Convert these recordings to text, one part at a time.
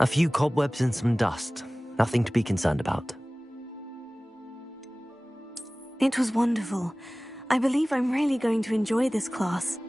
A few cobwebs and some dust. Nothing to be concerned about. It was wonderful. I believe I'm really going to enjoy this class.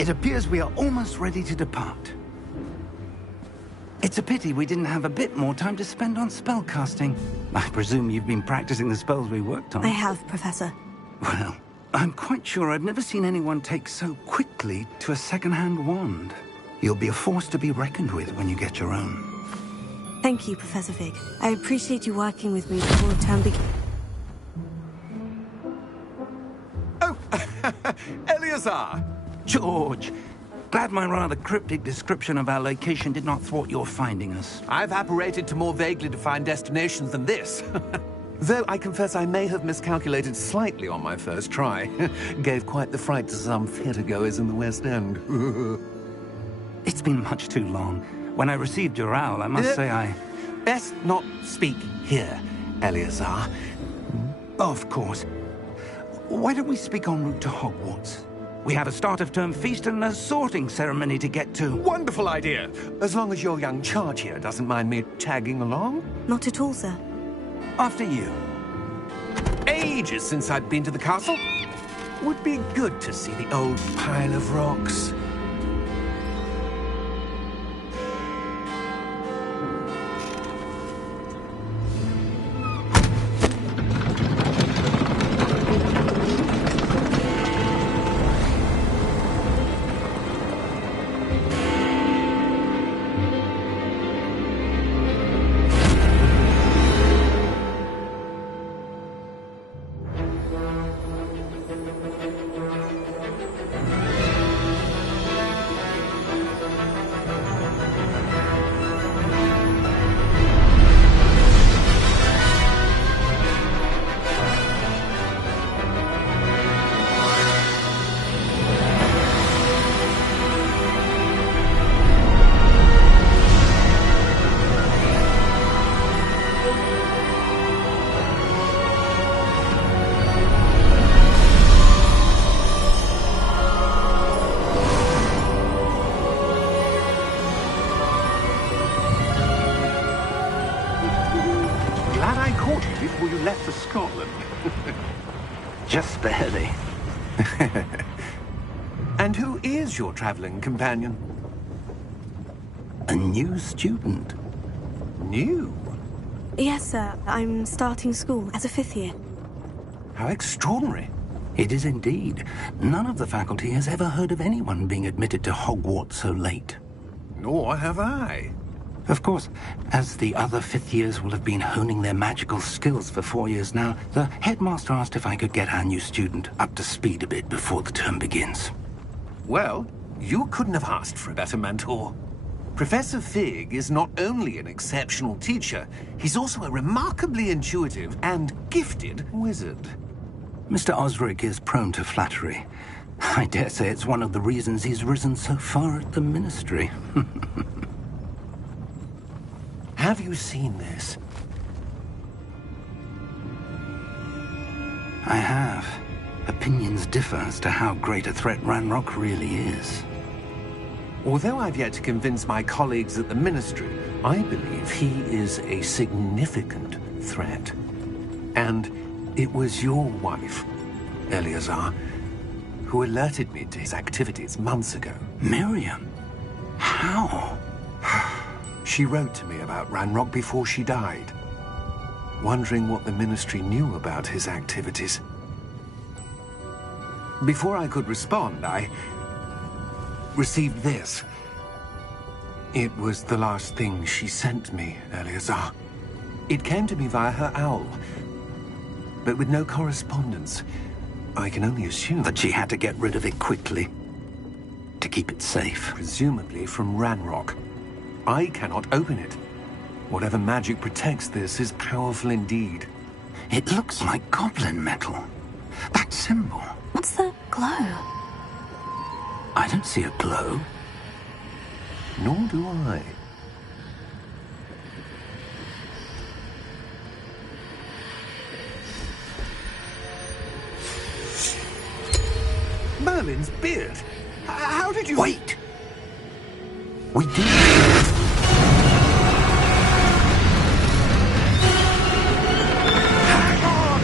It appears we are almost ready to depart. It's a pity we didn't have a bit more time to spend on spellcasting. I presume you've been practicing the spells we worked on. I have, Professor. Well, I'm quite sure I've never seen anyone take so quickly to a second-hand wand. You'll be a force to be reckoned with when you get your own. Thank you, Professor Fig. I appreciate you working with me before the term begins. Oh, Eleazar! George, glad my rather cryptic description of our location did not thwart your finding us. I've apparated to more vaguely defined destinations than this. Though I confess I may have miscalculated slightly on my first try. Gave quite the fright to some theatre-goers in the West End. It's been much too long. When I received your owl, I must say I... Best not speak here, Eleazar. Of course. Why don't we speak en route to Hogwarts? We have a start-of-term feast and a sorting ceremony to get to. Wonderful idea! As long as your young charge here doesn't mind me tagging along. Not at all, sir. After you. Ages since I'd been to the castle. Would be good to see the old pile of rocks. Before you left for Scotland. Just barely. And who is your traveling companion? A new student. New? Yes, sir. I'm starting school as a 5th year. How extraordinary. It is indeed. None of the faculty has ever heard of anyone being admitted to Hogwarts so late. Nor have I. Of course, as the other 5th years will have been honing their magical skills for 4 years now, the headmaster asked if I could get our new student up to speed a bit before the term begins. Well, you couldn't have asked for a better mentor. Professor Fig is not only an exceptional teacher, he's also a remarkably intuitive and gifted wizard. Mr. Osric is prone to flattery. I dare say it's one of the reasons he's risen so far at the Ministry. Have you seen this? I have. Opinions differ as to how great a threat Ranrock really is. Although I've yet to convince my colleagues at the Ministry, I believe he is a significant threat. And it was your wife, Eleazar, who alerted me to his activities months ago. Miriam? How? She wrote to me about Ranrock before she died, wondering what the Ministry knew about his activities. Before I could respond, I received this. It was the last thing she sent me, Eleazar. It came to me via her owl, but with no correspondence. I can only assume that she had to get rid of it quickly, to keep it safe. Presumably from Ranrock. I cannot open it. Whatever magic protects this is powerful indeed. It looks like goblin metal. That symbol. What's the glow? I don't see a glow. Nor do I. Merlin's beard? How did you... Wait! We did. Hang on!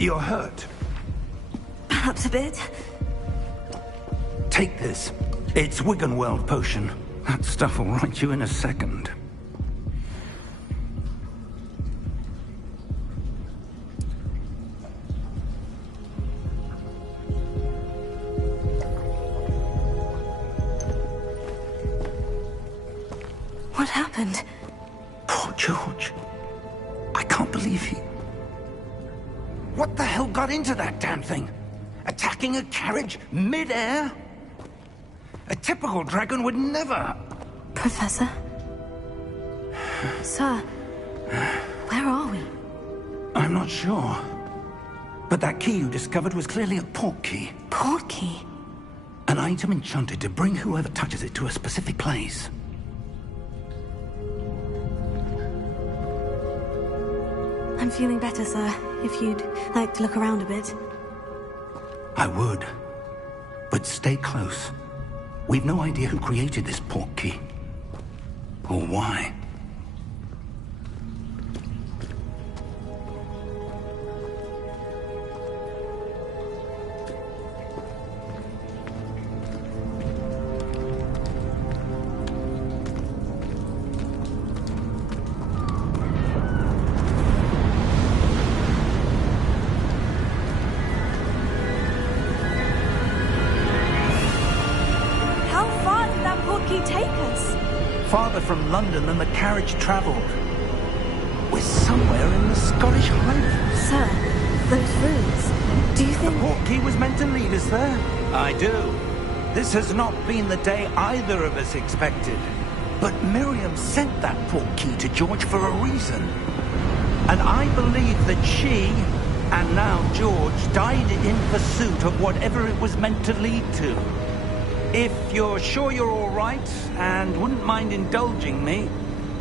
You're hurt. Perhaps a bit. Take this. It's Wiggenweld potion. That stuff will right you in a second. What happened? Poor George. I can't believe he... What the hell got into that damn thing? Attacking a carriage mid-air? A typical dragon would never... Professor? Sir, where are we? I'm not sure. But that key you discovered was clearly a port key. Port key? An item enchanted to bring whoever touches it to a specific place. I'm feeling better, sir. If you'd like to look around a bit. I would. But stay close. We've no idea who created this port key. Or why. Farther from London than the carriage travelled. We're somewhere in the Scottish Highlands. Sir, those ruins. Do you think... The port key was meant to lead us there? I do. This has not been the day either of us expected. But Miriam sent that port key to George for a reason. And I believe that she, and now George, died in pursuit of whatever it was meant to lead to. If you're sure you're all right, and wouldn't mind indulging me,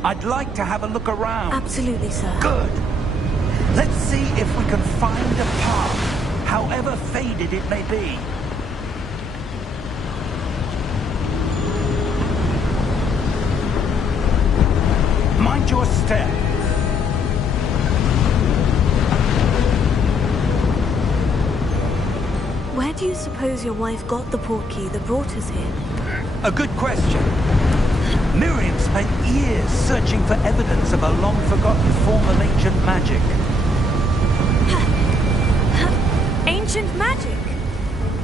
I'd like to have a look around. Absolutely, sir. Good. Let's see if we can find a path, however faded it may be. Mind your step. Where do you suppose your wife got the port key that brought us here? A good question. Miriam spent years searching for evidence of a long-forgotten form of ancient magic. Ancient magic?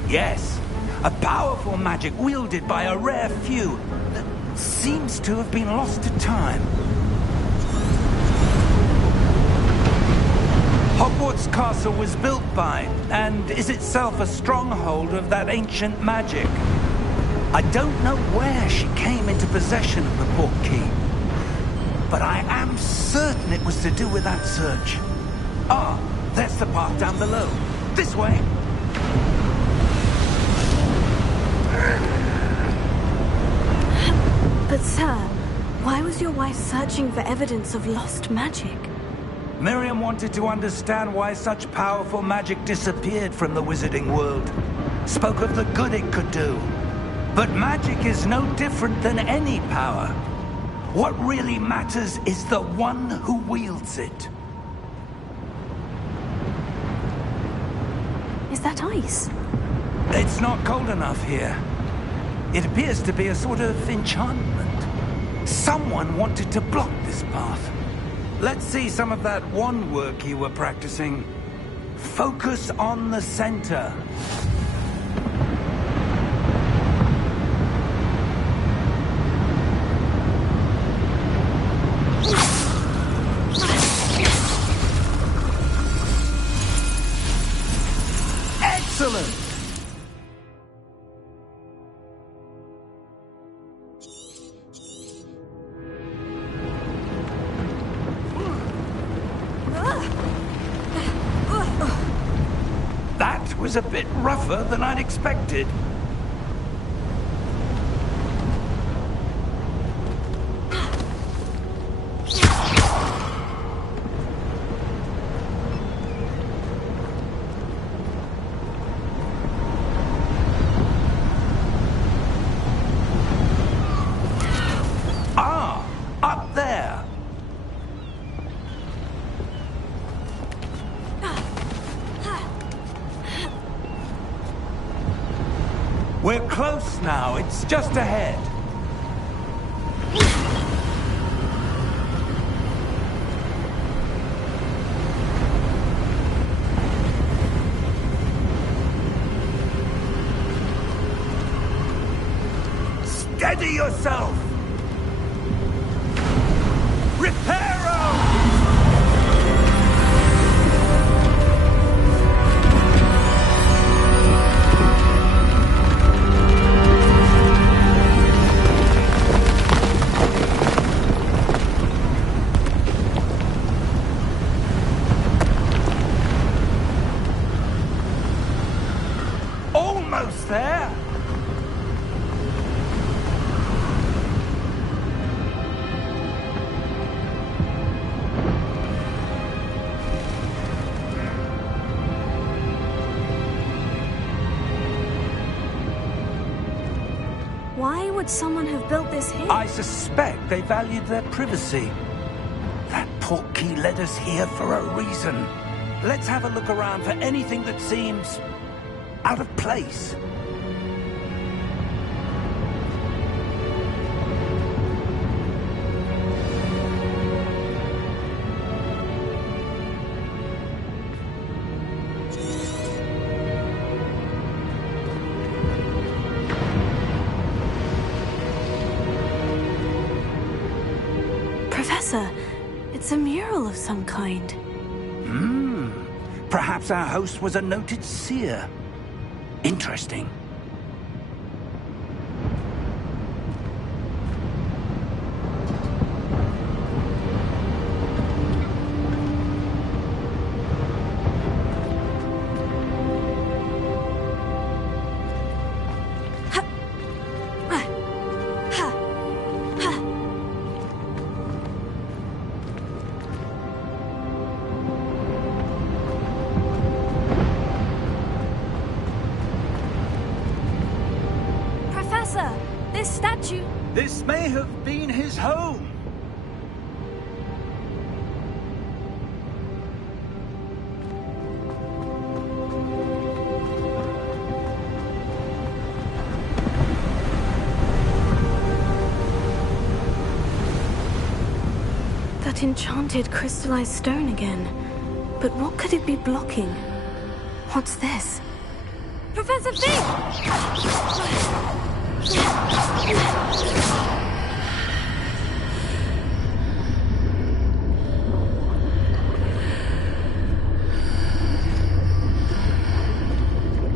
Yes. A powerful magic wielded by a rare few that seems to have been lost to time. Hogwarts Castle was built by, and is itself a stronghold of that ancient magic. I don't know where she came into possession of the port key, but I am certain it was to do with that search. Ah, there's the path down below. This way. But sir, why was your wife searching for evidence of lost magic? Miriam wanted to understand why such powerful magic disappeared from the wizarding world. Spoke of the good it could do. But magic is no different than any power. What really matters is the one who wields it. Is that ice? It's not cold enough here. It appears to be a sort of enchantment. Someone wanted to block this path. Let's see some of that wand work you were practicing. Focus on the center. Excellent! That was a bit rougher than I'd expected. Ah, up there. We're close now. It's just ahead. Steady yourself! Reparo! Almost there! Why would someone have built this here? I suspect they valued their privacy. That portkey led us here for a reason. Let's have a look around for anything that seems out of place. Professor, it's a mural of some kind. Perhaps our host was a noted seer. Interesting. This statue... This may have been his home. That enchanted crystallized stone again. But what could it be blocking? What's this? Professor Fig!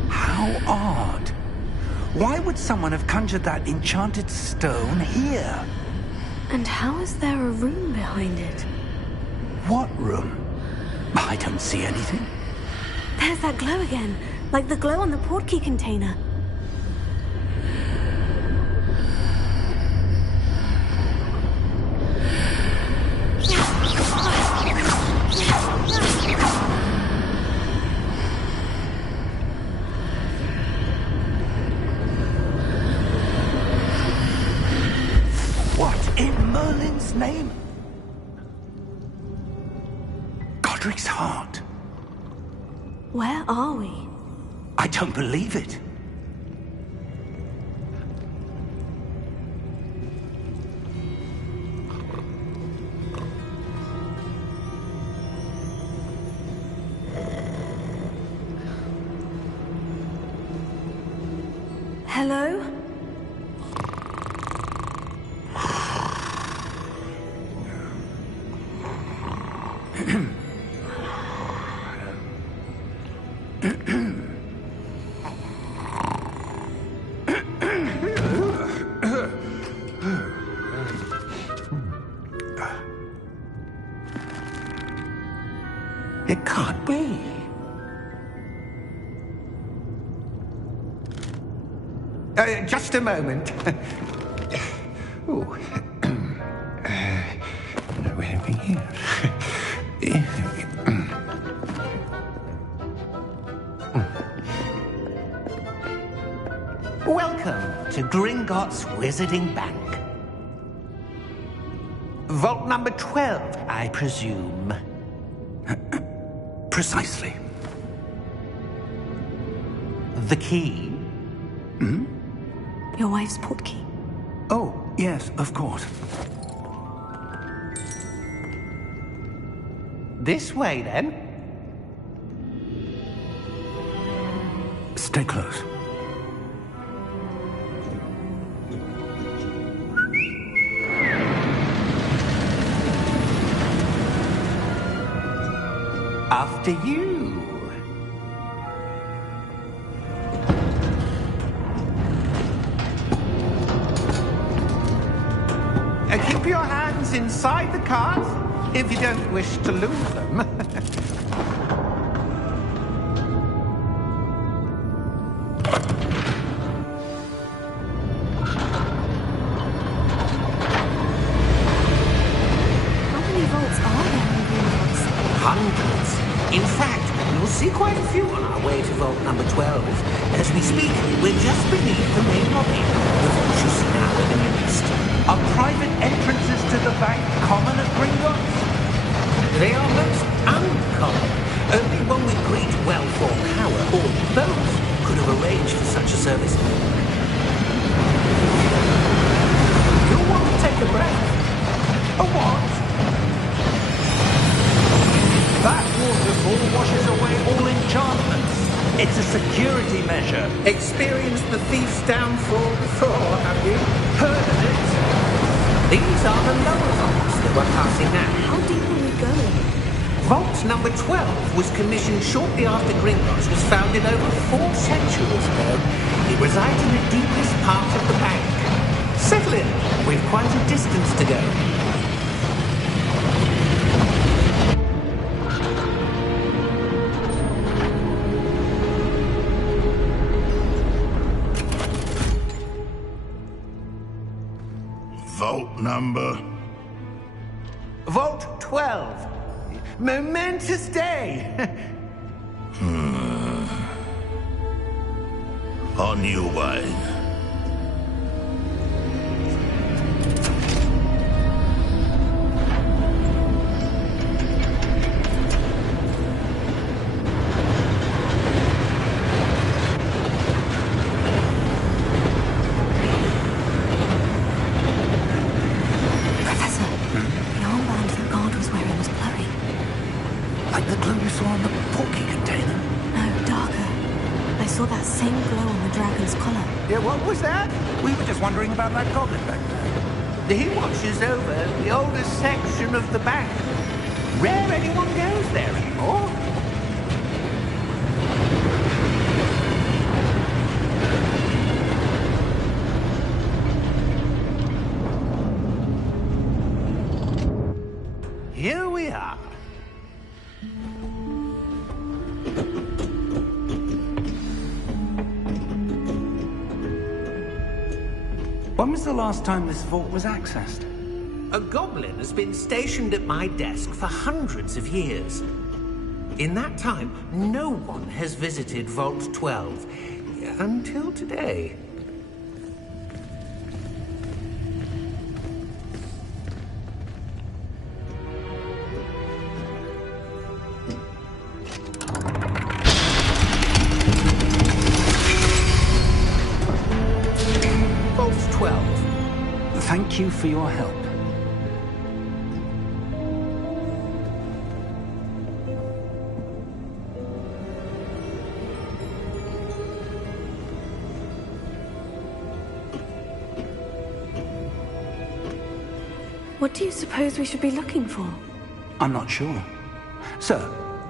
How odd. Why would someone have conjured that enchanted stone here? And how is there a room behind it? What room? I don't see anything. There's that glow again, like the glow on the portkey container. What in Merlin's name? Godric's heart. Where are we? I don't believe it. Hello? It can't be. Just a moment. Oh. Where are we here? Welcome to Gringotts Wizarding Bank. Vault number 12, I presume. Precisely. The key? Your wife's portkey. Oh, yes, of course. This way, then. Stay close. After you. Keep your hands inside the cart if you don't wish to lose them. How many vaults are there in Gringotts? Hundreds. In fact, you'll see quite a few on our way to vault number 12. As we speak, we're just beneath the main lobby. The vault you see now in the nearest. Are private entrances to the bank common at Gringotts? They are most uncommon. Only one with great wealth or power, or both, could have arranged for such a service. You'll want to take a breath. A what? That waterfall washes away all enchantments. It's a security measure. Experienced the thief's downfall before, have you? Heard of it? These are the lower vaults that we're passing now. How deep are we going? Vault number 12 was commissioned shortly after Gringotts was founded over 4 centuries ago. It resides in the deepest part of the bank. Settle in. We've quite a distance to go. Vault number? Vault 12. Momentous day. On your way. Professor, the armband the guard was wearing was glowing. Like the glue you saw on the portkey container? No, darker. I saw that same glow on the dragon's collar. Yeah, what was that? We were just wondering about that goblin back there. He watches over the oldest section of the bank. Rare anyone goes there anymore. Here we are. When was the last time this vault was accessed? A goblin has been stationed at my desk for hundreds of years. In that time, no one has visited Vault 12 until today. Vault 12. Thank you for your help. What do you suppose we should be looking for? I'm not sure. Sir,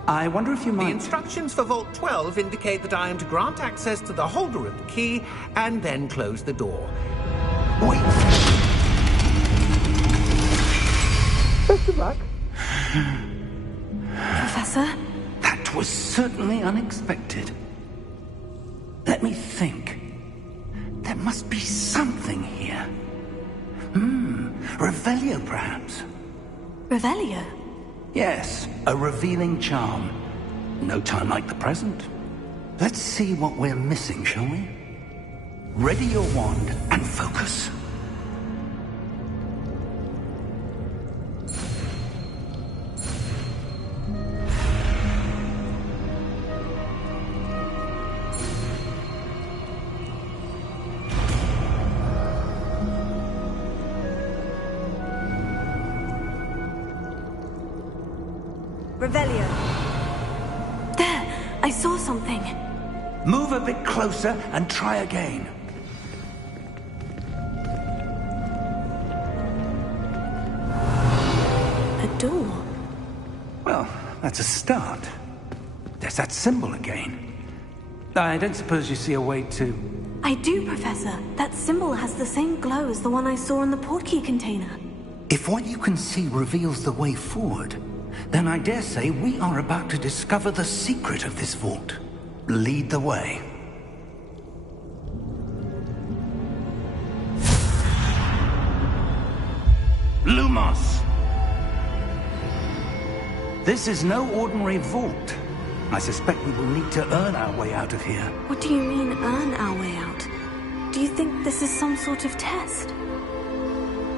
I wonder if you The might... instructions for Vault 12 indicate that I am to grant access to the holder of the key and then close the door. Wait! Best of luck. Professor? That was certainly unexpected. Let me think. There must be something here. Revelio, perhaps? Revelio? Yes, a revealing charm. No time like the present. Let's see what we're missing, shall we? Ready your wand and focus. Revelio. There! I saw something. Move a bit closer and try again. A door. Well, that's a start. There's that symbol again. I don't suppose you see a way to... I do, Professor. That symbol has the same glow as the one I saw in the portkey container. If what you can see reveals the way forward, then I dare say we are about to discover the secret of this vault. Lead the way. Lumos! This is no ordinary vault. I suspect we will need to earn our way out of here. What do you mean, earn our way out? Do you think this is some sort of test?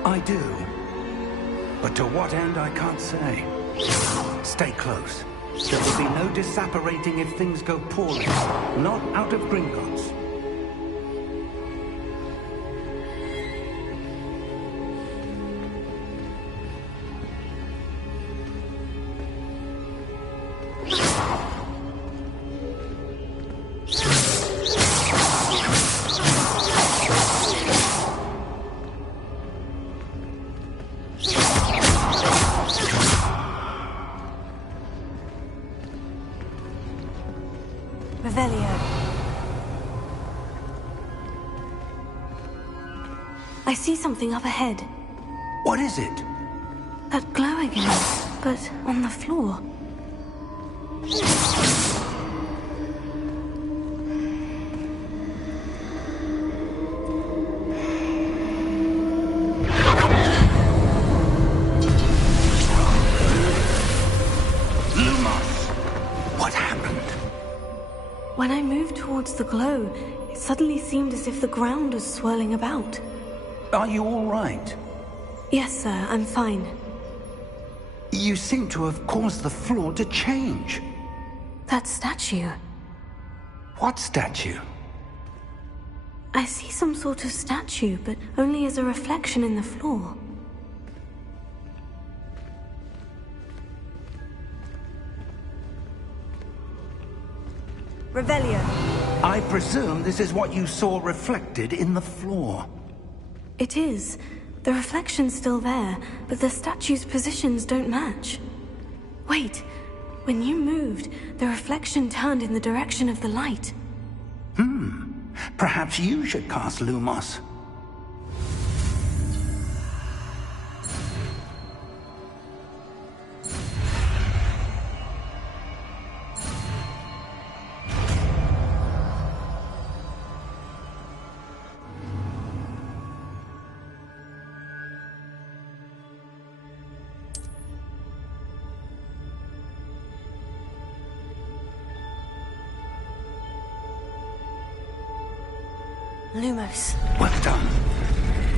I do. But to what end, I can't say. Stay close. There will be no disapparating if things go poorly. Not out of Gringotts. Revelio. I see something up ahead. What is it? That glow again, but on the floor. When I moved towards the glow, it suddenly seemed as if the ground was swirling about. Are you all right? Yes, sir, I'm fine. You seem to have caused the floor to change. That statue. What statue? I see some sort of statue, but only as a reflection in the floor. Revelio. I presume this is what you saw reflected in the floor. It is. The reflection's still there, but the statue's positions don't match. Wait. When you moved, the reflection turned in the direction of the light. Perhaps you should cast Lumos. Lumos. Well done.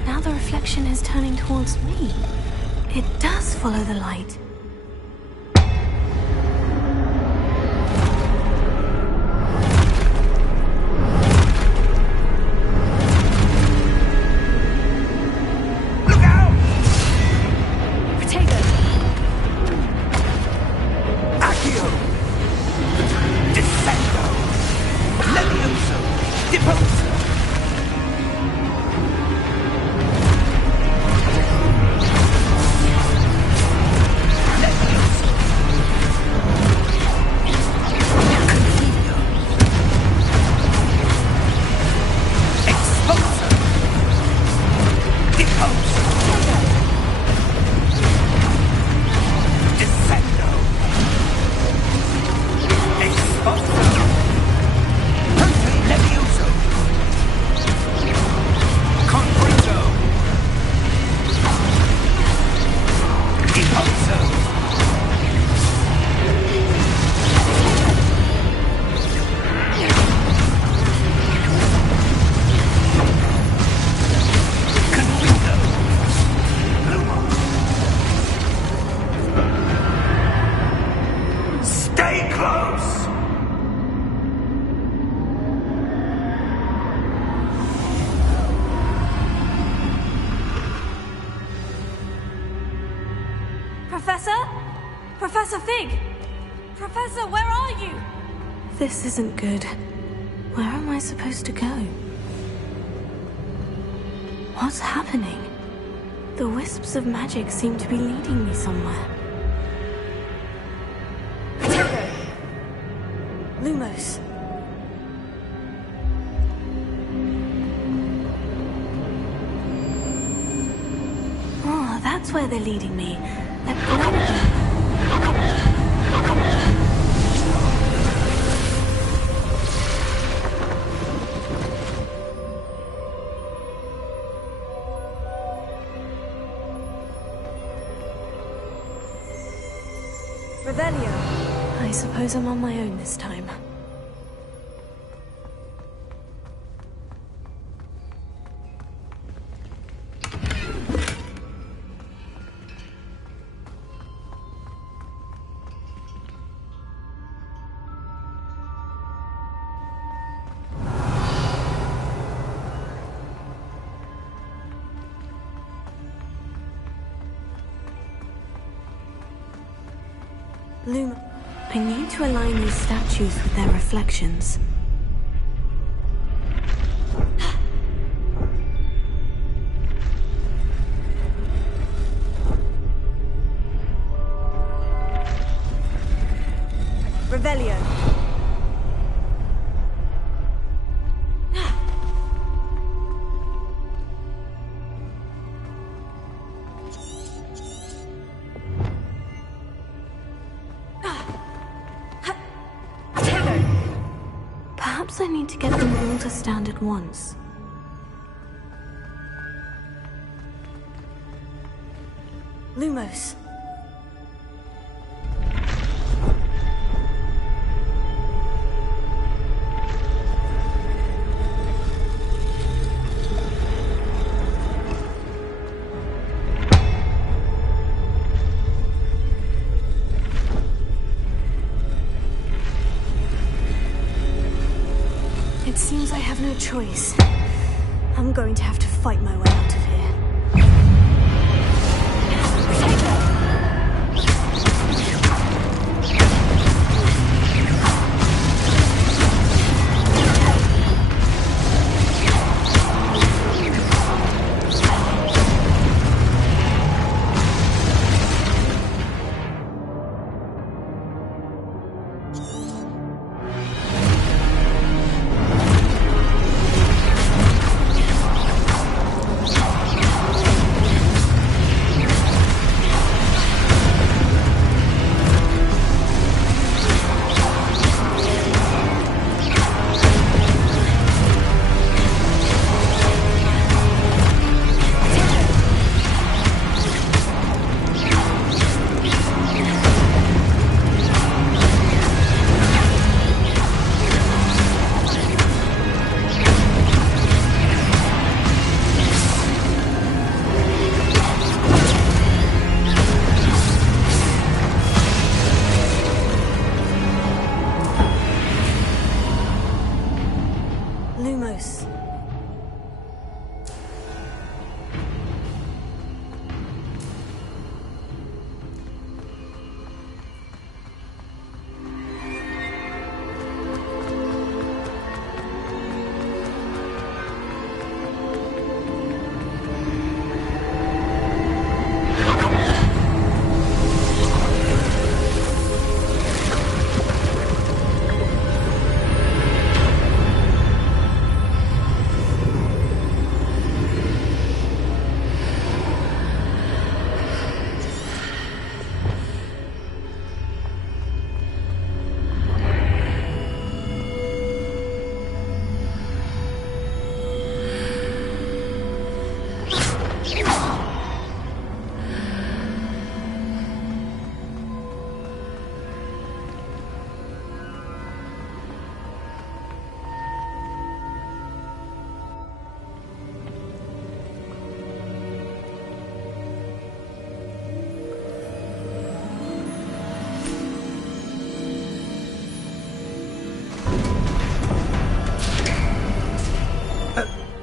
Now the reflection is turning towards me. It does follow the light. Look out! Potato. Accio! Descendo! Levioso! Deposo! Professor? Professor Fig! Professor, where are you? This isn't good. Where am I supposed to go? What's happening? The wisps of magic seem to be leading me somewhere. Potato! Lumos. Oh, that's where they're leading me. That glowing. I suppose I'm on my own this time. Luma, I need to align these statues with their reflections. Revelio. Perhaps I need to get them all to stand at once. Lumos. It seems I have no choice. I'm going to have to fight my way out of here. Lumos.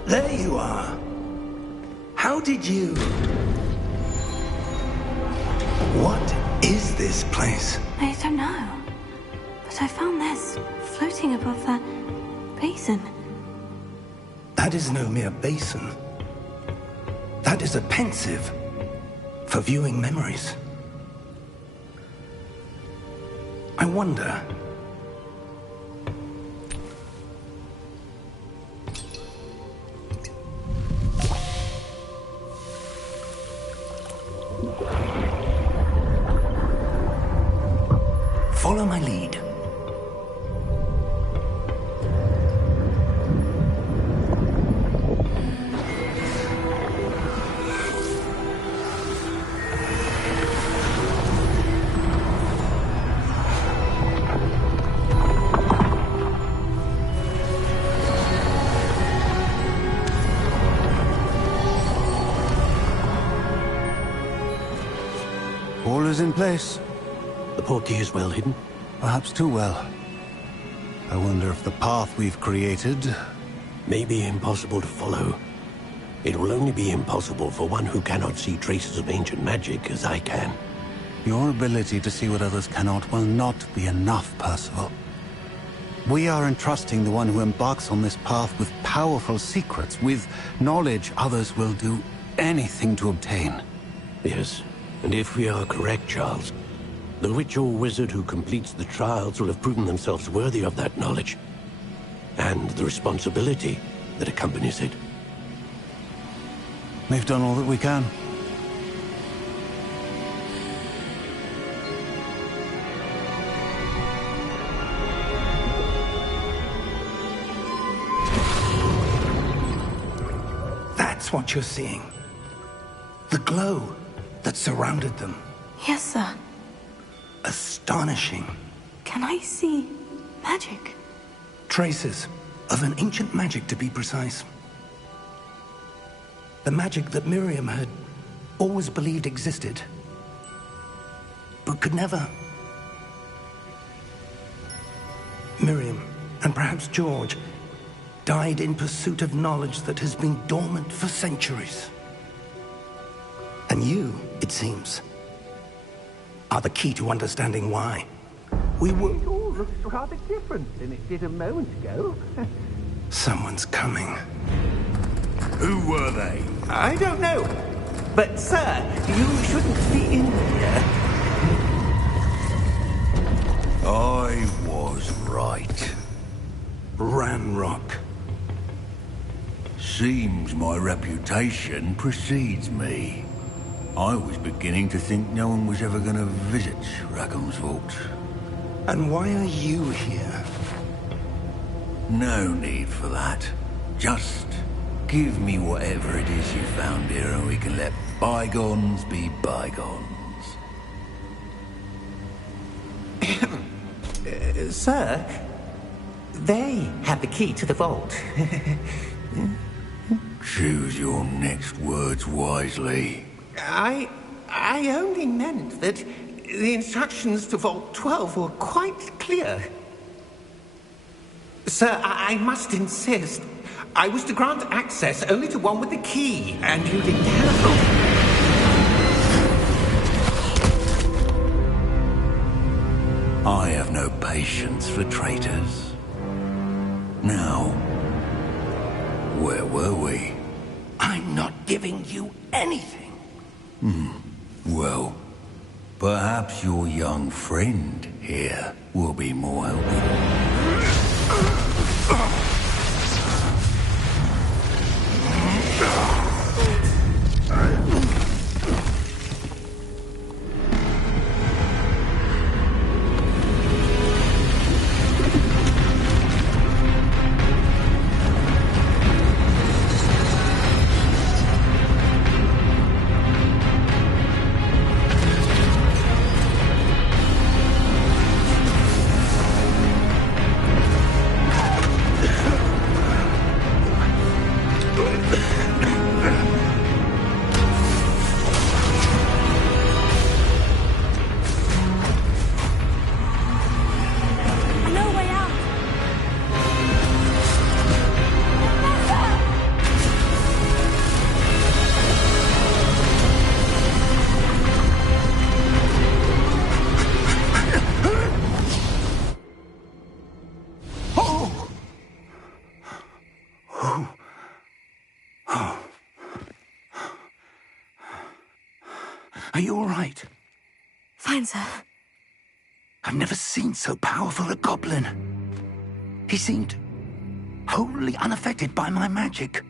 There you are. How did you... What is this place? I don't know. But I found this floating above that basin. That is no mere basin. That is a pensive for viewing memories. I wonder... Follow my lead. All is in place. The portkey is well hidden? Perhaps too well. I wonder if the path we've created... may be impossible to follow. It will only be impossible for one who cannot see traces of ancient magic as I can. Your ability to see what others cannot will not be enough, Percival. We are entrusting the one who embarks on this path with powerful secrets, with knowledge others will do anything to obtain. Yes, and if we are correct, Charles, the witch or wizard who completes the trials will have proven themselves worthy of that knowledge, and the responsibility that accompanies it. We've done all that we can. That's what you're seeing. The glow that surrounded them. Yes, sir. Astonishing. Can I see magic? Traces of an ancient magic, to be precise. The magic that Miriam had always believed existed, but could never. Miriam, and perhaps George, died in pursuit of knowledge that has been dormant for centuries. And you, it seems, are the key to understanding why. We were... It all looks rather different than it did a moment ago. Someone's coming. Who were they? I don't know. But, sir, you shouldn't be in here. I was right. Ranrock. Seems my reputation precedes me. I was beginning to think no one was ever going to visit Rackham's vault. And why are you here? No need for that. Just give me whatever it is you found here and we can let bygones be bygones. Sir, they have the key to the vault. Choose your next words wisely. I only meant that the instructions to Vault 12 were quite clear. Sir, I must insist. I was to grant access only to one with the key, and you didn't have I have no patience for traitors. Now, where were we? I'm not giving you anything. Well, perhaps your young friend here will be more helpful. Are you all right? Fine, sir. I've never seen so powerful a goblin. He seemed wholly unaffected by my magic.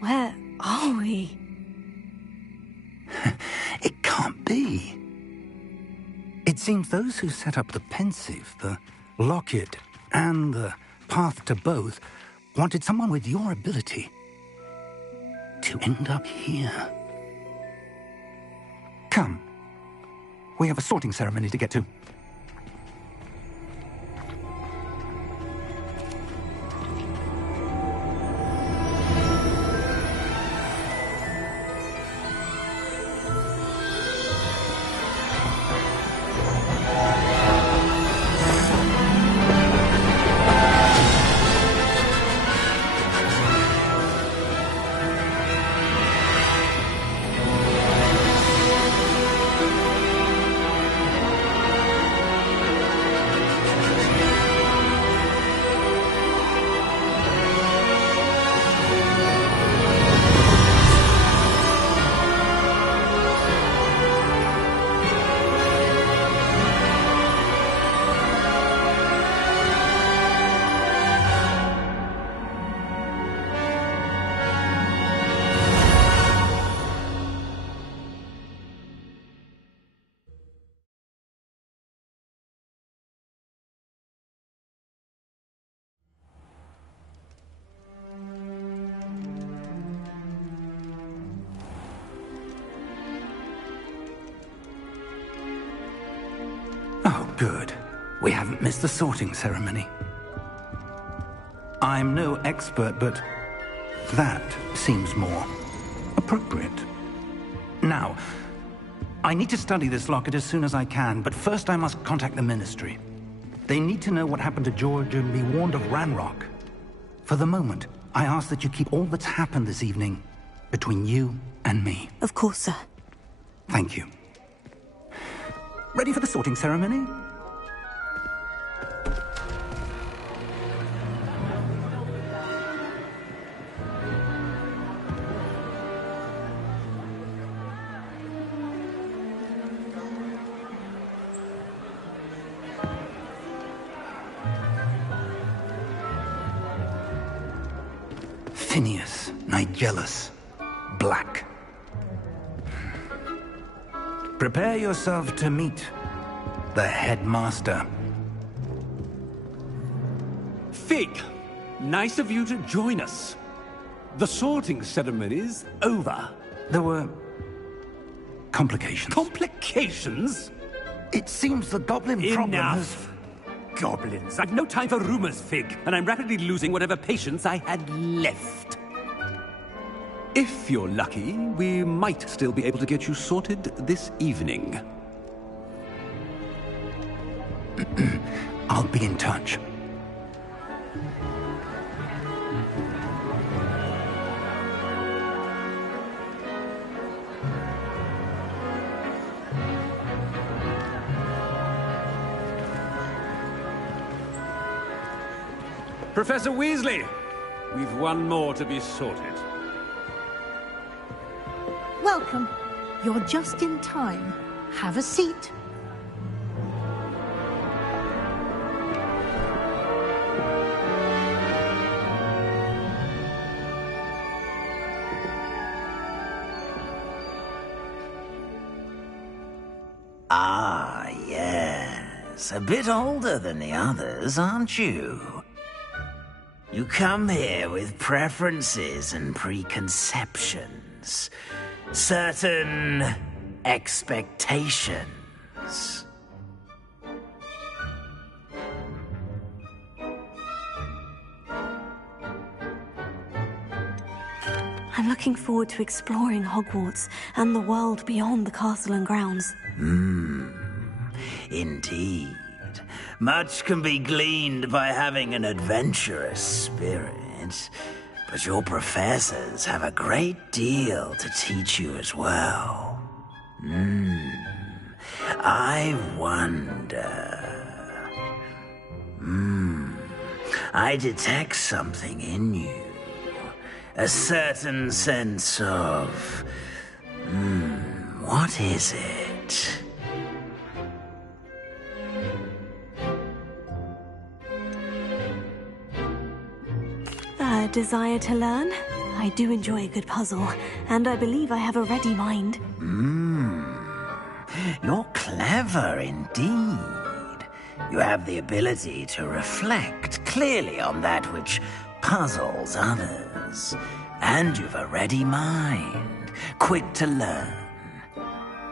Where are we? It can't be. It seems those who set up the pensive, the locket, and the path to both wanted someone with your ability to end up here. Come. We have a sorting ceremony to get to. Oh, good. We haven't missed the sorting ceremony. I'm no expert, but that seems more appropriate. Now, I need to study this locket as soon as I can, but first I must contact the Ministry. They need to know what happened to George and be warned of Ranrock. For the moment, I ask that you keep all that's happened this evening between you and me. Of course, sir. Thank you. Ready for the sorting ceremony? Phineas, Nigellus, Black. Prepare yourself to meet the headmaster. Fig, nice of you to join us. The sorting ceremony's over. There were complications. Complications? It seems the goblin problem has... Enough! Goblins. I've no time for rumors, Fig, and I'm rapidly losing whatever patience I had left. If you're lucky, we might still be able to get you sorted this evening. I'll be in touch. Professor Weasley, we've one more to be sorted. Welcome. You're just in time. Have a seat. Ah, yes. A bit older than the others, aren't you? You come here with preferences and preconceptions. Certain expectations. I'm looking forward to exploring Hogwarts and the world beyond the castle and grounds. Indeed. Much can be gleaned by having an adventurous spirit, but your professors have a great deal to teach you as well. I wonder... I detect something in you. A certain sense of... what is it? A desire to learn? I do enjoy a good puzzle, and I believe I have a ready mind. You're clever indeed. You have the ability to reflect clearly on that which puzzles others. And you've a ready mind, quick to learn.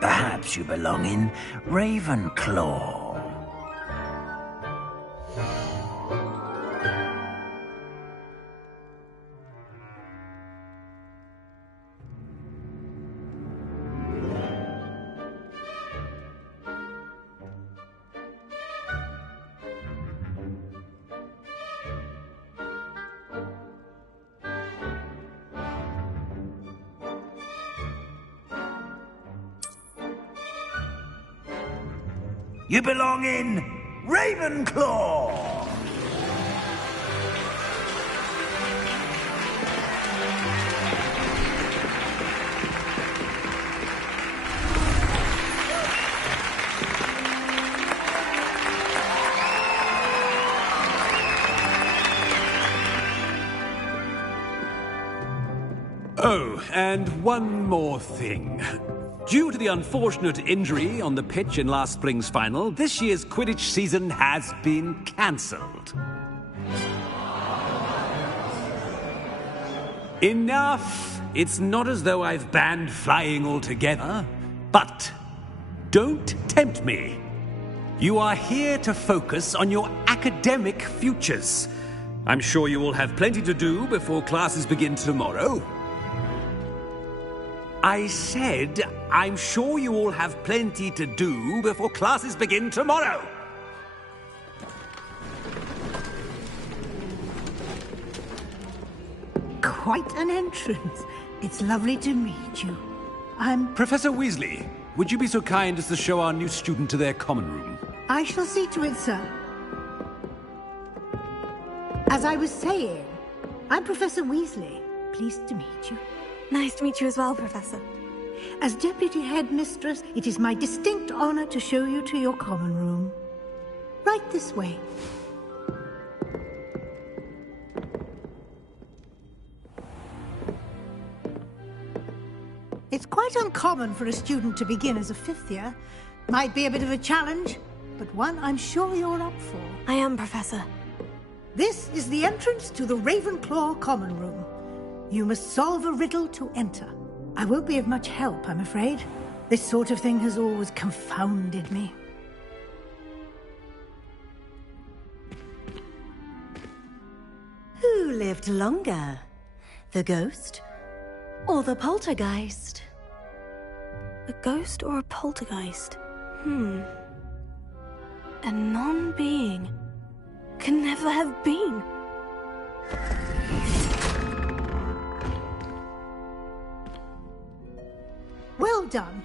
Perhaps you belong in Ravenclaw. You belong in Ravenclaw! Oh, and one more thing. Due to the unfortunate injury on the pitch in last spring's final, this year's Quidditch season has been cancelled. Enough! It's not as though I've banned flying altogether, but don't tempt me. You are here to focus on your academic futures. I'm sure you will have plenty to do before classes begin tomorrow. I said, I'm sure you all have plenty to do before classes begin tomorrow. Quite an entrance. It's lovely to meet you. I'm... Professor Weasley, would you be so kind as to show our new student to their common room? I shall see to it, sir. As I was saying, I'm Professor Weasley. Pleased to meet you. Nice to meet you as well, Professor. As Deputy Headmistress, it is my distinct honor to show you to your common room. Right this way. It's quite uncommon for a student to begin as a fifth year. Might be a bit of a challenge, but one I'm sure you're up for. I am, Professor. This is the entrance to the Ravenclaw common room. You must solve a riddle to enter. I won't be of much help, I'm afraid. This sort of thing has always confounded me. Who lived longer? The ghost or the poltergeist? A ghost or a poltergeist? A non-being can never have been. Well done.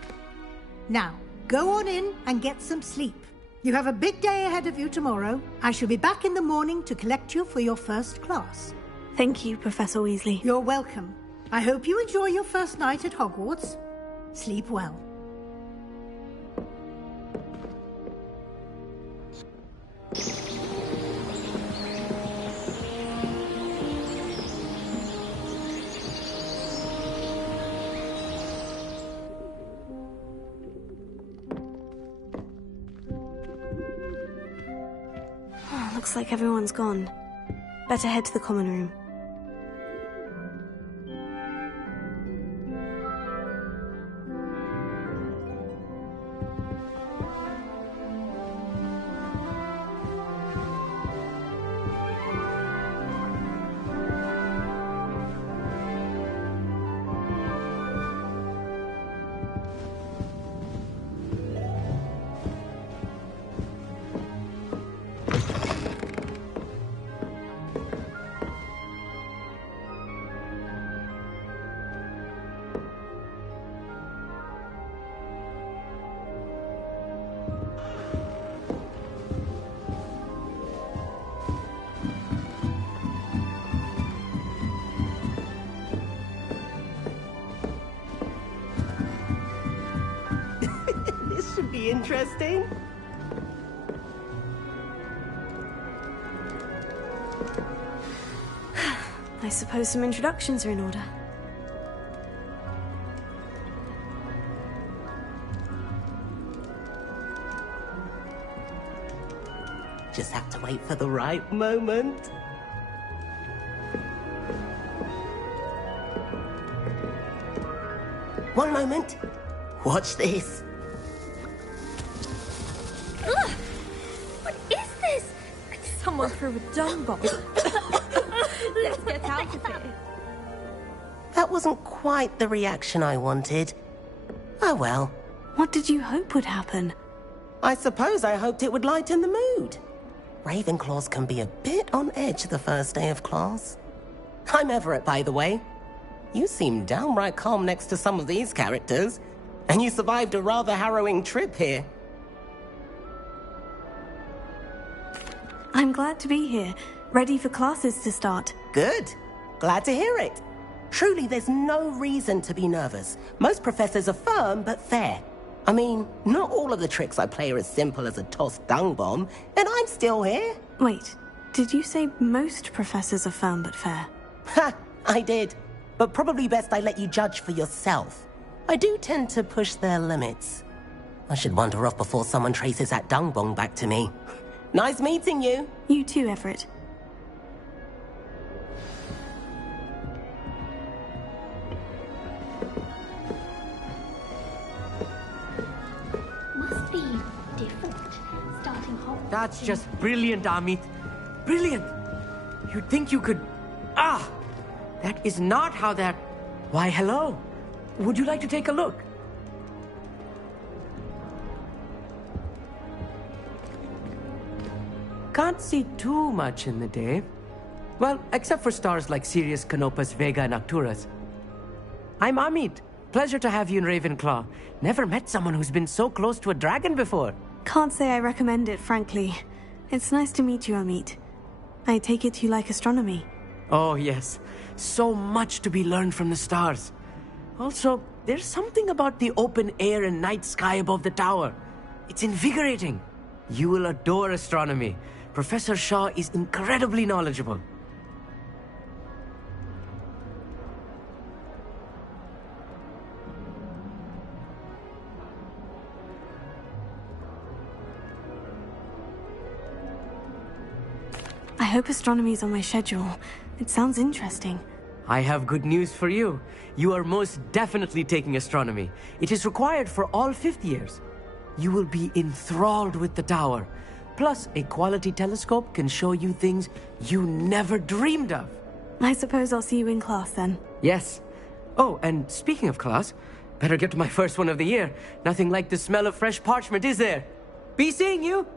Now, go on in and get some sleep. You have a big day ahead of you tomorrow. I shall be back in the morning to collect you for your first class. Thank you, Professor Weasley. You're welcome. I hope you enjoy your first night at Hogwarts. Sleep well. Looks like everyone's gone. Better head to the common room. be interesting. I suppose some introductions are in order. Just have to wait for the right moment. One moment. Watch this. Ugh! What is this? Someone threw a dung bomb. Let's get out of here. That wasn't quite the reaction I wanted. Oh well. What did you hope would happen? I suppose I hoped it would lighten the mood. Ravenclaws can be a bit on edge the first day of class. I'm Everett, by the way. You seem downright calm next to some of these characters, and you survived a rather harrowing trip here. I'm glad to be here, ready for classes to start. Good. Glad to hear it. Truly, there's no reason to be nervous. Most professors are firm but fair. I mean, not all of the tricks I play are as simple as a tossed dung bomb, and I'm still here. Wait, did you say most professors are firm but fair? Ha! I did. But probably best I let you judge for yourself. I do tend to push their limits. I should wander off before someone traces that dung bomb back to me. Nice meeting you. You too, Everett. Must be different. Starting hot. That's just brilliant, Amit. Brilliant! You'd think you could... Ah! That is not how that... Why, hello. Would you like to take a look? Can't see too much in the day. Well, except for stars like Sirius, Canopus, Vega, and Arcturus. I'm Amit. Pleasure to have you in Ravenclaw. Never met someone who's been so close to a dragon before. Can't say I recommend it, frankly. It's nice to meet you, Amit. I take it you like astronomy. Oh, yes. So much to be learned from the stars. Also, there's something about the open air and night sky above the tower. It's invigorating. You will adore astronomy. Professor Shaw is incredibly knowledgeable. I hope astronomy's on my schedule. It sounds interesting. I have good news for you. You are most definitely taking astronomy. It is required for all fifth years. You will be enthralled with the tower. Plus, a quality telescope can show you things you never dreamed of. I suppose I'll see you in class then. Yes. Oh, and speaking of class, better get to my first one of the year. Nothing like the smell of fresh parchment, is there? Be seeing you!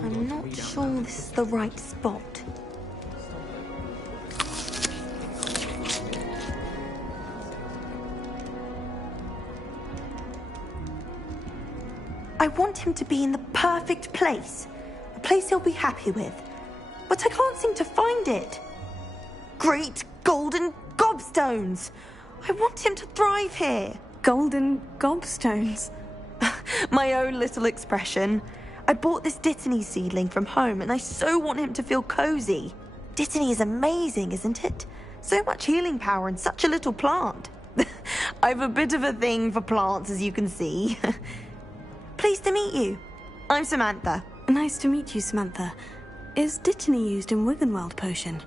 I'm not sure this is the right spot. I want him to be in the perfect place. A place he'll be happy with. But I can't seem to find it. Great golden gobstones! I want him to thrive here. Golden gobstones? My own little expression. I bought this Dittany seedling from home and I so want him to feel cozy. Dittany is amazing, isn't it? So much healing power in such a little plant. I've a bit of a thing for plants, as you can see. Pleased to meet you. I'm Samantha. Nice to meet you, Samantha. Is Dittany used in Wiggenweld potion?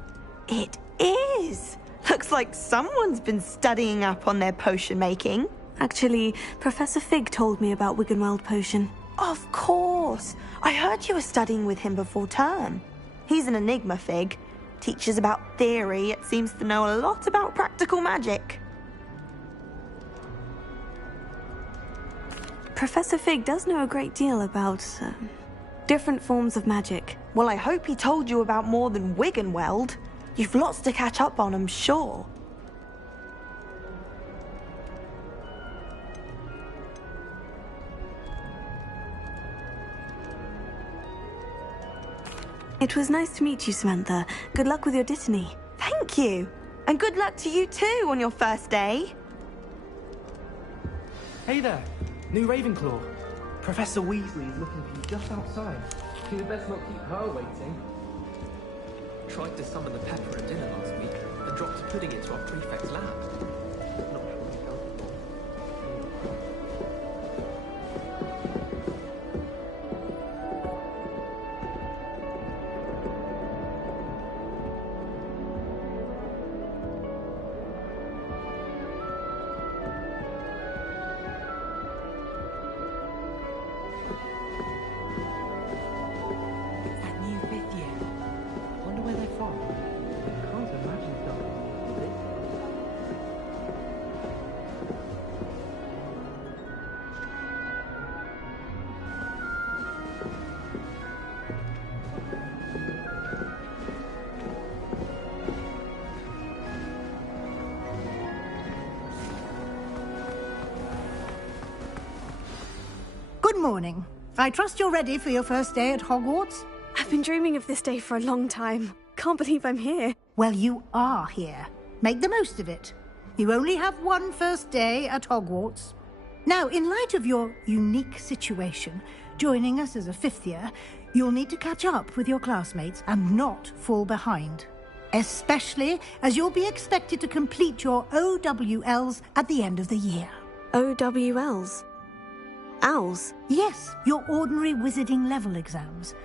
It is. Looks like someone's been studying up on their potion making. Actually, Professor Fig told me about Wiggenweld potion. Of course. I heard you were studying with him before term. He's an enigma, Fig. Teaches about theory, yet seems to know a lot about practical magic. Professor Fig does know a great deal about different forms of magic. Well, I hope he told you about more than Wiggenweld. You've lots to catch up on, I'm sure. It was nice to meet you, Samantha. Good luck with your dittany. Thank you. And good luck to you too on your first day. Hey there, new Ravenclaw. Professor Weasley is looking for you just outside. You'd best not keep her waiting. Tried to summon the pepper at dinner last week and dropped a pudding into our prefect's lab. Not sure what he felt for. Good morning. I trust you're ready for your first day at Hogwarts? I've been dreaming of this day for a long time. Can't believe I'm here. Well, you are here. Make the most of it. You only have one first day at Hogwarts. Now, in light of your unique situation, joining us as a fifth year, you'll need to catch up with your classmates and not fall behind. Especially as you'll be expected to complete your OWLs at the end of the year. OWLs? Owls? Yes, your ordinary wizarding level exams.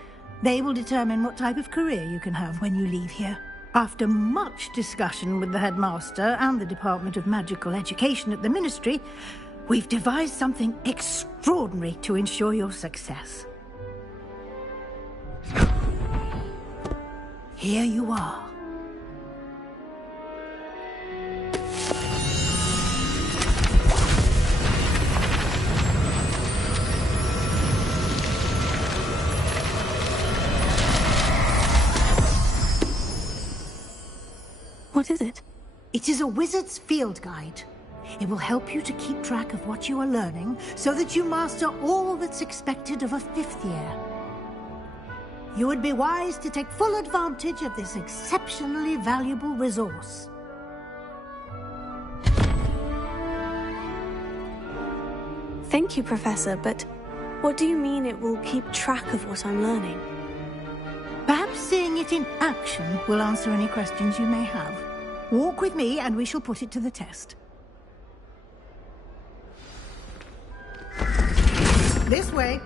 They will determine what type of career you can have when you leave here. After much discussion with the headmaster and the Department of Magical Education at the Ministry, we've devised something extraordinary to ensure your success. Here you are. What is it? It is a wizard's field guide. It will help you to keep track of what you are learning so that you master all that's expected of a fifth year. You would be wise to take full advantage of this exceptionally valuable resource. Thank you, Professor, but what do you mean it will keep track of what I'm learning? Perhaps seeing it in action will answer any questions you may have. Walk with me and we shall put it to the test. This way.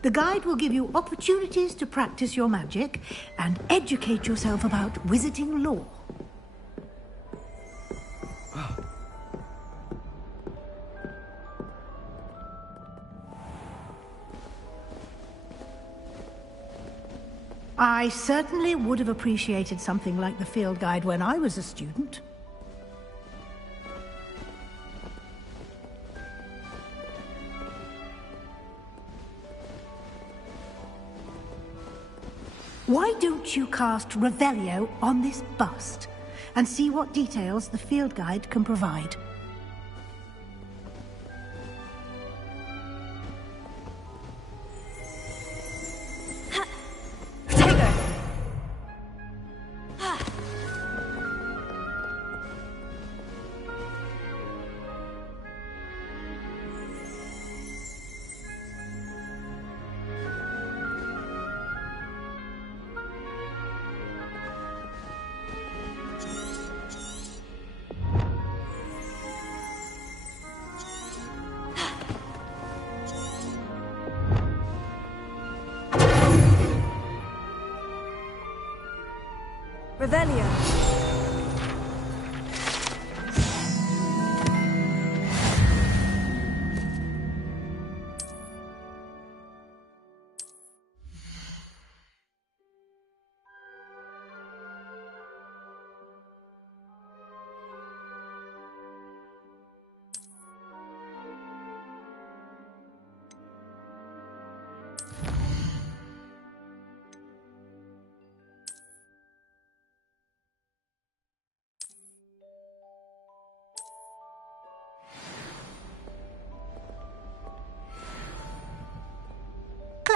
The guide will give you opportunities to practice your magic and educate yourself about wizarding lore. I certainly would have appreciated something like the field guide when I was a student. Why don't you cast Revelio on this bust and see what details the field guide can provide?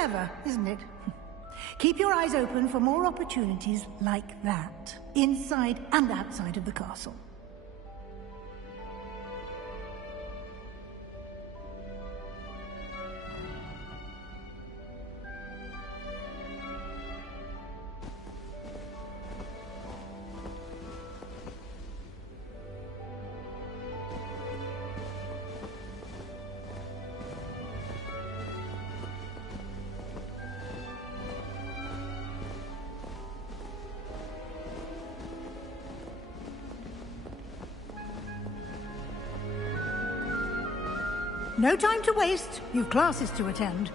Clever, isn't it? Keep your eyes open for more opportunities like that, inside and outside of the castle. No time to waste. You've classes to attend.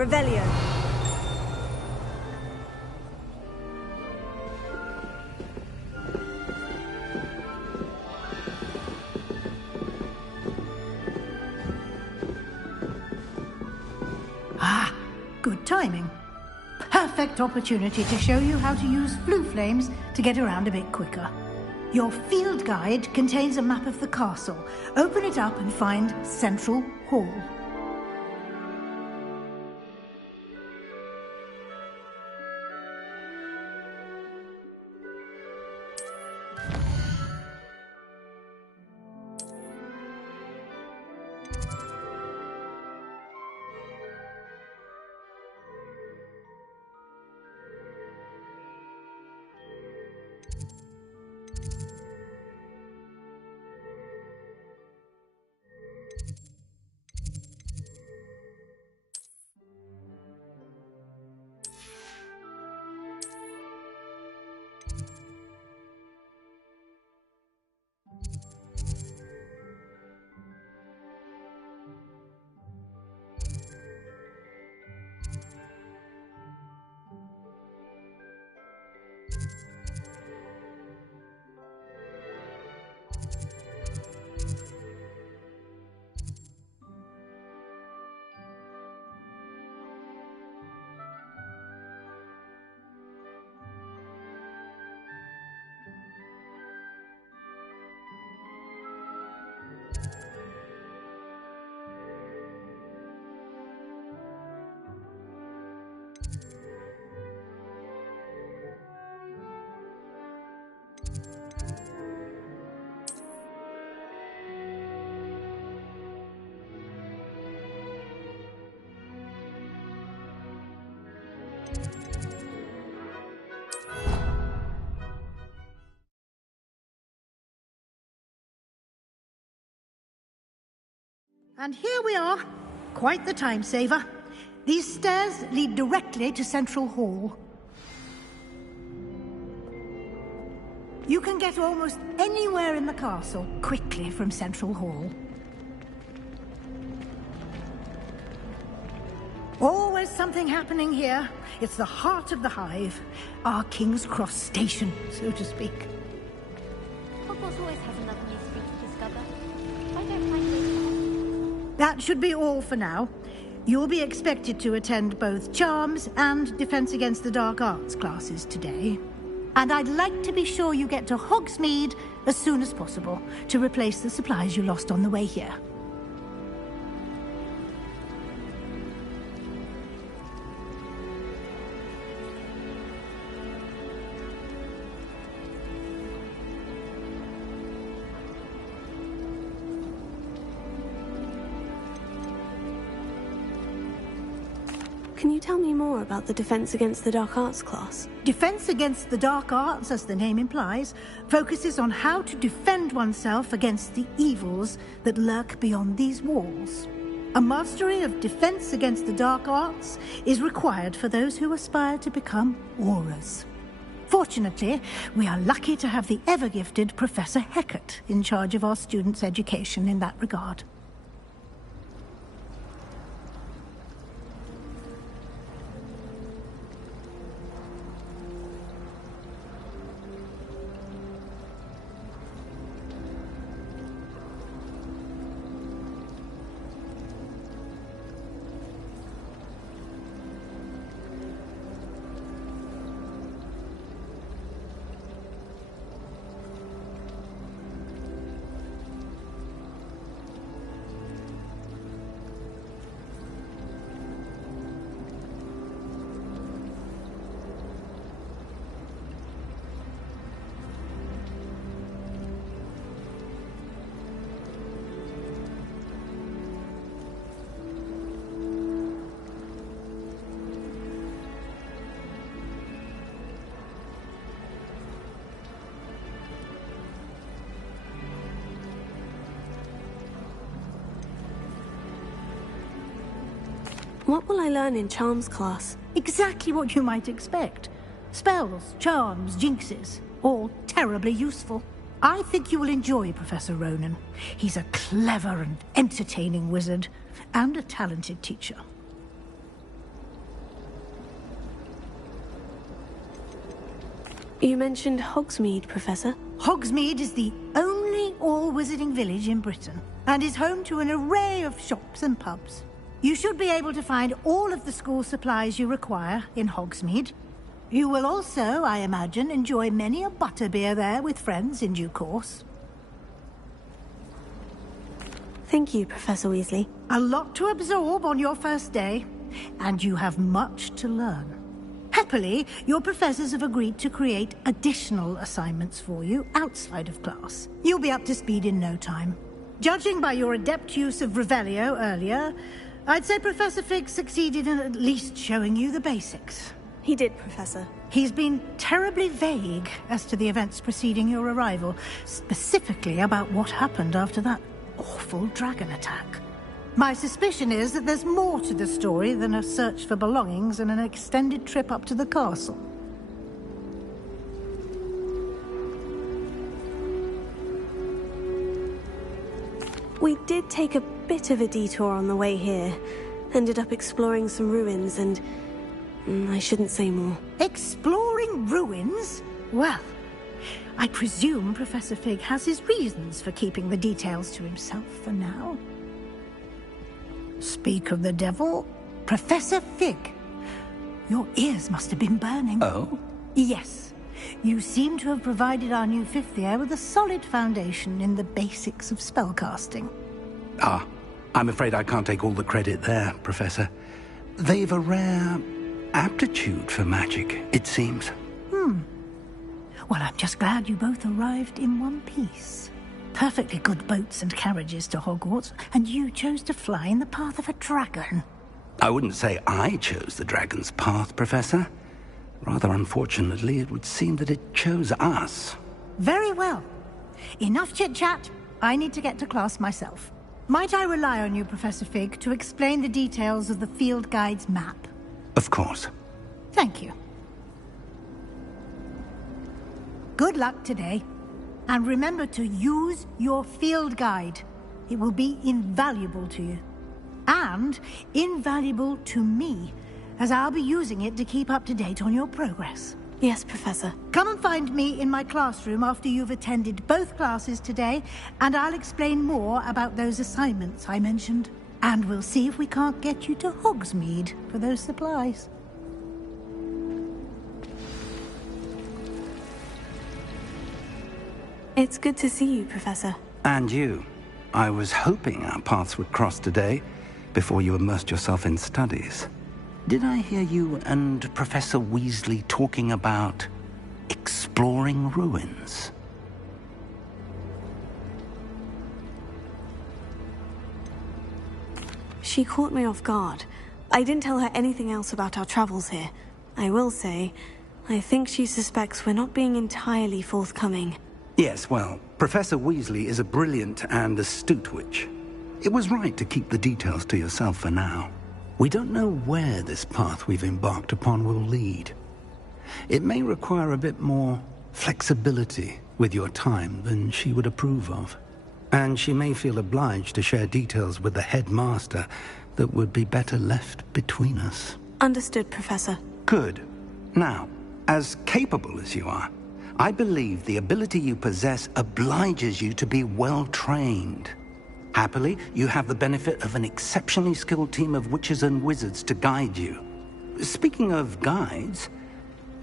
Revelio. Ah, good timing. Perfect opportunity to show you how to use blue flames to get around a bit quicker. Your field guide contains a map of the castle. Open it up and find Central Hall. And here we are. Quite the time saver. These stairs lead directly to Central Hall. You can get almost anywhere in the castle quickly from Central Hall. Always something happening here. It's the heart of the Hive. Our King's Cross station, so to speak. Hogwarts always has another mystery to discover. I don't find it. That should be all for now. You'll be expected to attend both Charms and Defense Against the Dark Arts classes today. And I'd like to be sure you get to Hogsmeade as soon as possible to replace the supplies you lost on the way here. Can you tell me more about the Defense Against the Dark Arts class? Defense Against the Dark Arts, as the name implies, focuses on how to defend oneself against the evils that lurk beyond these walls. A mastery of Defense Against the Dark Arts is required for those who aspire to become Aurors. Fortunately, we are lucky to have the ever-gifted Professor Heckert in charge of our students' education in that regard. What will I learn in Charms class? Exactly what you might expect. Spells, charms, jinxes, all terribly useful. I think you will enjoy Professor Ronan. He's a clever and entertaining wizard, and a talented teacher. You mentioned Hogsmeade, Professor. Hogsmeade is the only all-wizarding village in Britain, and is home to an array of shops and pubs. You should be able to find all of the school supplies you require in Hogsmeade. You will also, I imagine, enjoy many a butterbeer there with friends in due course. Thank you, Professor Weasley. A lot to absorb on your first day, and you have much to learn. Happily, your professors have agreed to create additional assignments for you outside of class. You'll be up to speed in no time. Judging by your adept use of Revelio earlier, I'd say Professor Fig succeeded in at least showing you the basics. He did, Professor. He's been terribly vague as to the events preceding your arrival, specifically about what happened after that awful dragon attack. My suspicion is that there's more to the story than a search for belongings and an extended trip up to the castle. We did take a bit of a detour on the way here. Ended up exploring some ruins and... I shouldn't say more. Exploring ruins? Well, I presume Professor Fig has his reasons for keeping the details to himself for now. Speak of the devil, Professor Fig. Your ears must have been burning. Oh? Yes. You seem to have provided our new fifth year with a solid foundation in the basics of spellcasting. Ah, I'm afraid I can't take all the credit there, Professor. They've a rare aptitude for magic, it seems. Well, I'm just glad you both arrived in one piece. Perfectly good boats and carriages to Hogwarts, and you chose to fly in the path of a dragon. I wouldn't say I chose the dragon's path, Professor. Rather unfortunately, it would seem that it chose us. Very well. Enough chit-chat. I need to get to class myself. Might I rely on you, Professor Fig, to explain the details of the field guide's map? Of course. Thank you. Good luck today. And remember to use your field guide. It will be invaluable to you. And invaluable to me, as I'll be using it to keep up to date on your progress. Yes, Professor. Come and find me in my classroom after you've attended both classes today, and I'll explain more about those assignments I mentioned. And we'll see if we can't get you to Hogsmeade for those supplies. It's good to see you, Professor. And you. I was hoping our paths would cross today, before you immersed yourself in studies. Did I hear you and Professor Weasley talking about exploring ruins? She caught me off guard. I didn't tell her anything else about our travels here. I will say, I think she suspects we're not being entirely forthcoming. Yes, well, Professor Weasley is a brilliant and astute witch. It was right to keep the details to yourself for now. We don't know where this path we've embarked upon will lead. It may require a bit more flexibility with your time than she would approve of. And she may feel obliged to share details with the headmaster that would be better left between us. Understood, Professor. Good. Now, as capable as you are, I believe the ability you possess obliges you to be well trained. Happily, you have the benefit of an exceptionally skilled team of witches and wizards to guide you. Speaking of guides,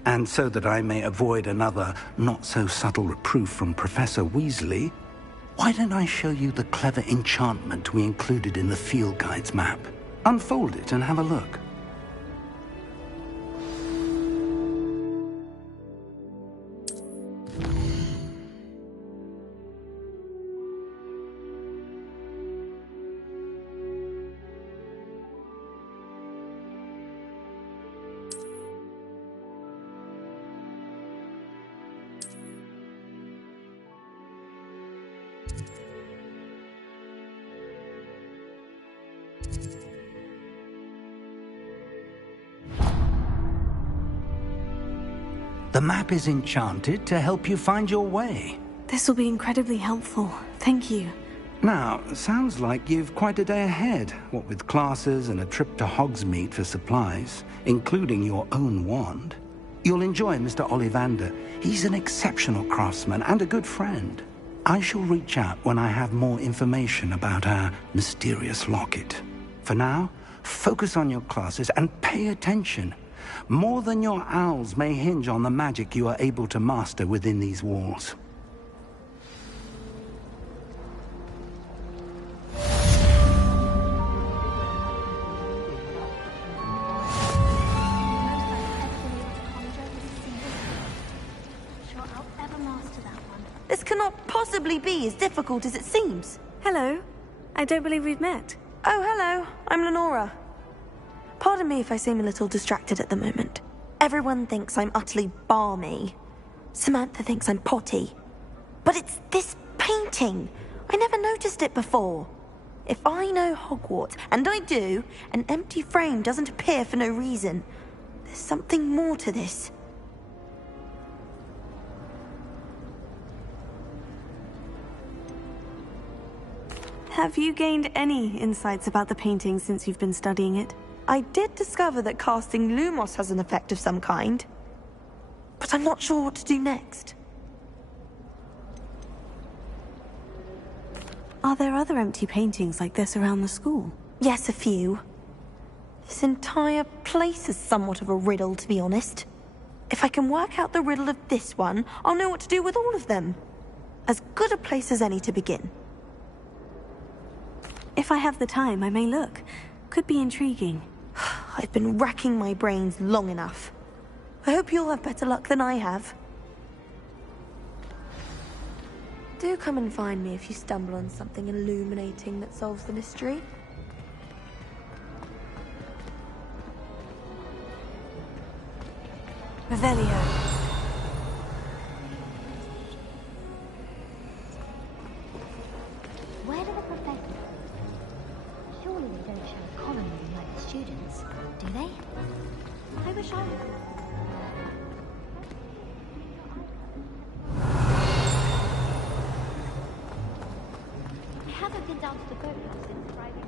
and so that I may avoid another not-so-subtle reproof from Professor Weasley, why don't I show you the clever enchantment we included in the field guide's map? Unfold it and have a look. The map is enchanted to help you find your way. This will be incredibly helpful. Thank you. Now, sounds like you've quite a day ahead, what with classes and a trip to Hogsmeade for supplies, including your own wand. You'll enjoy Mr. Ollivander. He's an exceptional craftsman and a good friend. I shall reach out when I have more information about our mysterious locket. For now, focus on your classes and pay attention. More than your owls may hinge on the magic you are able to master within these walls. This cannot possibly be as difficult as it seems. Hello. I don't believe we've met. Oh, hello. I'm Lenora. Pardon me if I seem a little distracted at the moment. Everyone thinks I'm utterly balmy. Samantha thinks I'm potty. But it's this painting. I never noticed it before. If I know Hogwarts, and I do, an empty frame doesn't appear for no reason. There's something more to this. Have you gained any insights about the painting since you've been studying it? I did discover that casting Lumos has an effect of some kind, but I'm not sure what to do next. Are there other empty paintings like this around the school? Yes, a few. This entire place is somewhat of a riddle, to be honest. If I can work out the riddle of this one, I'll know what to do with all of them. As good a place as any to begin. If I have the time, I may look. Could be intriguing. I've been racking my brains long enough. I hope you'll have better luck than I have. Do come and find me if you stumble on something illuminating that solves the mystery. Revelio. Where do the professors? Surely they don't show a common room like the students, do they? I wish I had. I haven't been down to the boathouse since Friday.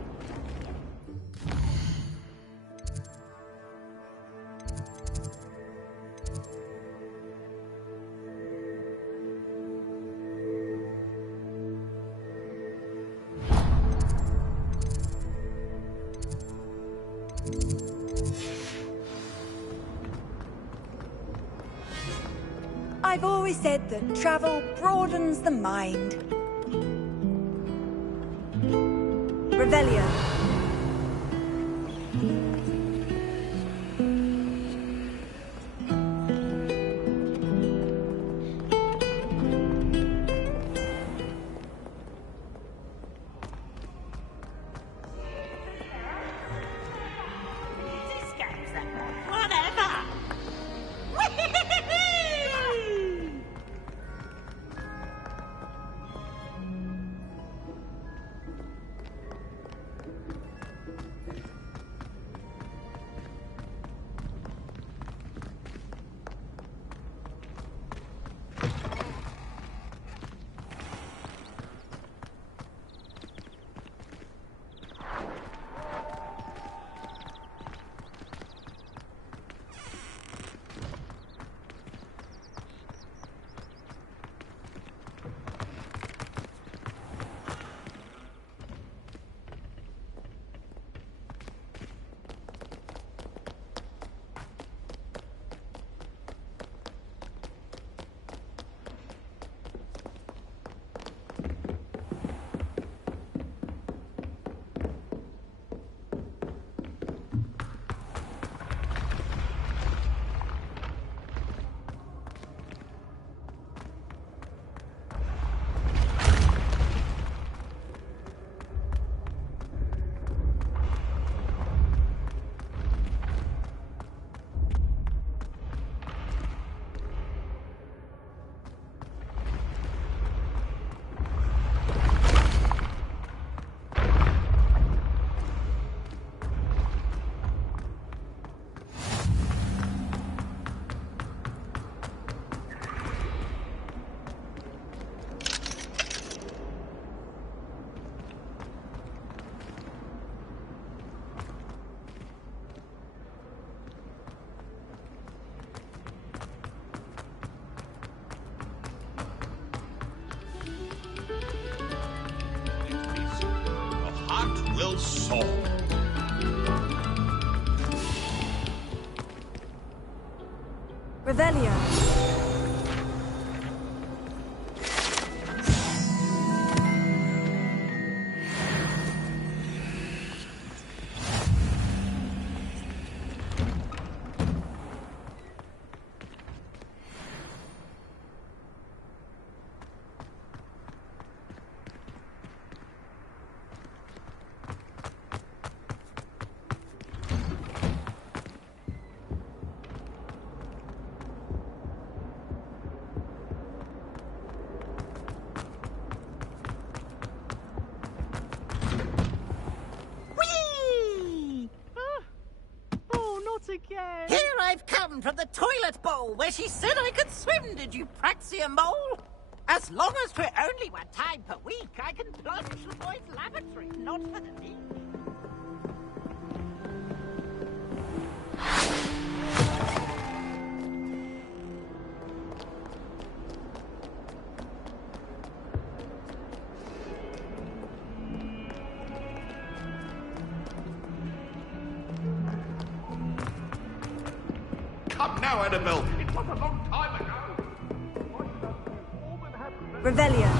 I've always said that travel broadens the mind. Revelio. eternal song. Revelio. Again. Here I've come from the toilet bowl where she said I could swim, did you praxia mole? As long as 'twere only one time per week, I can plunge the boy's lavatory, not for the knee. Come now, Annabelle. It was a long time ago. Revelio.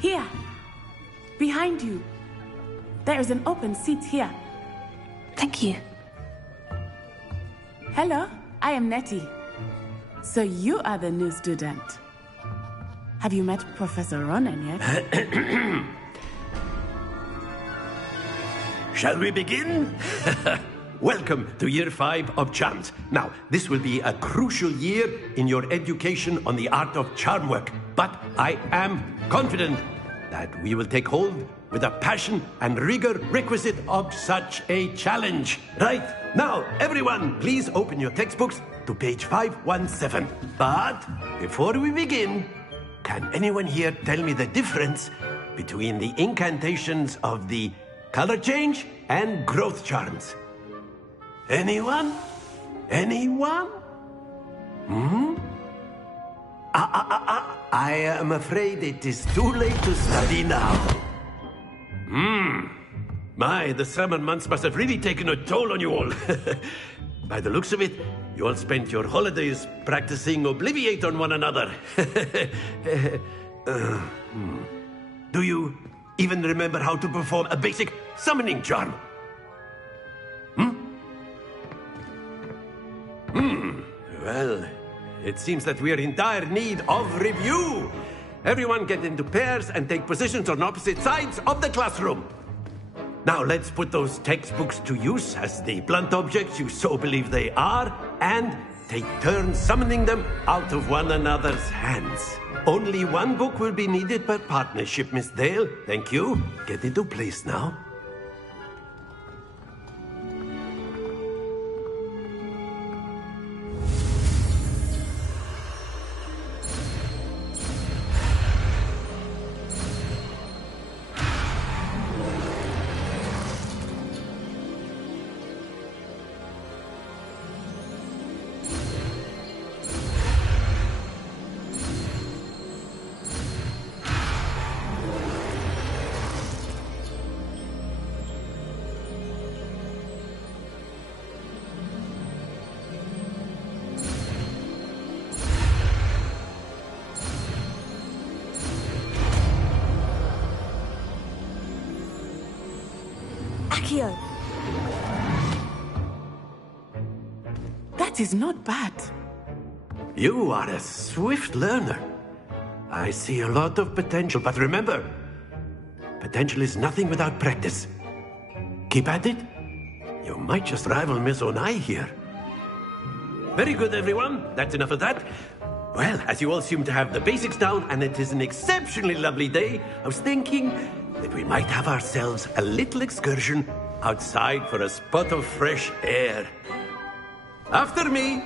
Here, behind you. There is an open seat here. Thank you. Hello, I am Nettie. So you are the new student. Have you met Professor Ronan yet? Shall we begin? Welcome to Year 5 of Charms. Now, this will be a crucial year in your education on the art of charm work, but I am confident that we will take hold with the passion and rigor requisite of such a challenge. Right, now, everyone, please open your textbooks to page 517. But before we begin, can anyone here tell me the difference between the incantations of the color change and growth charms? Anyone? Anyone? I am afraid it is too late to study now. My, the summer months must have really taken a toll on you all. By the looks of it, you all spent your holidays practicing Obliviate on one another. Do you even remember how to perform a basic summoning charm? Well, it seems that we are in dire need of review. Everyone get into pairs and take positions on opposite sides of the classroom. Now let's put those textbooks to use as the blunt objects you so believe they are, and take turns summoning them out of one another's hands. Only one book will be needed per partnership, Miss Dale. Thank you. Get into place now. Accio. That is not bad. You are a swift learner. I see a lot of potential, but remember, potential is nothing without practice. Keep at it. You might just rival Miss Onai here. Very good, everyone. That's enough of that. Well, as you all seem to have the basics down, and it is an exceptionally lovely day, I was thinking that we might have ourselves a little excursion outside for a spot of fresh air. After me.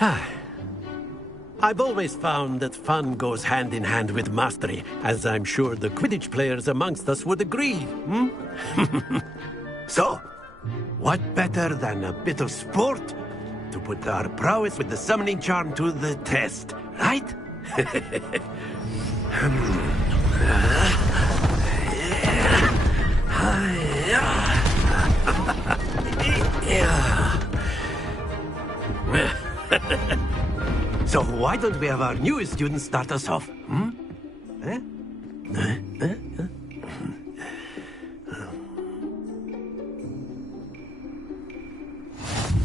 I've always found that fun goes hand in hand with mastery, as I'm sure the Quidditch players amongst us would agree, So, what better than a bit of sport to put our prowess with the summoning charm to the test, right? So why don't we have our newest student start us off?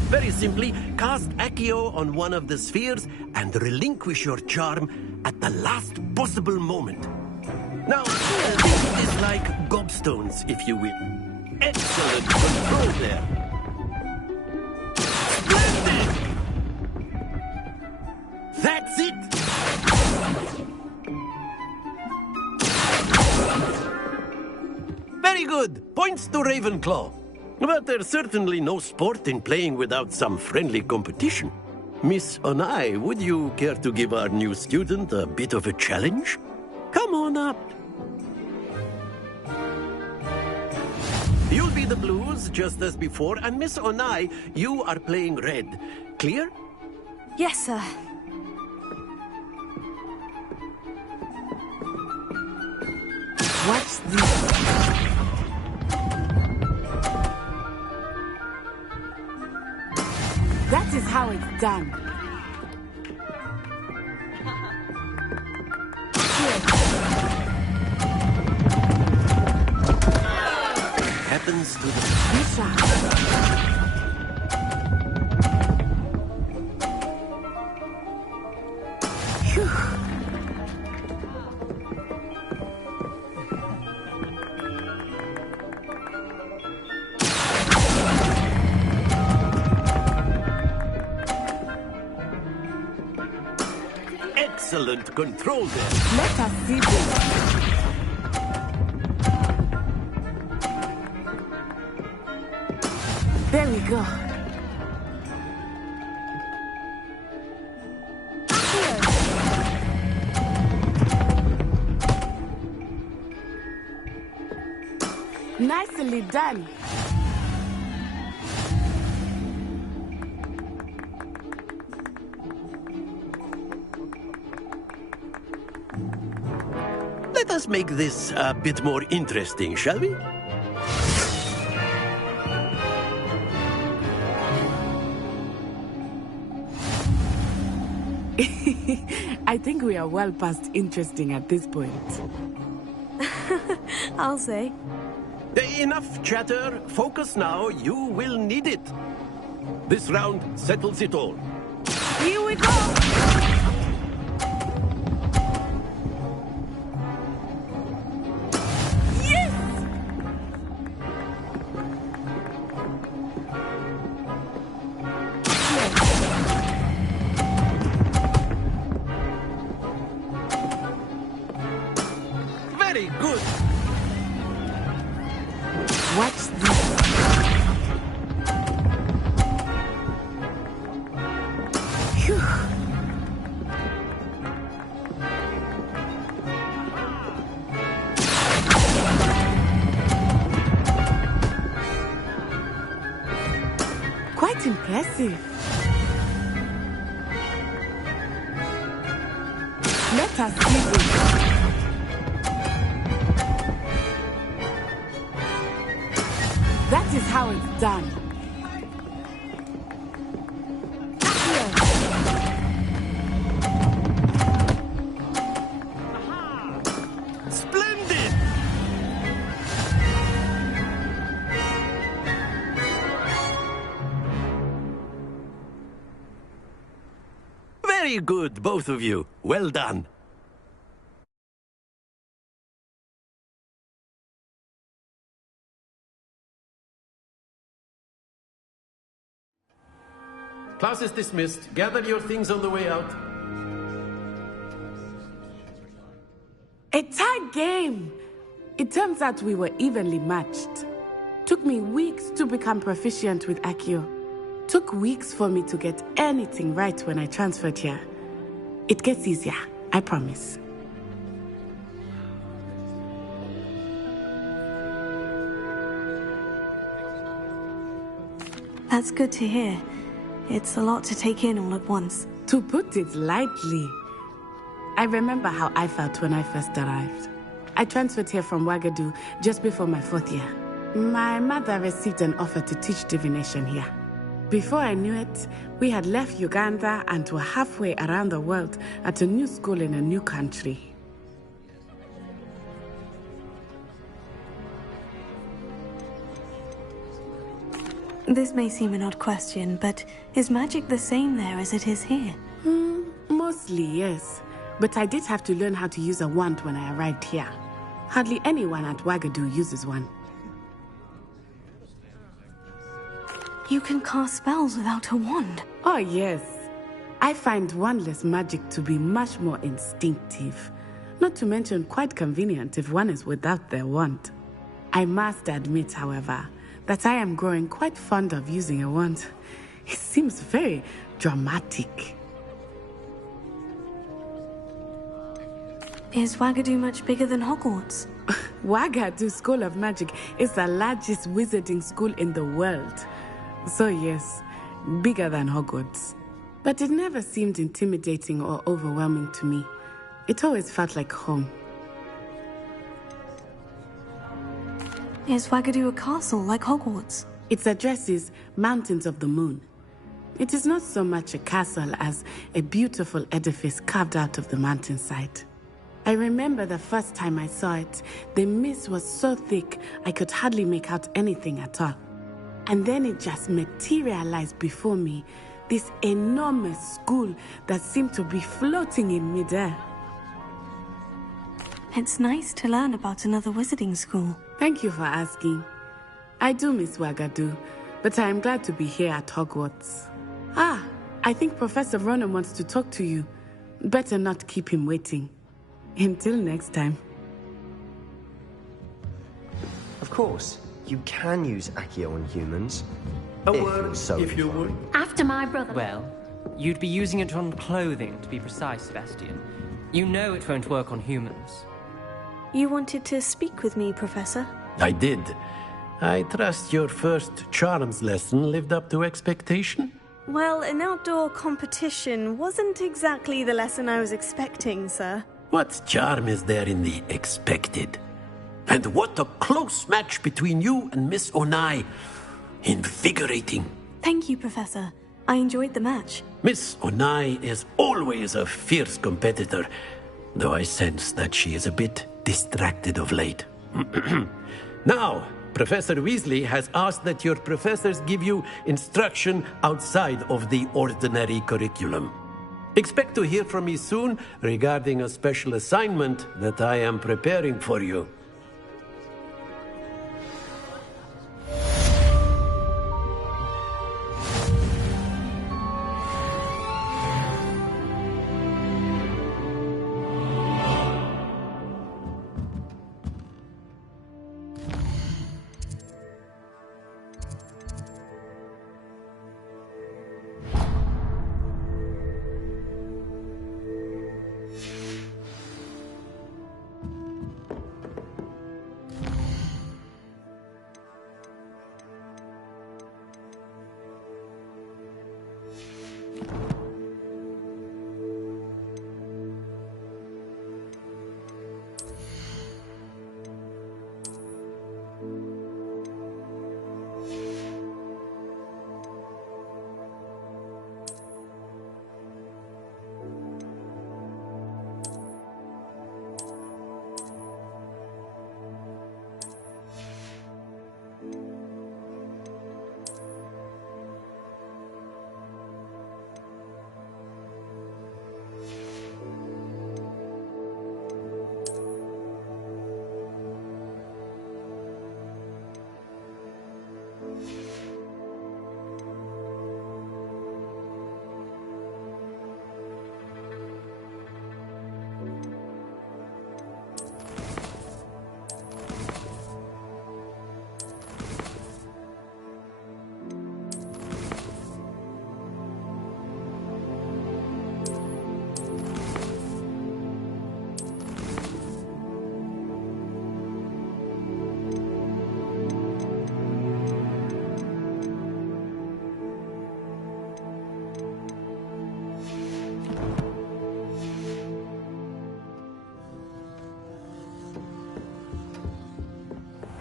Very simply, cast Accio on one of the spheres and relinquish your charm at the last possible moment. Now, think of this like gobstones, if you will. Excellent control there. Splendid! That's it! Very good. Points to Ravenclaw. But there's certainly no sport in playing without some friendly competition. Miss Onai, would you care to give our new student a bit of a challenge? Come on up. You'll be the blues, just as before, and Miss Onai, you are playing red. Clear? Yes, sir. Watch this. That is how it's done. Happens to the... Excellent control there. Let us see this. There we go. Nicely done. Let us make this a bit more interesting, shall we? I think we are well past interesting at this point. I'll say. Enough chatter. Focus now. You will need it. This round settles it all. Here we go! Very good. Watch this. Phew. Quite impressive. Let us see this. That is how it's done. Splendid! Very good, both of you. Well done. Class is dismissed. Gather your things on the way out. A tight game. It turns out we were evenly matched. Took me weeks to become proficient with Accio. Took weeks for me to get anything right when I transferred here. It gets easier, I promise. That's good to hear. It's a lot to take in all at once. To put it lightly, I remember how I felt when I first arrived. I transferred here from Ouagadougou just before my 4th year. My mother received an offer to teach divination here. Before I knew it, we had left Uganda and were halfway around the world at a new school in a new country. This may seem an odd question, but is magic the same there as it is here? Mostly, yes. But I did have to learn how to use a wand when I arrived here. Hardly anyone at Ouagadougou uses one. You can cast spells without a wand? Oh, yes. I find wandless magic to be much more instinctive. Not to mention quite convenient if one is without their wand. I must admit, however, that I am growing quite fond of using a wand. It seems very dramatic. Is Ouagadougou much bigger than Hogwarts? Ouagadougou School of Magic is the largest wizarding school in the world. So yes, bigger than Hogwarts. But it never seemed intimidating or overwhelming to me. It always felt like home. Is Ouagadougou a castle like Hogwarts? Its address is Mountains of the Moon. It is not so much a castle as a beautiful edifice carved out of the mountainside. I remember the first time I saw it, the mist was so thick I could hardly make out anything at all. And then it just materialized before me, this enormous school that seemed to be floating in midair. It's nice to learn about another wizarding school. Thank you for asking. I do miss Ouagadougou, but I am glad to be here at Hogwarts. Ah, I think Professor Ronan wants to talk to you. Better not keep him waiting. Until next time. Of course, you can use Accio on humans. If you would. After my brother. Well, you'd be using it on clothing, to be precise, Sebastian. You know it won't work on humans. You wanted to speak with me, Professor? I did. I trust your first charms lesson lived up to expectation? Well, an outdoor competition wasn't exactly the lesson I was expecting, sir. What charm is there in the expected? And what a close match between you and Miss Onai. Invigorating. Thank you, Professor. I enjoyed the match. Miss Onai is always a fierce competitor, though I sense that she is a bit distracted of late. Now, Professor Weasley has asked that your professors give you instruction outside of the ordinary curriculum. Expect to hear from me soon regarding a special assignment that I am preparing for you.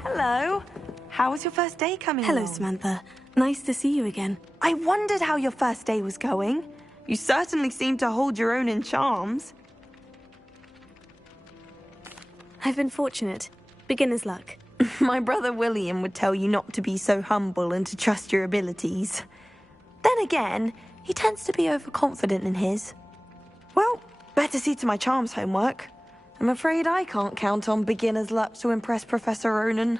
Hello. How was your first day coming Hello, along? Samantha. Nice to see you again. I wondered how your first day was going. You certainly seem to hold your own in charms. I've been fortunate. Beginner's luck. My brother William would tell you not to be so humble and to trust your abilities. Then again, he tends to be overconfident in his. Well, better see to my charms homework. I'm afraid I can't count on beginner's luck to impress Professor Ronan.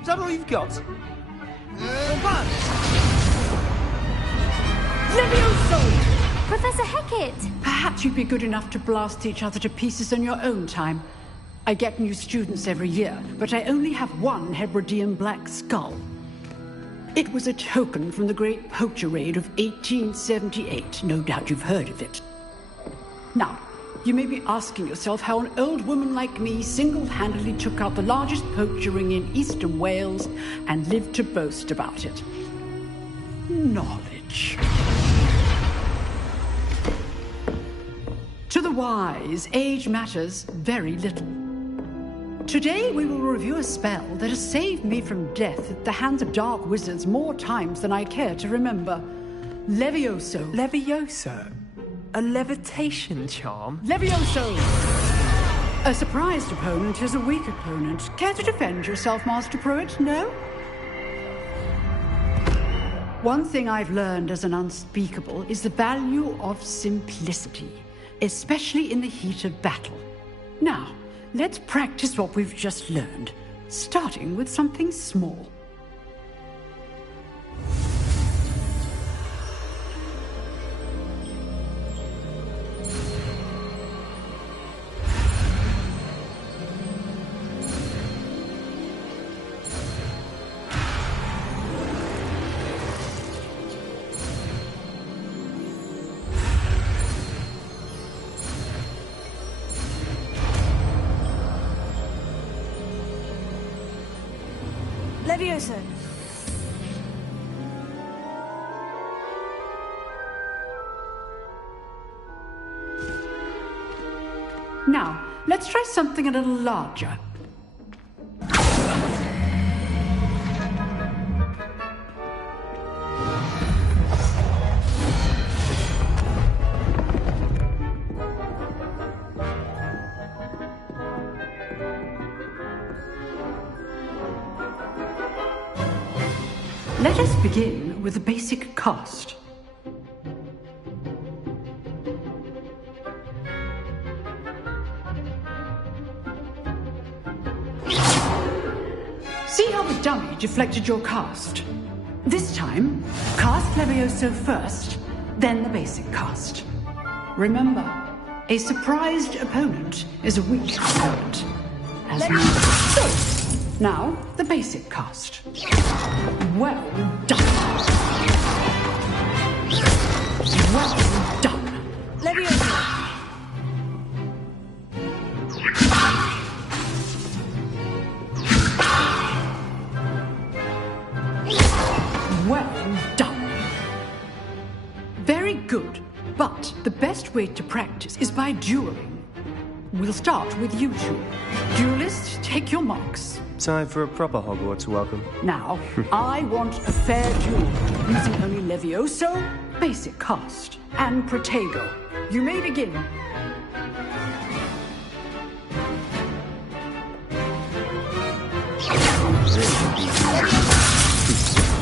Is that all you've got? Levioso! Professor Hecat! Perhaps you'd be good enough to blast each other to pieces on your own time. I get new students every year, but I only have one Hebridean black skull. It was a token from the Great Poacher Raid of 1878. No doubt you've heard of it. Now, you may be asking yourself how an old woman like me single-handedly took out the largest poacher ring in eastern Wales and lived to boast about it. Knowledge. To the wise, age matters very little. Today we will review a spell that has saved me from death at the hands of dark wizards more times than I care to remember. Levioso. Levioso? A levitation charm? Levioso! A surprised opponent is a weak opponent. Care to defend yourself, Master Pruitt? No? One thing I've learned as an unspeakable is the value of simplicity, especially in the heat of battle. Now, let's practice what we've just learned, starting with something small. Levioso. Now, let's try something a little larger. Let us begin with the basic cast. See how the dummy deflected your cast? This time, cast Levioso first, then the basic cast. Remember, a surprised opponent is a weak opponent. As so, now the basic cast. Well done. Well done. Levioso. Well done. Very good. But the best way to practice is by dueling. We'll start with you two. Duelists, take your marks. Time for a proper Hogwarts welcome. Now, I want a fair duel, using only Levioso, basic cast, and Protego. You may begin.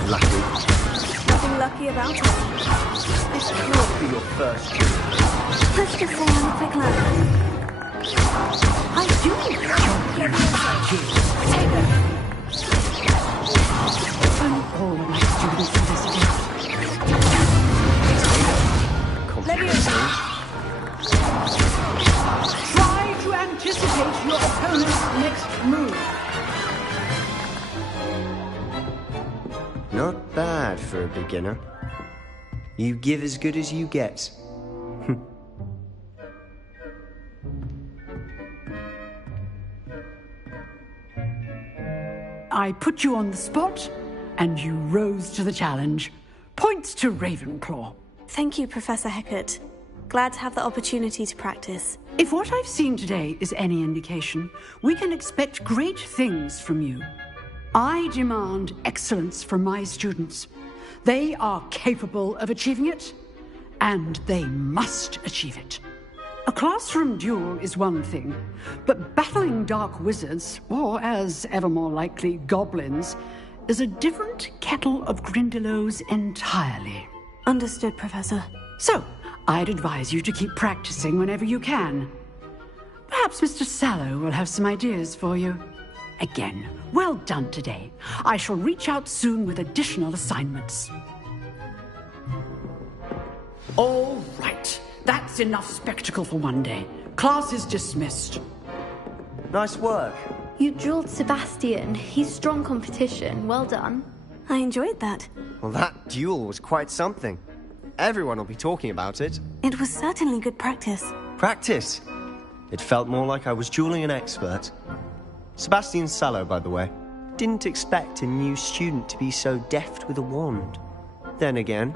Lucky. lucky about it. This cannot be your first job. Let's just say I'm a quick learner. I do. Take them. All of my students are visiting. Try to anticipate your opponent's next move. Not bad for a beginner. You give as good as you get. I put you on the spot, and you rose to the challenge. Points to Ravenclaw. Thank you, Professor Hecat. Glad to have the opportunity to practice. If what I've seen today is any indication, we can expect great things from you. I demand excellence from my students. They are capable of achieving it, and they must achieve it. A classroom duel is one thing, but battling dark wizards, or as ever more likely, goblins, is a different kettle of Grindylows entirely. Understood, Professor. So, I'd advise you to keep practicing whenever you can. Perhaps Mr. Sallow will have some ideas for you. Again, well done today. I shall reach out soon with additional assignments. All right. That's enough spectacle for one day. Class is dismissed. Nice work. You drilled Sebastian. He's strong competition. Well done. I enjoyed that. Well, that duel was quite something. Everyone will be talking about it. It was certainly good practice. Practice? It felt more like I was dueling an expert. Sebastian Sallow, by the way. Didn't expect a new student to be so deft with a wand. Then again,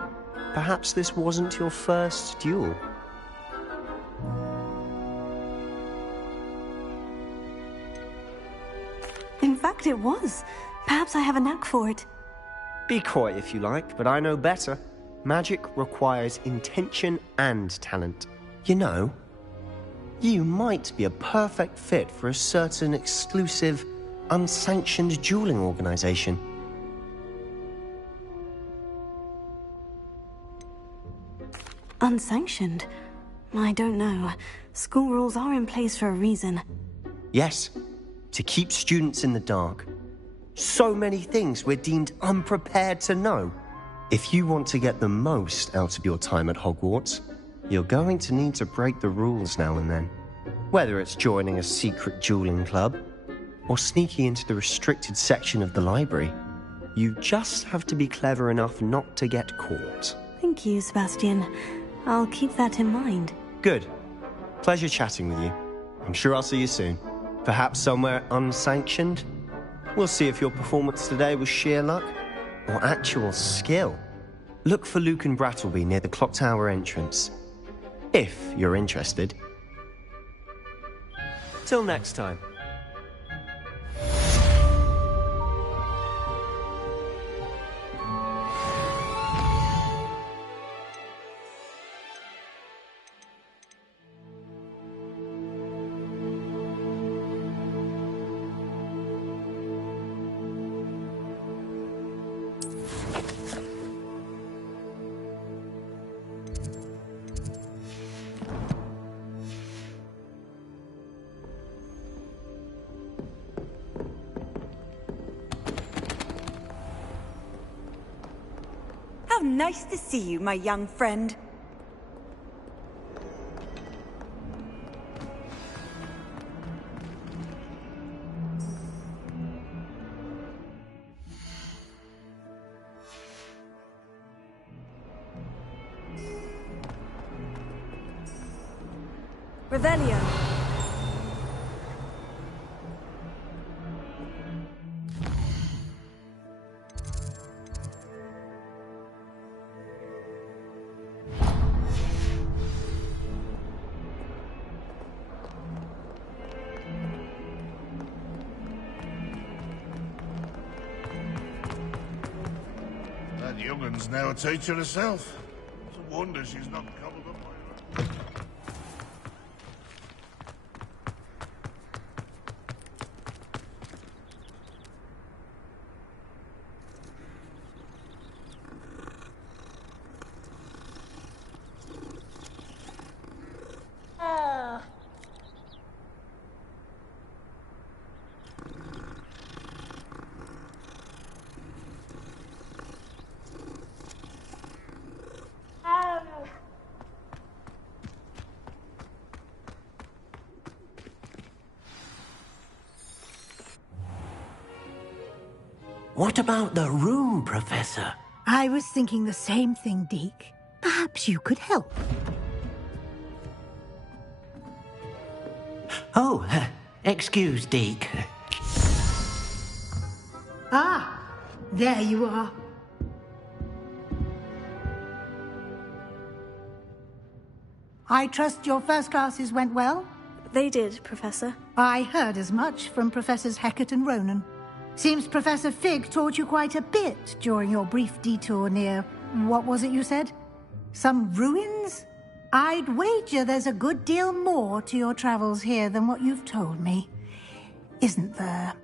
perhaps this wasn't your first duel. In fact, it was. Perhaps I have a knack for it. Be coy if you like, but I know better. Magic requires intention and talent. You know, you might be a perfect fit for a certain exclusive, unsanctioned dueling organization. Unsanctioned? I don't know. School rules are in place for a reason. Yes, to keep students in the dark. So many things we're deemed unprepared to know. If you want to get the most out of your time at Hogwarts, you're going to need to break the rules now and then. Whether it's joining a secret dueling club, or sneaking into the restricted section of the library, you just have to be clever enough not to get caught. Thank you, Sebastian. I'll keep that in mind. Good. Pleasure chatting with you. I'm sure I'll see you soon. Perhaps somewhere unsanctioned? We'll see if your performance today was sheer luck or actual skill. Look for Luke and Brattleby near the clock tower entrance. If you're interested. Till next time. How nice to see you, my young friend. Revelio. That young'un's now a teacher herself. It's a wonder she's not cobbled up by her. What about the room, Professor? I was thinking the same thing, Deke. Perhaps you could help. Oh, excuse, Deke. Ah, there you are. I trust your first classes went well? They did, Professor. I heard as much from Professors Hecat and Ronan. Seems Professor Fig taught you quite a bit during your brief detour near... what was it you said? Some ruins? I'd wager there's a good deal more to your travels here than what you've told me. Isn't there?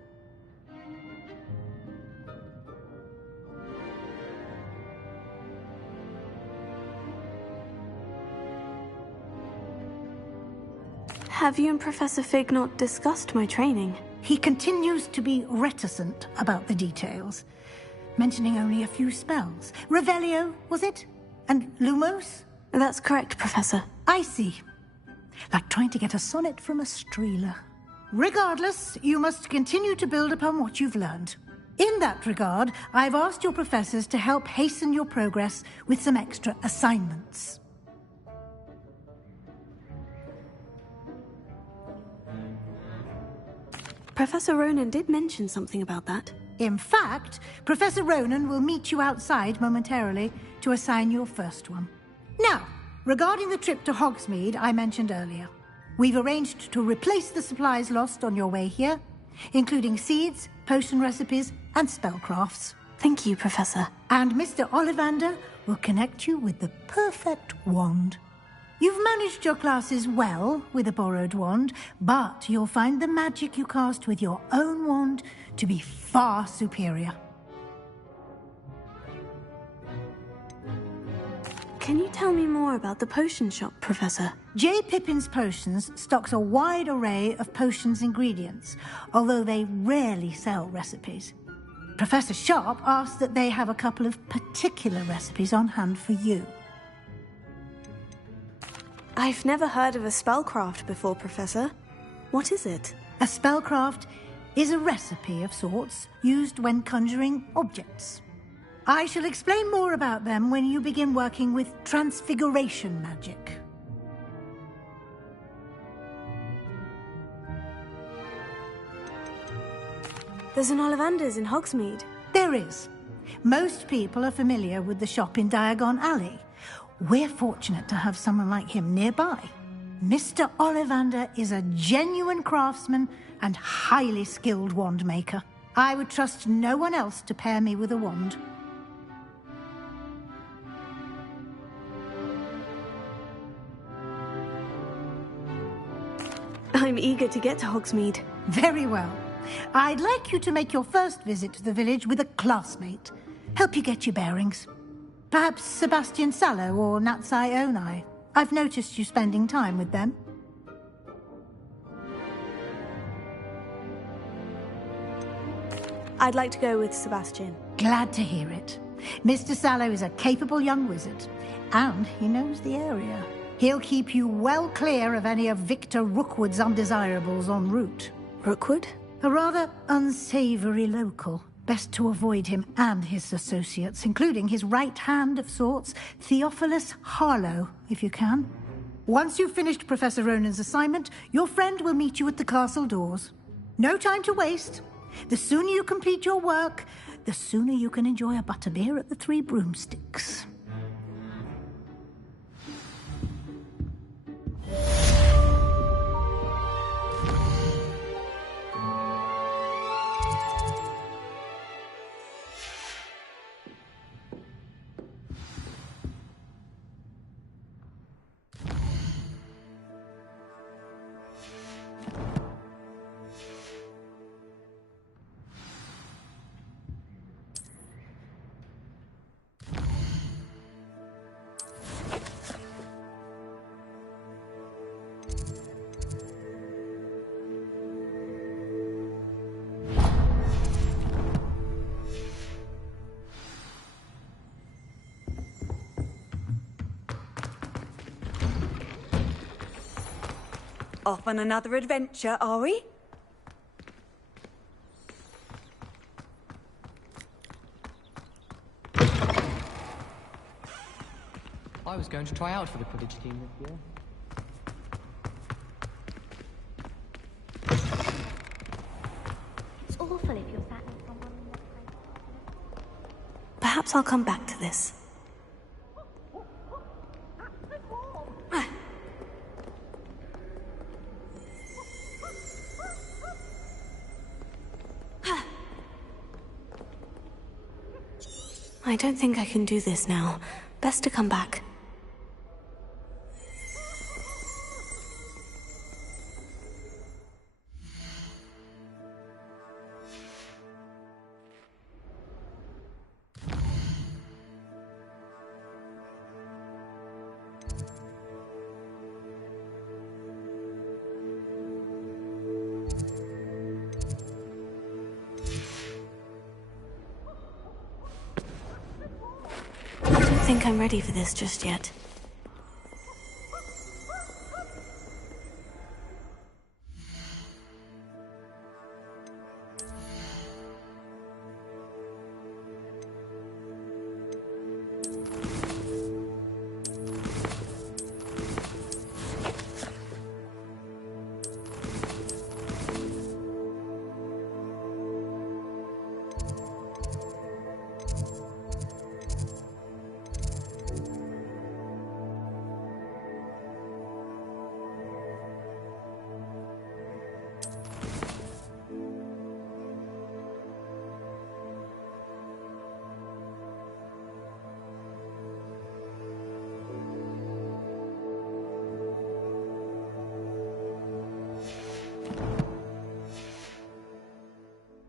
Have you and Professor Fig not discussed my training? He continues to be reticent about the details, mentioning only a few spells. Revelio, was it? And Lumos? That's correct, Professor. I see. Like trying to get a sonnet from a streeler. Regardless, you must continue to build upon what you've learned. In that regard, I've asked your professors to help hasten your progress with some extra assignments. Professor Ronan did mention something about that. In fact, Professor Ronan will meet you outside momentarily to assign your first one. Now, regarding the trip to Hogsmeade I mentioned earlier, we've arranged to replace the supplies lost on your way here, including seeds, potion recipes, and spellcrafts. Thank you, Professor. And Mr. Ollivander will connect you with the perfect wand. You've managed your classes well with a borrowed wand, but you'll find the magic you cast with your own wand to be far superior. Can you tell me more about the potion shop, Professor? J. Pippin's Potions stocks a wide array of potions ingredients, although they rarely sell recipes. Professor Sharp asks that they have a couple of particular recipes on hand for you. I've never heard of a spellcraft before, Professor. What is it? A spellcraft is a recipe of sorts used when conjuring objects. I shall explain more about them when you begin working with transfiguration magic. There's an Ollivander's in Hogsmeade. There is. Most people are familiar with the shop in Diagon Alley. We're fortunate to have someone like him nearby. Mr. Ollivander is a genuine craftsman and highly skilled wand maker. I would trust no one else to pair me with a wand. I'm eager to get to Hogsmeade. Very well. I'd like you to make your first visit to the village with a classmate. Help you get your bearings. Perhaps Sebastian Sallow or Natsai Onai. I've noticed you spending time with them. I'd like to go with Sebastian. Glad to hear it. Mr. Sallow is a capable young wizard, and he knows the area. He'll keep you well clear of any of Victor Rookwood's undesirables en route. Rookwood? A rather unsavory local. Best to avoid him and his associates, including his right hand of sorts, Theophilus Harlow, if you can. Once you've finished Professor Ronan's assignment, your friend will meet you at the castle doors. No time to waste. The sooner you complete your work, the sooner you can enjoy a butterbeer at the Three Broomsticks. Off on another adventure, are we? I was going to try out for the Quidditch team this year. It's awful if you're sat with someone. Perhaps I'll come back to this. I don't think I can do this now. Best to come back. I don't think I'm ready for this just yet.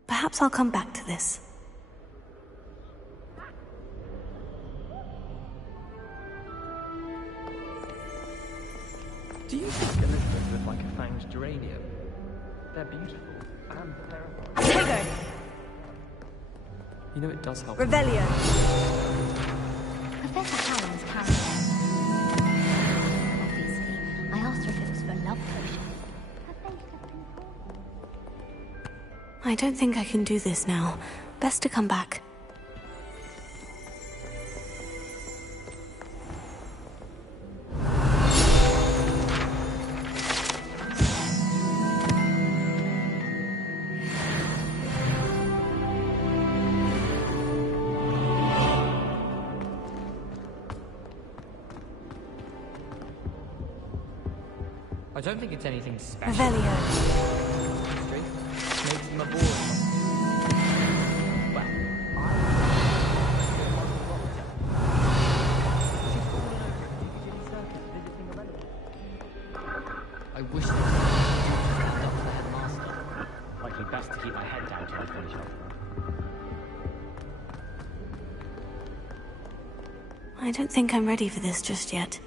Perhaps I'll come back to this. Do you think Elizabeth looked like a fanged geranium? They're beautiful and terrifying. Tego! You know it does help. Revelio! Professor Hallam's carrying on. Obviously, I asked her if it was for a love potion. Her face has been torn. I don't think I can do this now. Best to come back. I don't think it's anything special. Revelio. Straight makes them a boy. Well, I wish there was stand up to the headmaster. Likely best to keep my head down till I finish off. I don't think I'm ready for this just yet.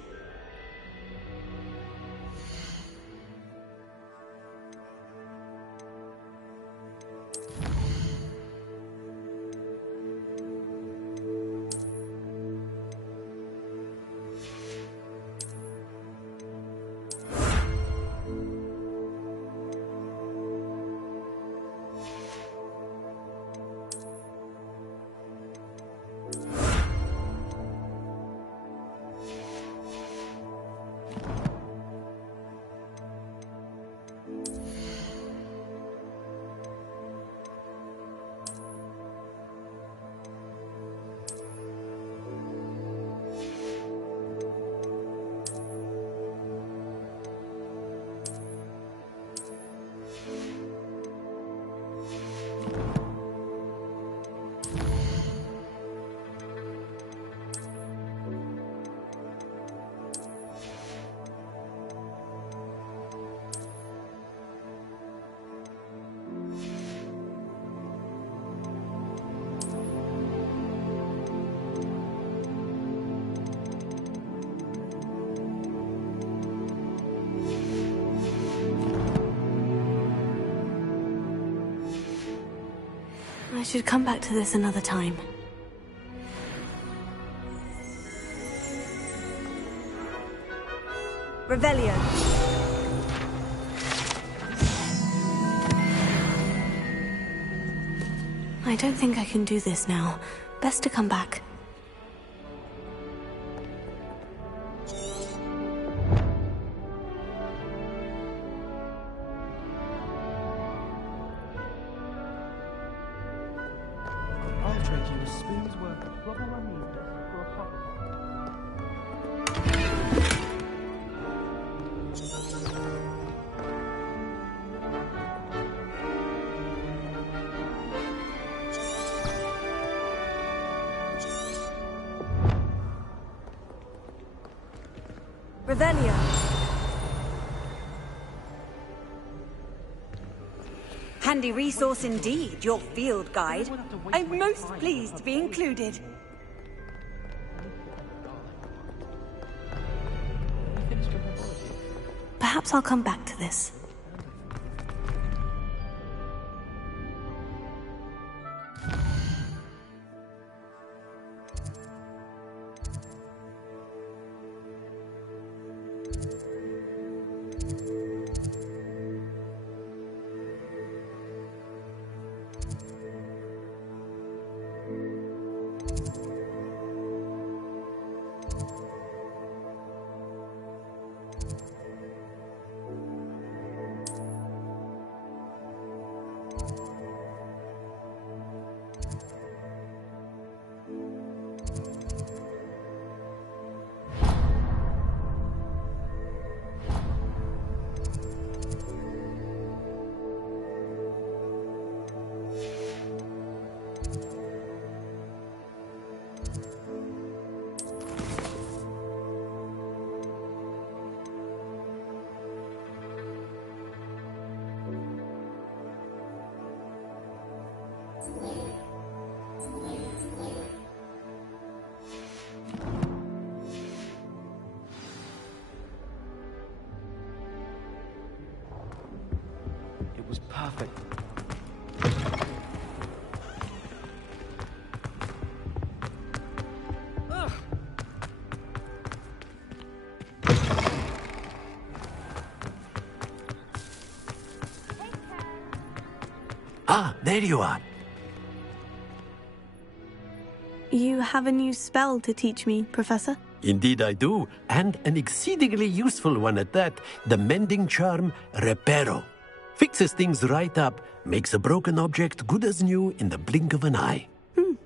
I should come back to this another time. Revelio. I don't think I can do this now. Best to come back. Revelio. Handy resource indeed, your field guide. I'm most pleased to be included. Perhaps I'll come back to this. It was perfect. Ah, there you are. You have a new spell to teach me, Professor? Indeed I do, and an exceedingly useful one at that. The mending charm, Reparo. Fixes things right up, makes a broken object good as new in the blink of an eye.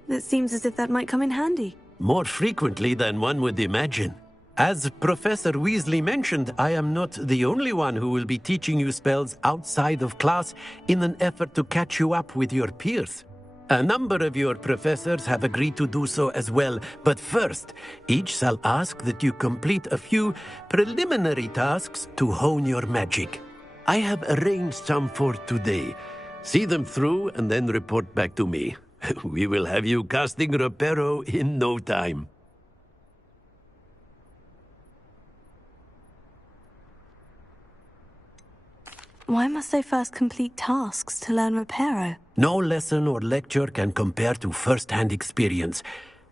It seems as if that might come in handy. More frequently than one would imagine. As Professor Weasley mentioned, I am not the only one who will be teaching you spells outside of class in an effort to catch you up with your peers. A number of your professors have agreed to do so as well, but first, each shall ask that you complete a few preliminary tasks to hone your magic. I have arranged some for today. See them through and then report back to me. We will have you casting Reparo in no time. Why must I first complete tasks to learn Reparo? No lesson or lecture can compare to first-hand experience,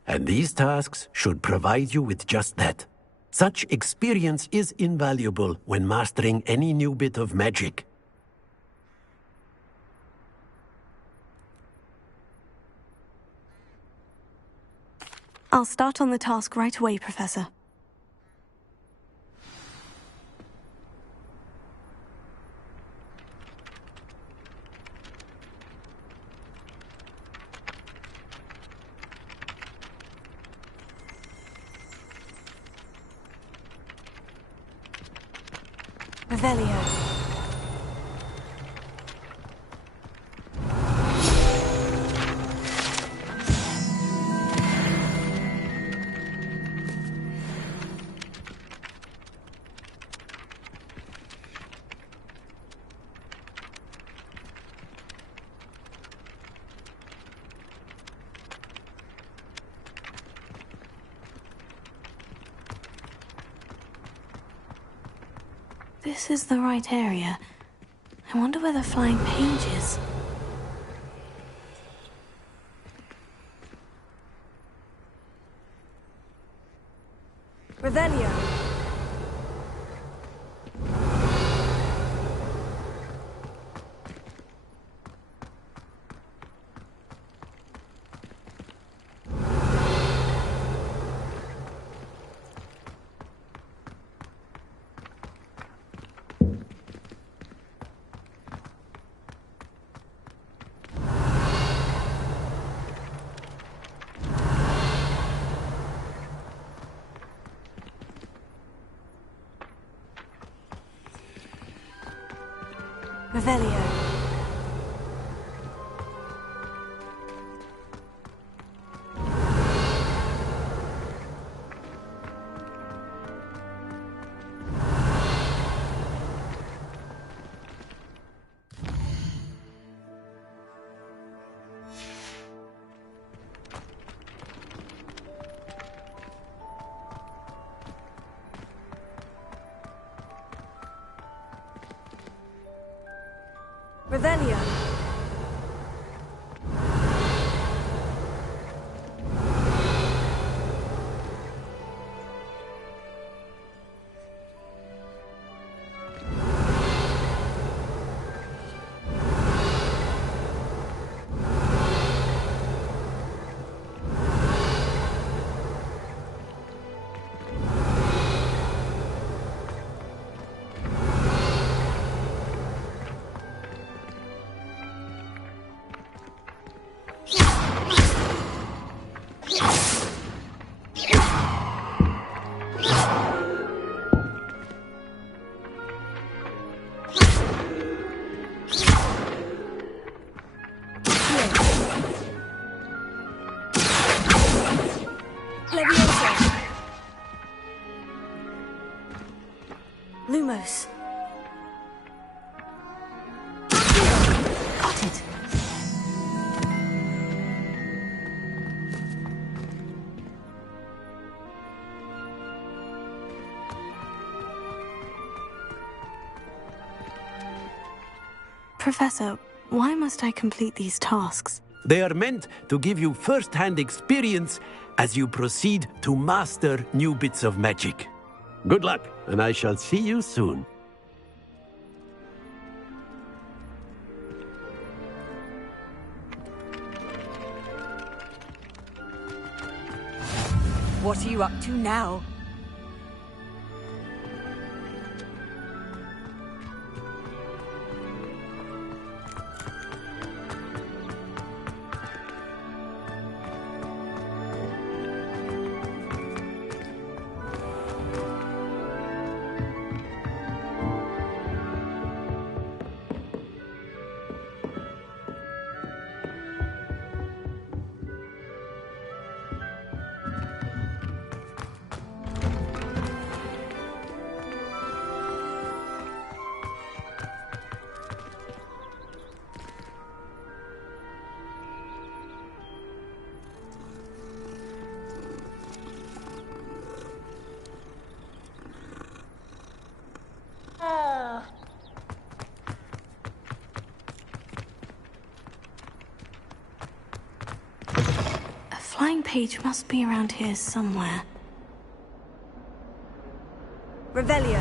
and these tasks should provide you with just that. Such experience is invaluable when mastering any new bit of magic. I'll start on the task right away, Professor. Revelio. This is the right area. I wonder where the flying page is. Revelio. Revelio. Revelio. Lumos. Got it. Professor, why must I complete these tasks? They are meant to give you first-hand experience as you proceed to master new bits of magic. Good luck, and I shall see you soon. What are you up to now? Flying page must be around here somewhere. Revelio.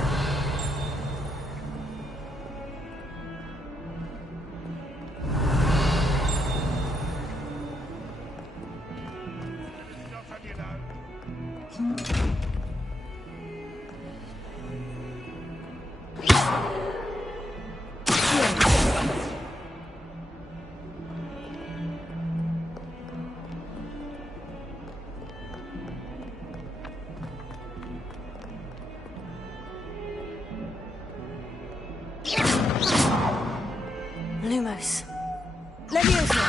Lumos. Leviosa.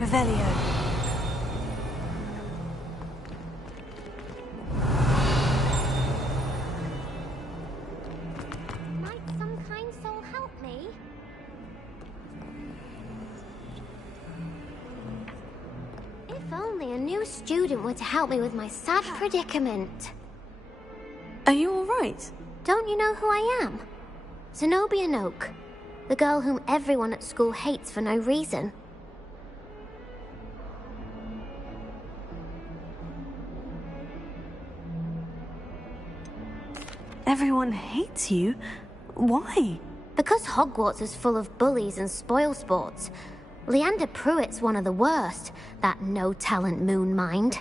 Revelio. Might some kind soul help me? If only a new student were to help me with my sad predicament. Are you all right? Don't you know who I am? Zenobia Noak. The girl whom everyone at school hates for no reason. Everyone hates you? Why? Because Hogwarts is full of bullies and spoilsports. Leander Pruitt's one of the worst, that no-talent moon mind.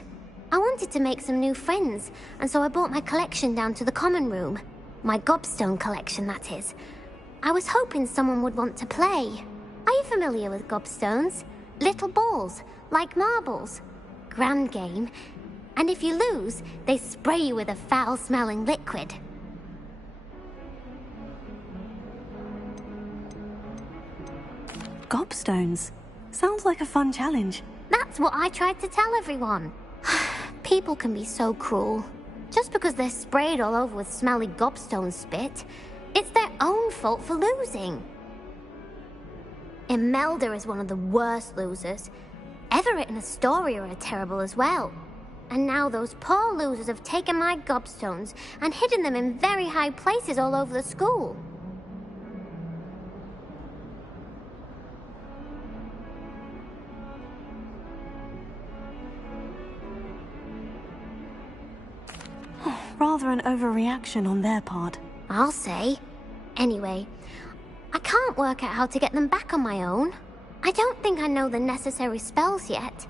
I wanted to make some new friends, and so I brought my collection down to the common room. My gobstone collection, that is. I was hoping someone would want to play. Are you familiar with gobstones? Little balls, like marbles. Grand game. And if you lose, they spray you with a foul-smelling liquid. gobstones. Sounds like a fun challenge. That's what I tried to tell everyone. People can be so cruel. Just because they're sprayed all over with smelly gobstone spit, it's their own fault for losing. Imelda is one of the worst losers. Everett and Astoria are terrible as well. And now those poor losers have taken my gobstones and hidden them in very high places all over the school. Rather an overreaction on their part. I'll say. Anyway, I can't work out how to get them back on my own. I don't think I know the necessary spells yet.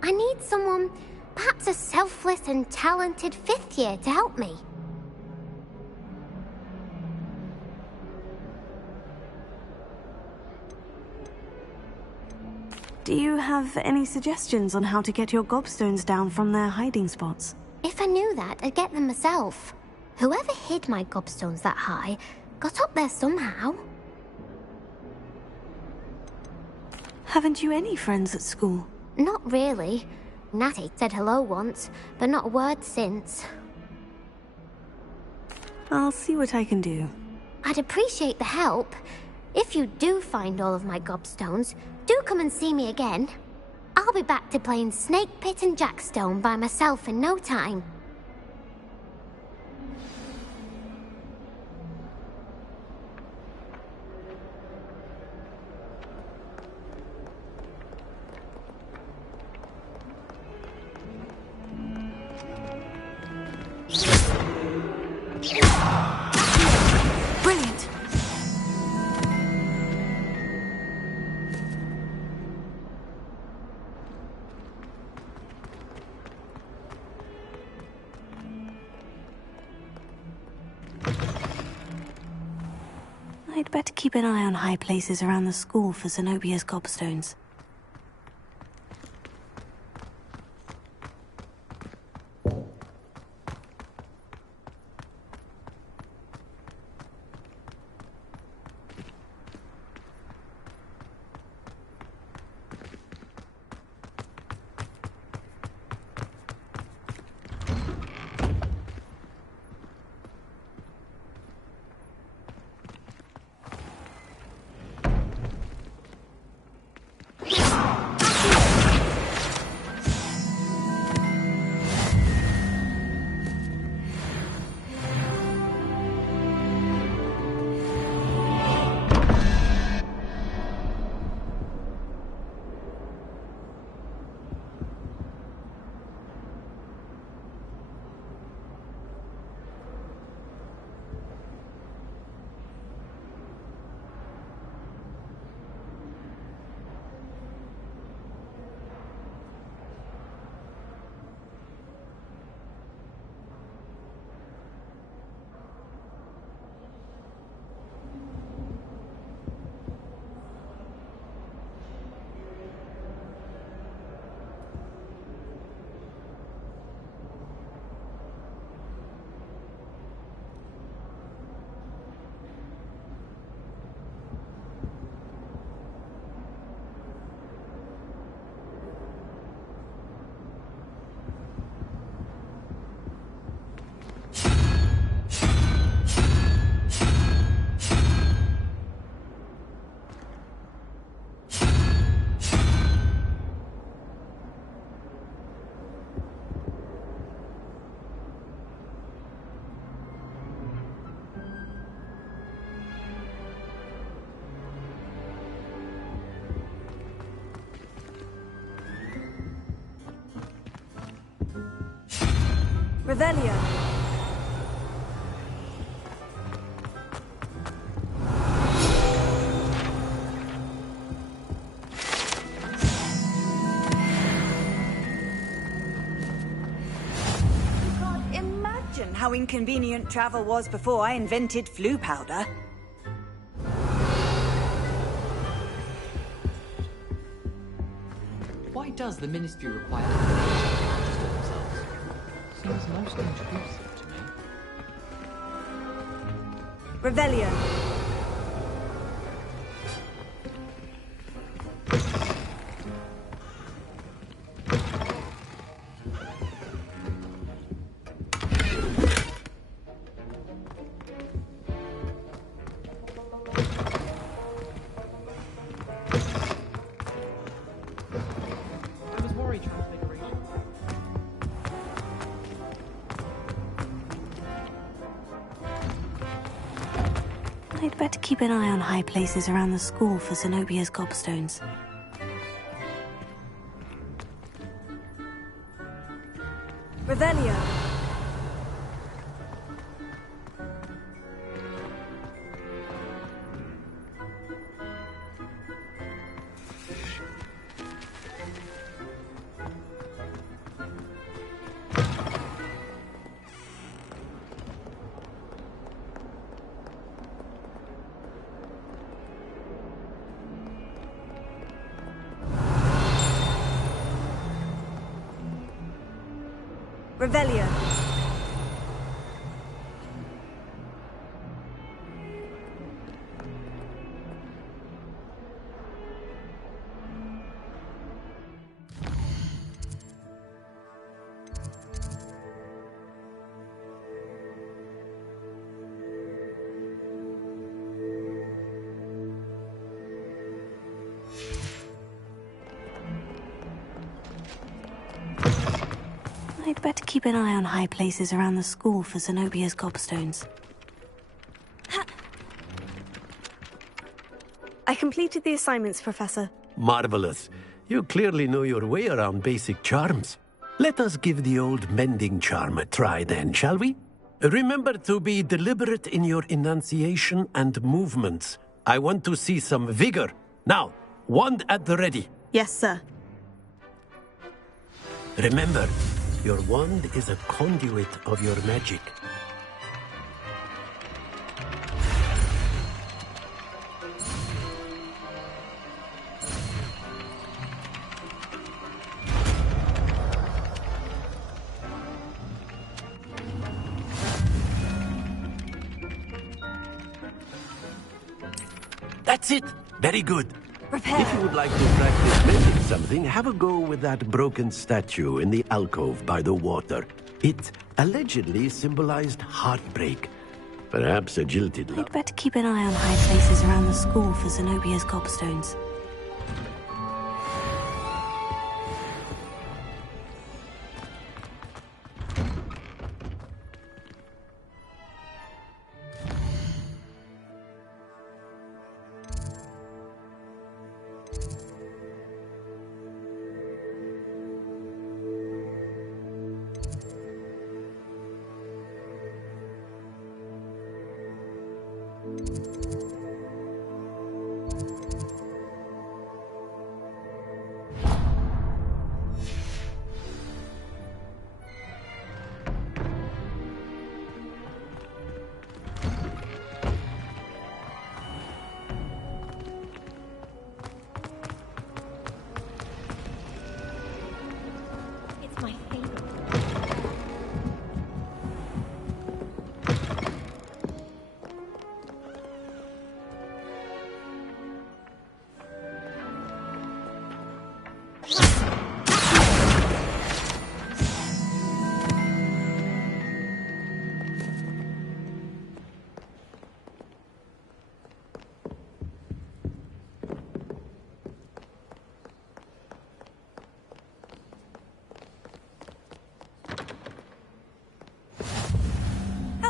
I need someone, perhaps a selfless and talented 5th year to help me. Do you have any suggestions on how to get your gobstones down from their hiding spots? If I knew that, I'd get them myself. Whoever hid my gobstones that high got up there somehow. Haven't you any friends at school? Not really. Natty said hello once, but not a word since. I'll see what I can do. I'd appreciate the help. If you do find all of my gobstones, do come and see me again. I'll be back to playing Snake Pit and Jackstone by myself in no time. Brilliant! I'd better keep an eye on high places around the school for Zenobia's gobstones. Revelio. Imagine how inconvenient travel was before I invented flu powder. Why does the Ministry require access to themselves? Seems most intrusive to me. Revelio. I'd better keep an eye on high places around the school for Zenobia's gobstones. Revelio. Revelio. I'd better keep an eye on high places around the school for Zenobia's gobstones. I completed the assignments, Professor. Marvelous. You clearly know your way around basic charms. Let us give the old mending charm a try then, shall we? Remember to be deliberate in your enunciation and movements. I want to see some vigor. Now, wand at the ready. Yes, sir. Remember, your wand is a conduit of your magic. That's it. Very good. Prepare. If you would like to practice mending something, have a go with that broken statue in the alcove by the water. It allegedly symbolized heartbreak. Perhaps a jilted love. I'd better keep an eye on high places around the school for Zenobia's gobstones.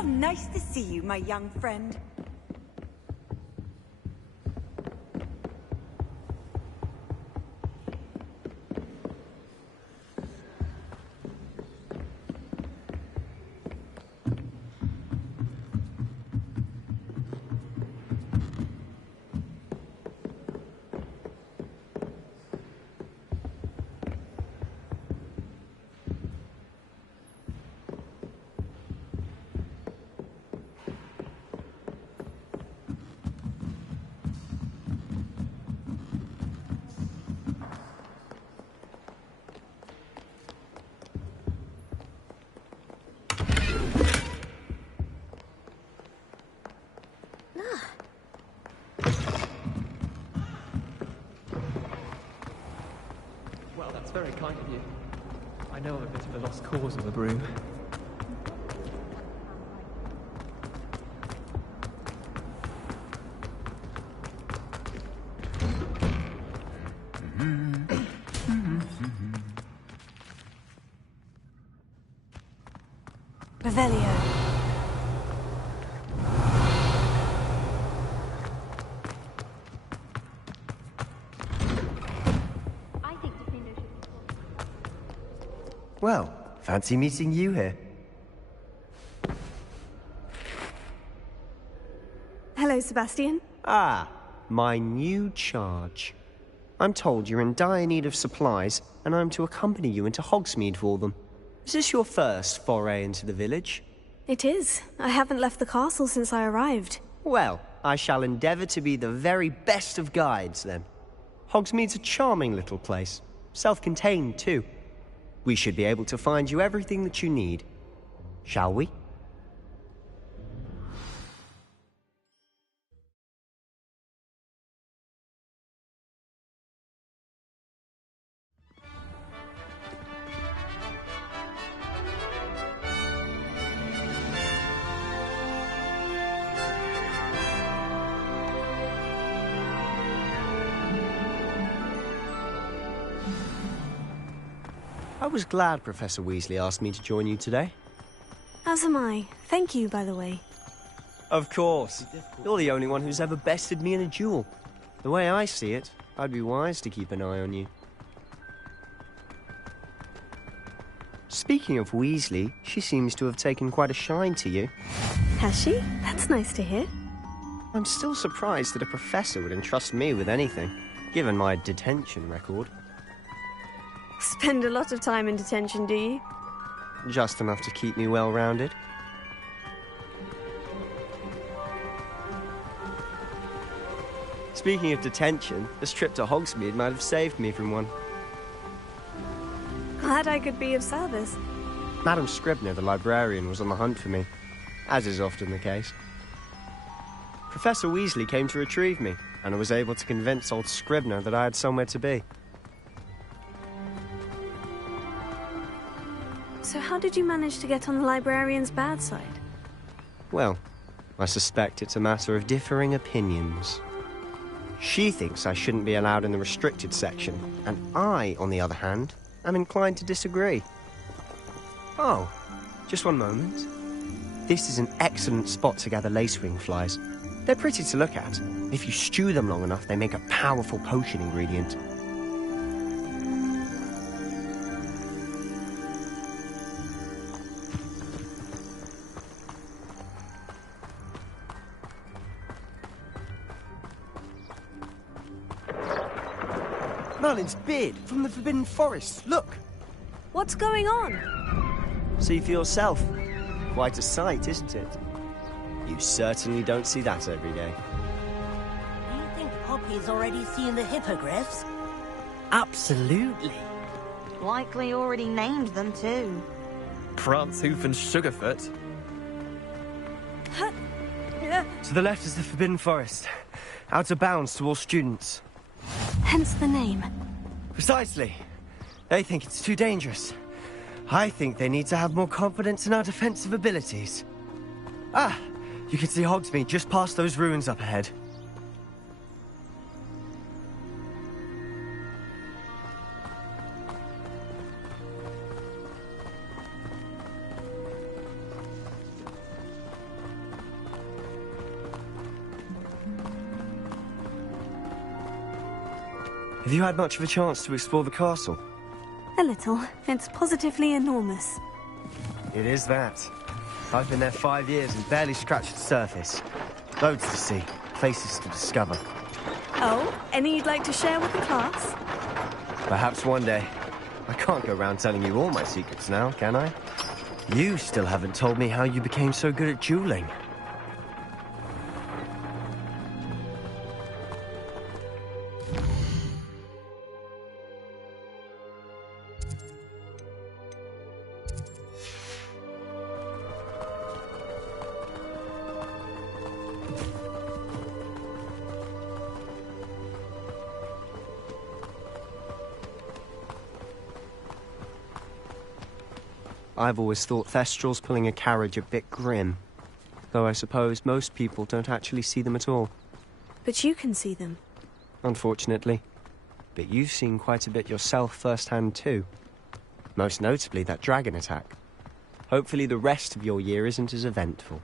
Nice to see you, my young friend. Very kind of you. I know I'm a bit of a lost cause with a broom. Revelio. Well, fancy meeting you here. Hello, Sebastian. Ah, my new charge. I'm told you're in dire need of supplies, and I'm to accompany you into Hogsmeade for them. Is this your first foray into the village? It is. I haven't left the castle since I arrived. Well, I shall endeavour to be the very best of guides, then. Hogsmeade's a charming little place. Self-contained, too. We should be able to find you everything that you need. Shall we? I was glad Professor Weasley asked me to join you today. As am I. Thank you, by the way. Of course. You're the only one who's ever bested me in a duel. The way I see it, I'd be wise to keep an eye on you. Speaking of Weasley, she seems to have taken quite a shine to you. Has she? That's nice to hear. I'm still surprised that a professor would entrust me with anything, given my detention record. Spend a lot of time in detention, do you? Just enough to keep me well-rounded. Speaking of detention, this trip to Hogsmeade might have saved me from one. Glad I could be of service. Madam Scribner, the librarian, was on the hunt for me, as is often the case. Professor Weasley came to retrieve me, and I was able to convince old Scribner that I had somewhere to be. So how did you manage to get on the librarian's bad side? Well, I suspect it's a matter of differing opinions. She thinks I shouldn't be allowed in the restricted section, and I, on the other hand, am inclined to disagree. Oh, just one moment. This is an excellent spot to gather lacewing flies. They're pretty to look at. If you stew them long enough, they make a powerful potion ingredient. Merlin's beard from the Forbidden Forest. Look! What's going on? See for yourself. Quite a sight, isn't it? You certainly don't see that every day. Do you think Poppy's already seen the hippogriffs? Absolutely. Likely already named them, too. Prance, Hoof, and Sugarfoot. To the left is the Forbidden Forest. Out of bounds to all students. Hence the name. Precisely. They think it's too dangerous. I think they need to have more confidence in our defensive abilities. Ah, you can see Hogsmeade just past those ruins up ahead. Have you had much of a chance to explore the castle? A little. It's positively enormous. It is that. I've been there 5 years and barely scratched the surface. Loads to see, places to discover. Oh, any you'd like to share with the class? Perhaps one day. I can't go around telling you all my secrets now, can I? You still haven't told me how you became so good at dueling. I've always thought Thestrals pulling a carriage a bit grim. Though I suppose most people don't actually see them at all. But you can see them. Unfortunately. But you've seen quite a bit yourself firsthand too. Most notably that dragon attack. Hopefully the rest of your year isn't as eventful.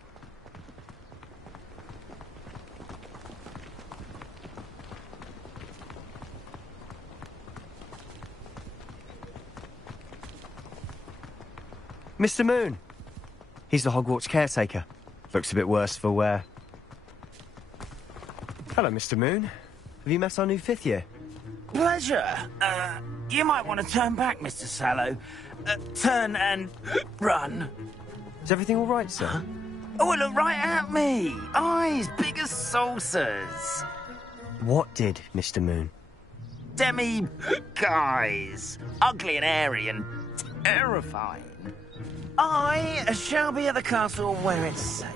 Mr. Moon. He's the Hogwarts caretaker. Looks a bit worse for wear. Hello, Mr. Moon. Have you met our new 5th year? Pleasure. You might want to turn back, Mr. Sallow. Turn and run. Is everything all right, sir? Huh? Oh, look right at me. Eyes big as saucers. What did, Mr. Moon? Guys. Ugly and airy and terrifying. I shall be at the castle where it's safe.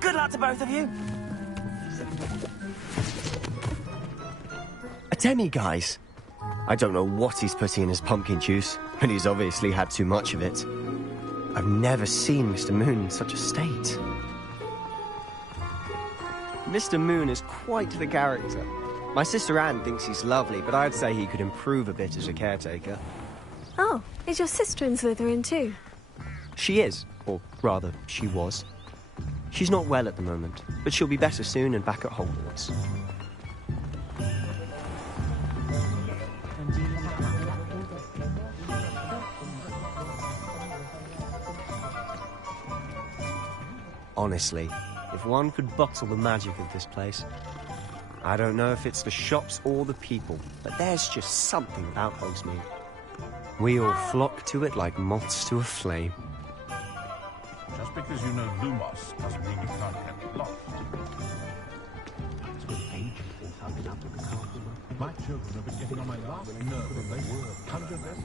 Good luck to both of you. A demi-guise? I don't know what he's putting in his pumpkin juice, but he's obviously had too much of it. I've never seen Mr. Moon in such a state. Mr. Moon is quite the character. My sister Anne thinks he's lovely, but I'd say he could improve a bit as a caretaker. Oh, is your sister in Slytherin too? She is, or rather, she was. She's not well at the moment, but she'll be better soon and back at Hogwarts. Honestly, if one could bottle the magic of this place. I don't know if it's the shops or the people, but there's just something about Hogsmeade. We all flock to it like moths to a flame. Just because you know Lumos doesn't mean you can't get lost. My children have been getting on my last nerve of late. Conjure that.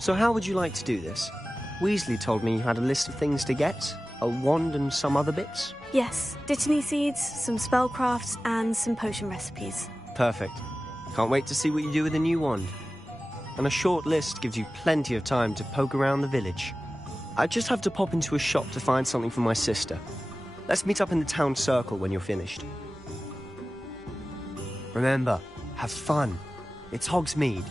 So how would you like to do this? Weasley told me you had a list of things to get, a wand and some other bits. Yes, Dittany seeds, some spellcrafts, and some potion recipes. Perfect. Can't wait to see what you do with the new wand. And a short list gives you plenty of time to poke around the village. I just have to pop into a shop to find something for my sister. Let's meet up in the town circle when you're finished. Remember, have fun. It's Hogsmeade.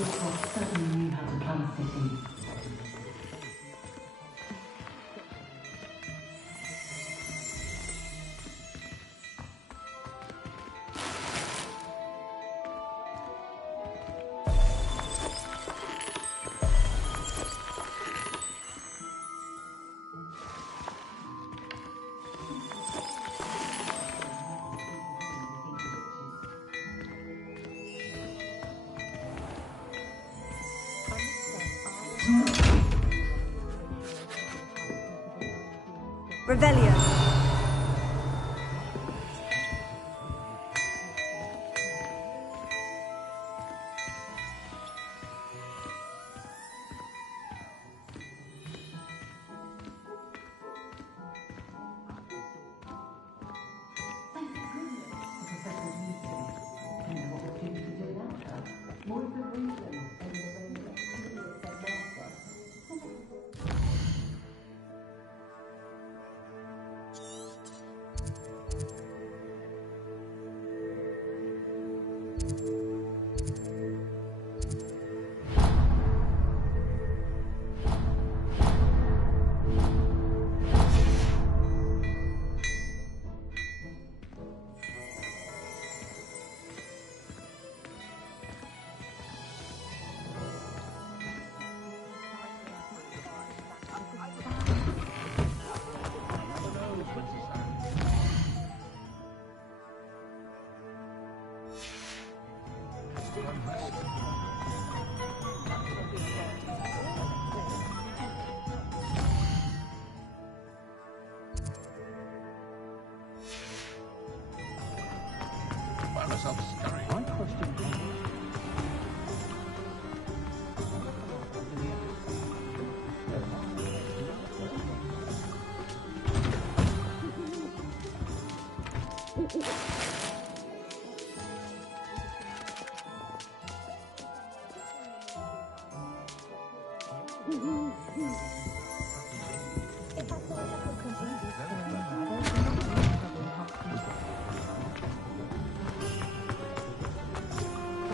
Woodcock certainly knew how to plant cities. Revelio.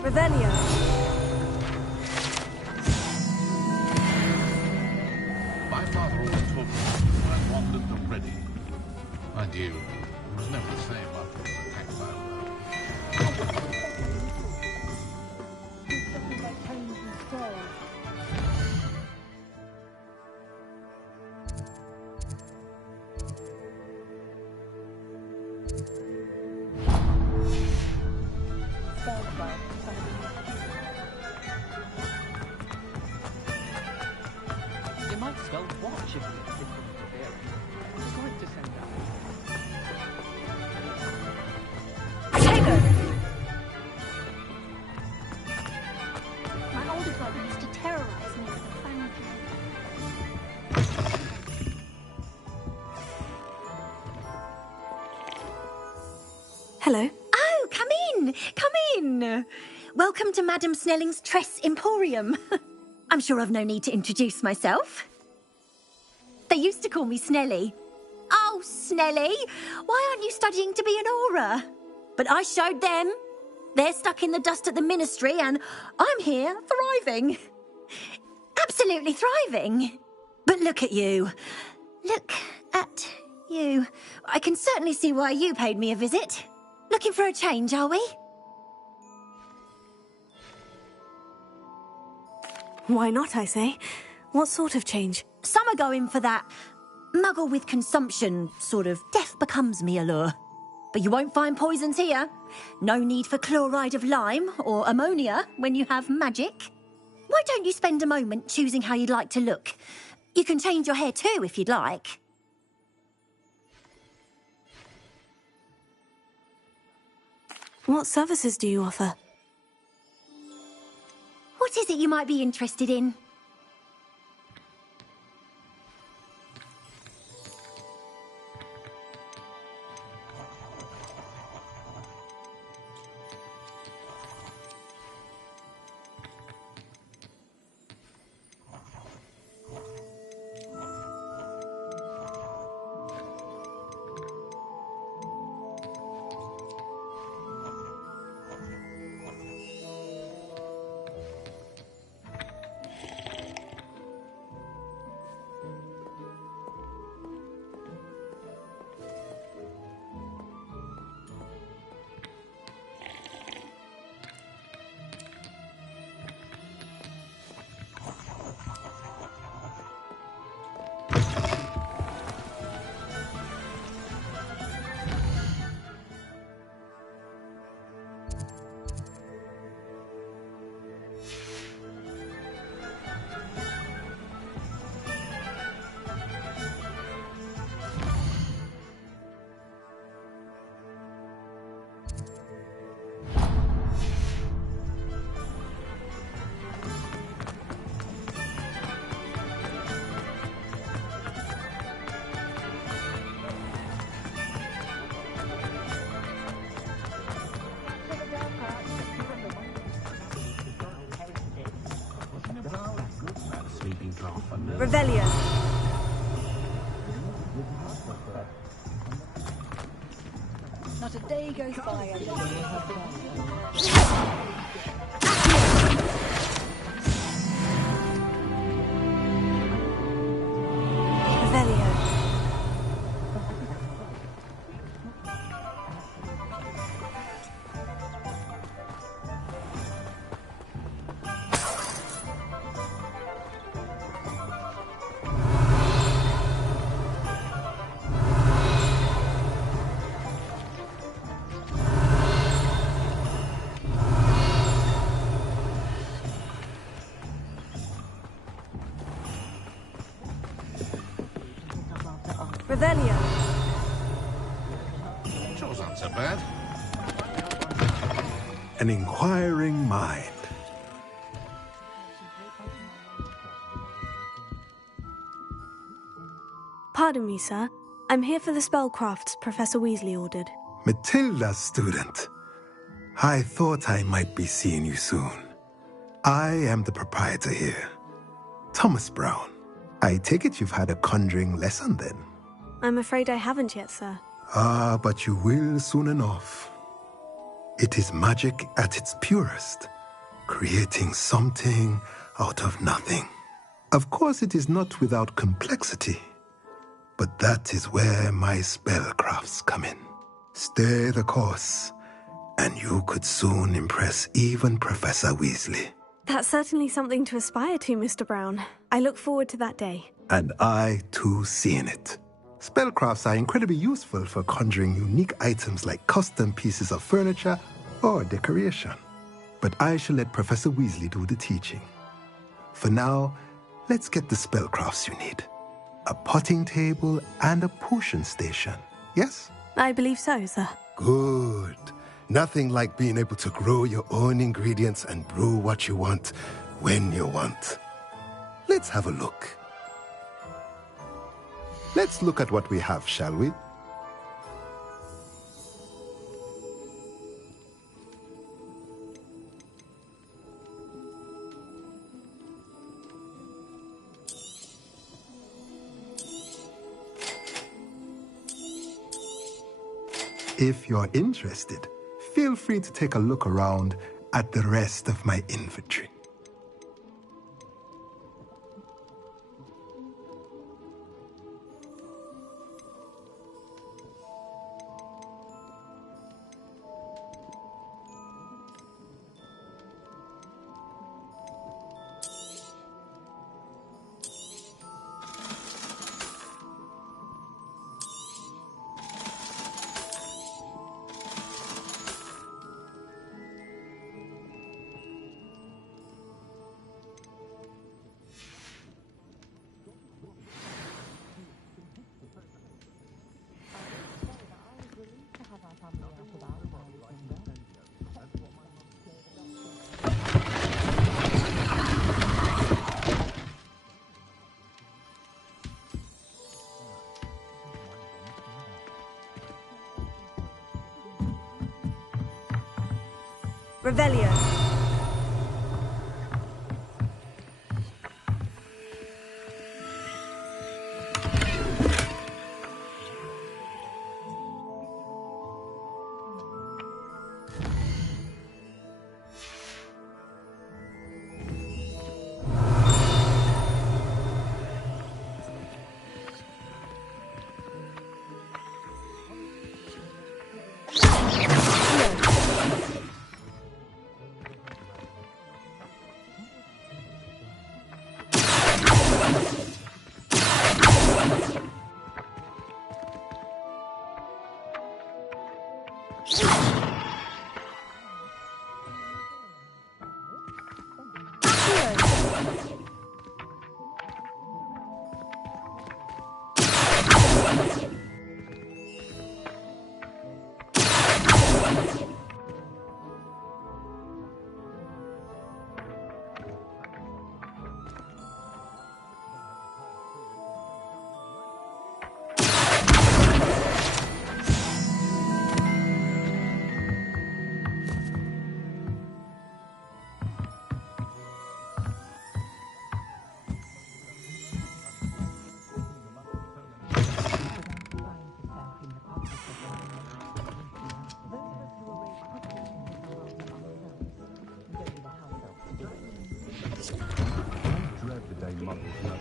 Revelio. My father always told me I wanted them ready. Mind you, it was never the same after it was attacked by a You might spell watch if you I'd like to send out. My older brother used to terrorize me with a phone Hello. Oh, come in! Come in! Welcome to Madame Snelling's Tress Emporium. I'm sure I've no need to introduce myself. They used to call me Snelly. Oh, Snelly, why aren't you studying to be an aura? But I showed them. They're stuck in the dust at the ministry, and I'm here, thriving. Absolutely thriving. But look at you. Look at you. I can certainly see why you paid me a visit. Looking for a change, are we? Why not, I say? What sort of change? Some are going for that muggle with consumption, sort of death becomes me allure. But you won't find poisons here. No need for chloride of lime or ammonia when you have magic. Why don't you spend a moment choosing how you'd like to look? You can change your hair too if you'd like. What services do you offer? What is it you might be interested in? Revelio. Not a day goes by. Revelio. Revelio. Chore's not so bad. An inquiring mind. Pardon me, sir. I'm here for the spellcrafts Professor Weasley ordered. Matilda's student. I thought I might be seeing you soon. I am the proprietor here, Thomas Brown. I take it you've had a conjuring lesson then? I'm afraid I haven't yet, sir. Ah, but you will soon enough. It is magic at its purest, creating something out of nothing. Of course, it is not without complexity, but that is where my spellcrafts come in. Stay the course, and you could soon impress even Professor Weasley. That's certainly something to aspire to, Mr. Brown. I look forward to that day. And I, too, seeing it. Spellcrafts are incredibly useful for conjuring unique items like custom pieces of furniture or decoration. But I shall let Professor Weasley do the teaching. For now, let's get the spellcrafts you need. A potting table and a potion station, yes? I believe so, sir. Good. Nothing like being able to grow your own ingredients and brew what you want when you want. Let's have a look. Let's look at what we have, shall we? If you're interested, feel free to take a look around at the rest of my inventory. Revelio. dread the day mothers know it.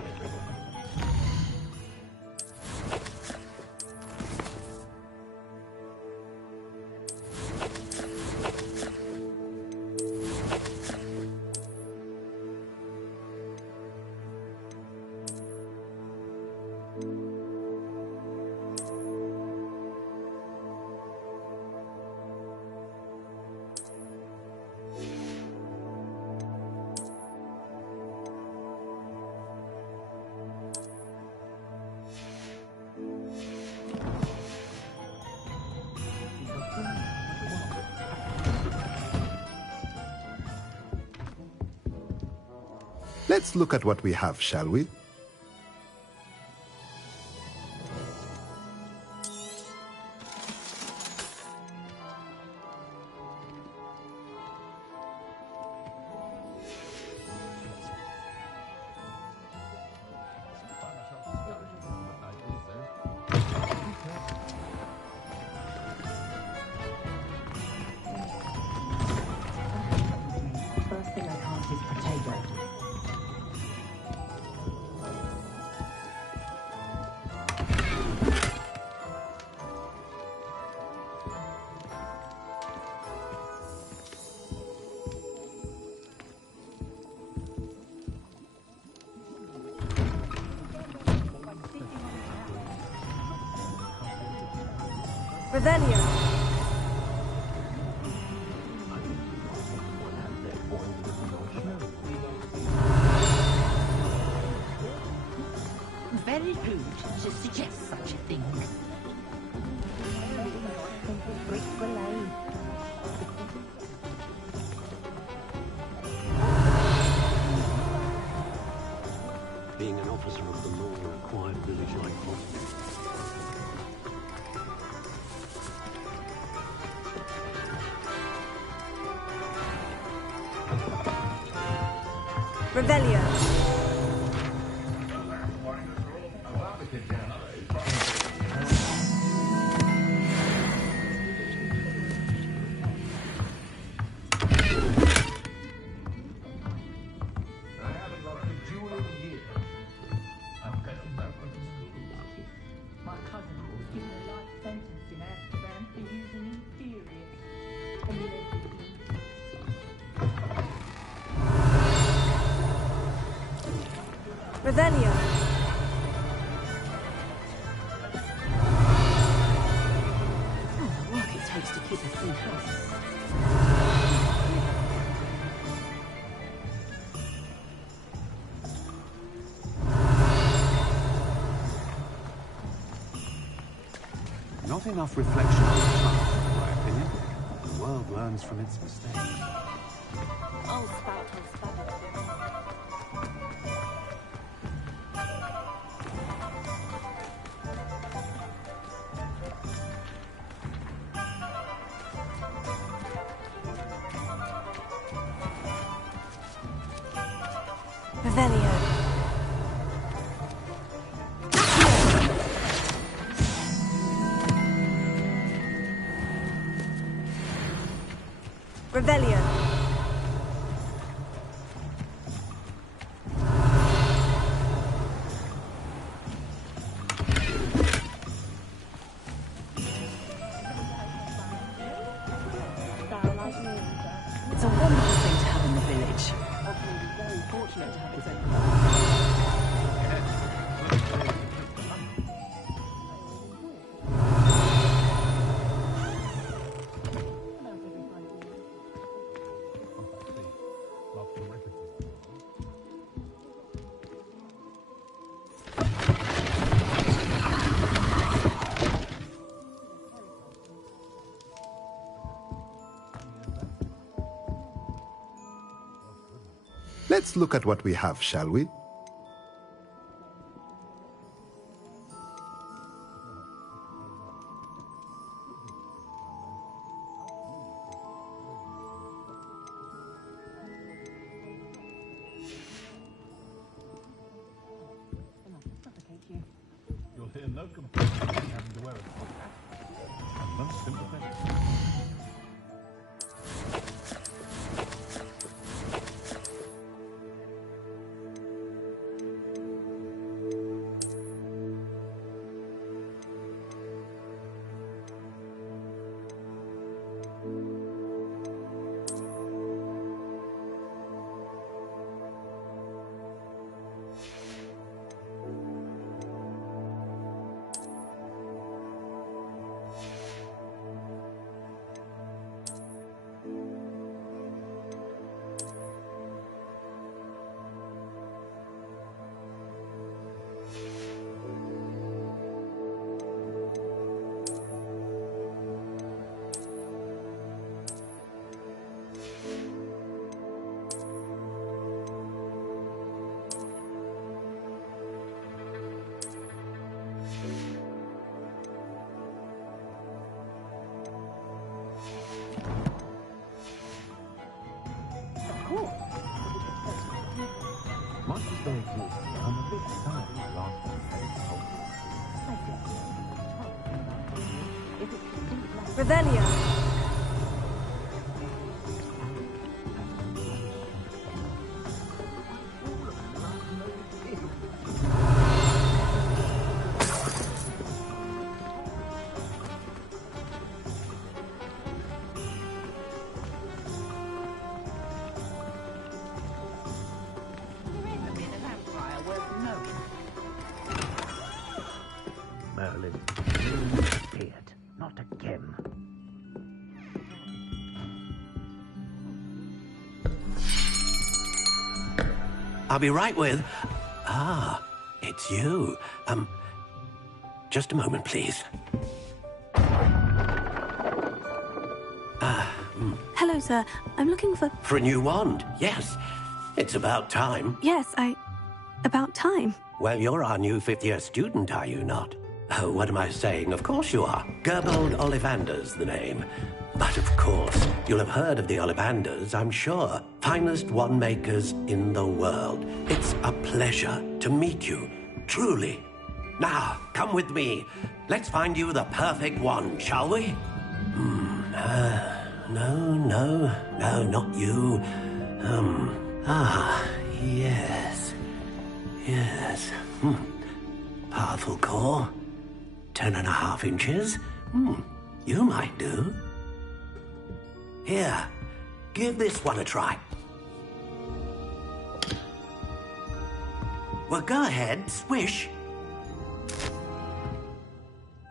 Let's look at what we have, shall we? First thing I cast is potato. Revelio. Very rude to suggest such a thing. Being an officer of the law in a quiet village like Hogwarts. Revelio. Revelio. Oh, the work it takes to keep a thin house. Not enough reflection on the past, in my opinion. The world learns from its mistakes. I'll spout. Revelio. Revelio. It's a wonderful thing to have in the village. Very fortunate to have his own. Let's look at what we have, shall we? You'll hear no complaints about having to wear a top hat. I'm most sympathetic. Revelio. Merlin, you disappeared. Not again. I'll be right with... Ah, it's you. Just a moment, please. Hello, sir. I'm looking for... For a new wand, yes. It's about time. Yes, about time. Well, you're our new fifth-year student, are you not? Oh, what am I saying? Of course you are. Gerbold Ollivander's the name. But of course, you'll have heard of the Ollivanders, I'm sure. Finest wand makers in the world. It's a pleasure to meet you, truly. Now, come with me. Let's find you the perfect wand, shall we? No, not you. Yes. Powerful core. 10.5 inches. You might do. Here, give this one a try. Well, go ahead, swish.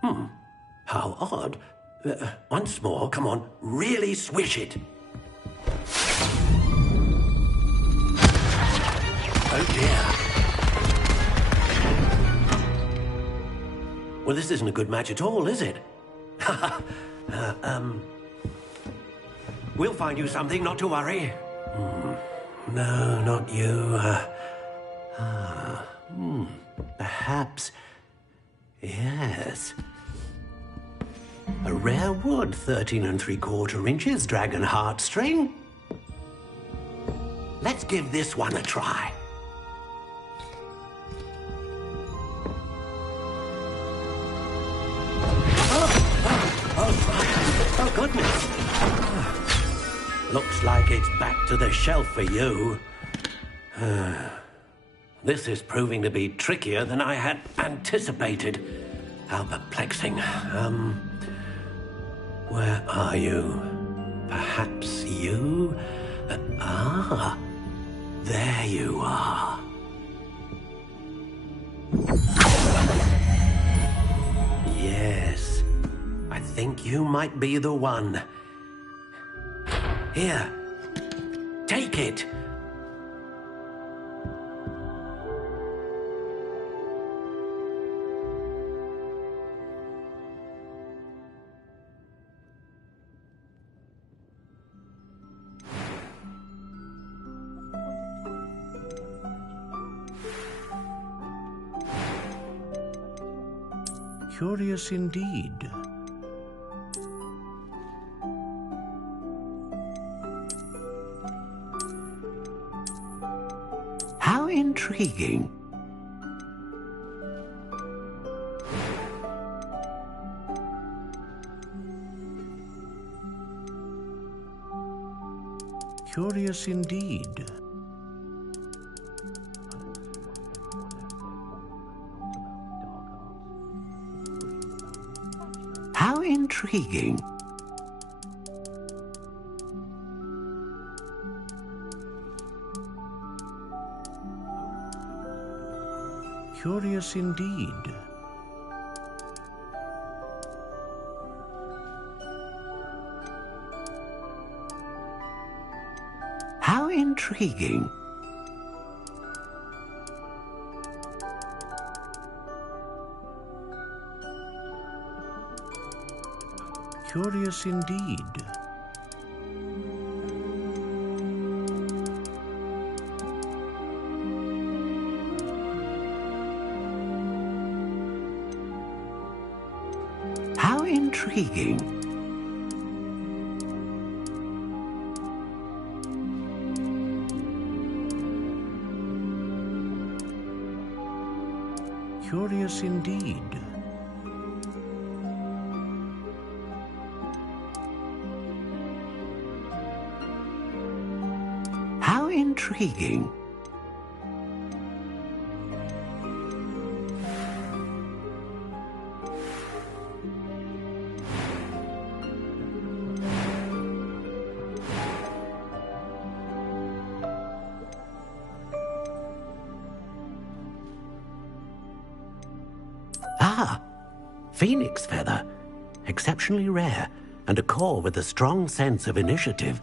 How odd. Once more, come on, really swish it. Oh dear. Well, this isn't a good match at all, is it? We'll find you something, not to worry. No, not you. Perhaps... Yes. A rare wood, 13 3/4 inches, dragon heartstring. Let's give this one a try. Oh, goodness. Looks like it's back to the shelf for you. This is proving to be trickier than I had anticipated. How perplexing. Where are you? Perhaps you? There you are. Yes, I think you might be the one. Here, take it. Curious indeed. How intriguing. Curious indeed. How intriguing. Curious indeed. How intriguing. Curious indeed. How intriguing. Curious indeed. intriguing. Ah, phoenix feather. Exceptionally rare, and a core with a strong sense of initiative.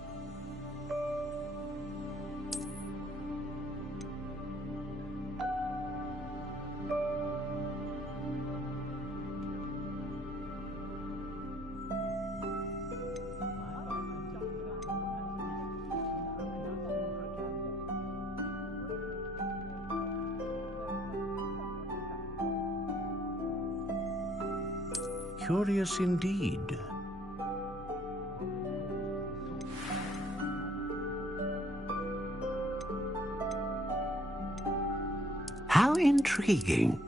Curious indeed. How intriguing.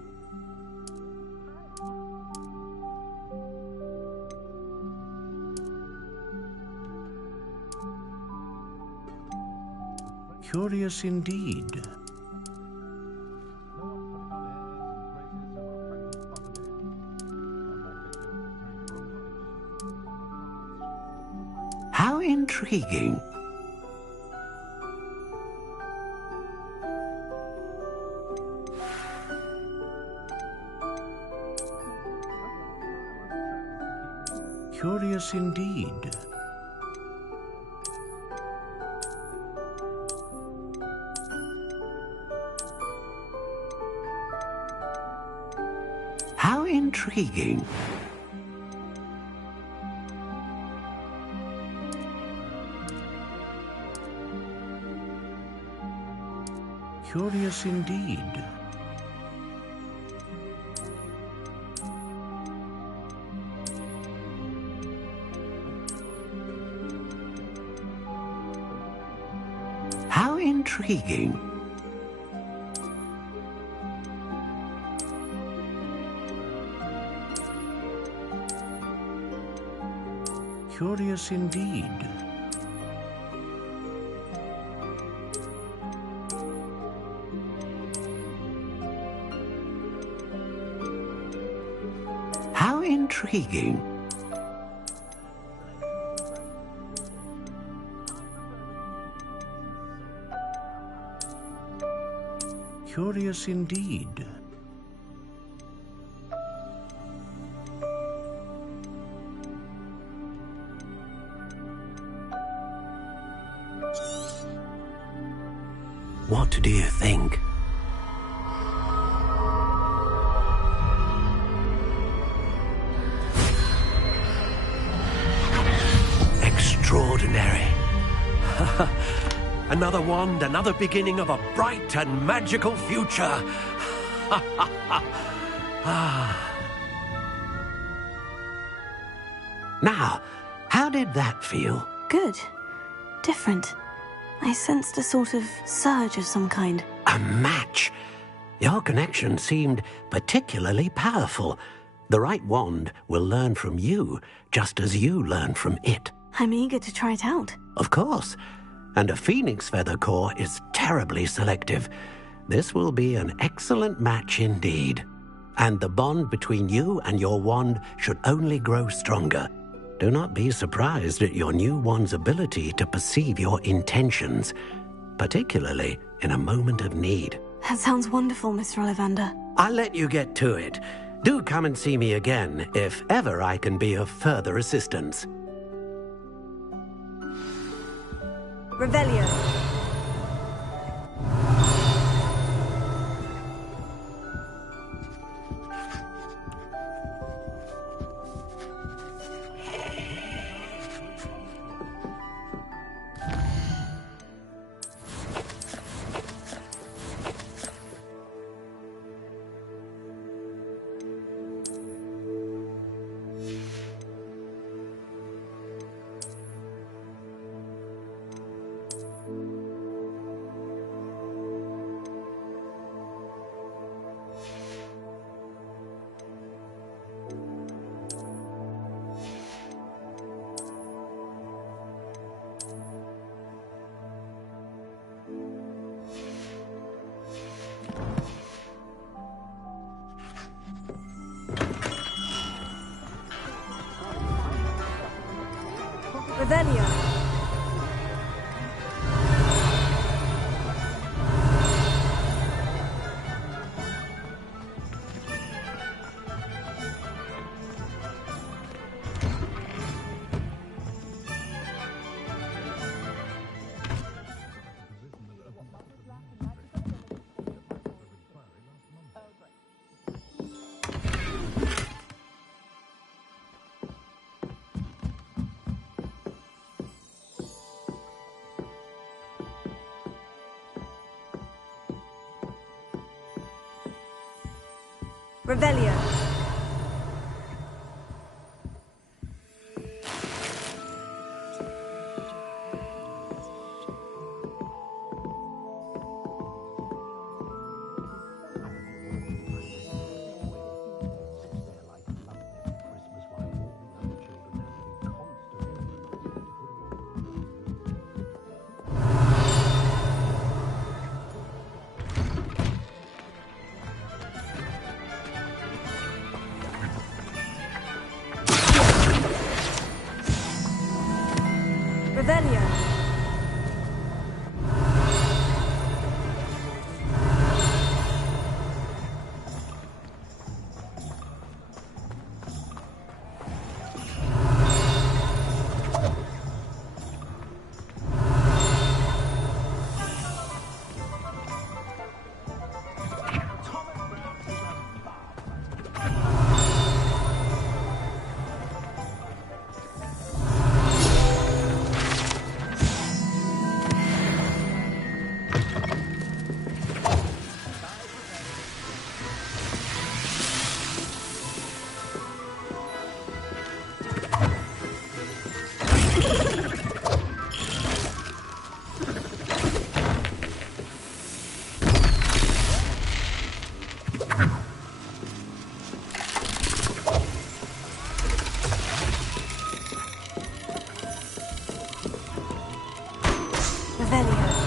Curious indeed. How intriguing. Curious indeed. How intriguing. Curious indeed. How intriguing. Curious indeed. How intriguing. Curious indeed. What do you think? Extraordinary. Another wand, another beginning of a bright and magical future. Now, how did that feel? Good. Different. I sensed a sort of surge of some kind. A match? Your connection seemed particularly powerful. The right wand will learn from you, just as you learn from it. I'm eager to try it out. Of course. And a phoenix feather core is terribly selective. This will be an excellent match indeed. And the bond between you and your wand should only grow stronger. Do not be surprised at your new wand's ability to perceive your intentions, particularly in a moment of need. That sounds wonderful, Mr. Ollivander. I'll let you get to it. Do come and see me again if ever I can be of further assistance. Revelio. Revelio. Revelio. Revelio.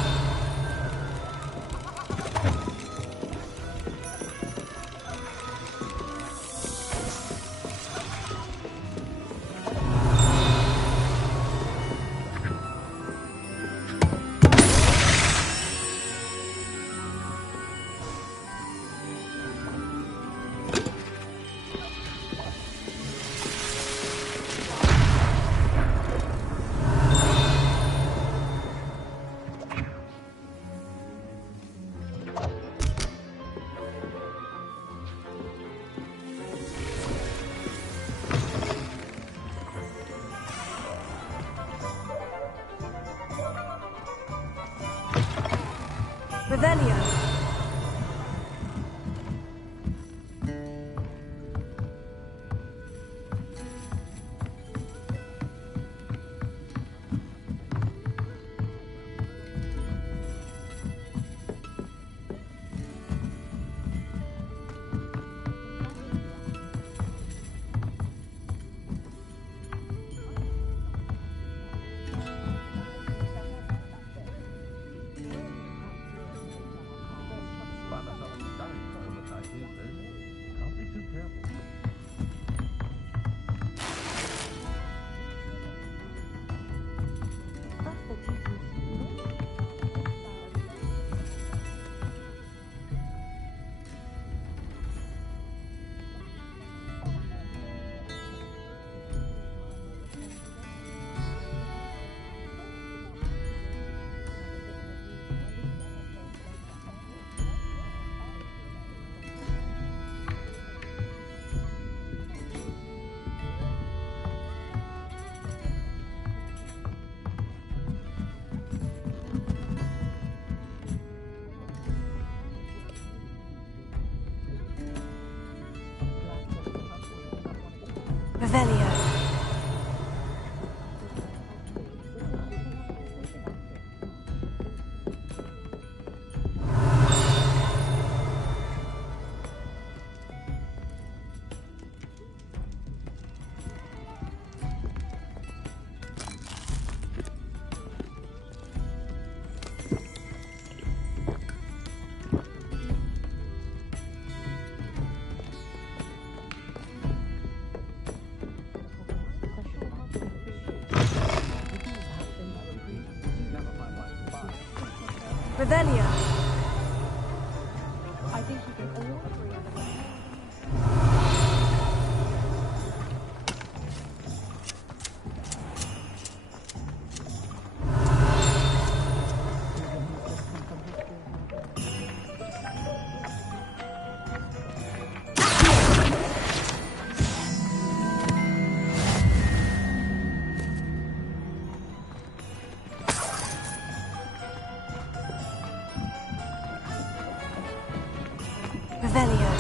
Revelio. Revelio. I think you can all agree on the Revelio.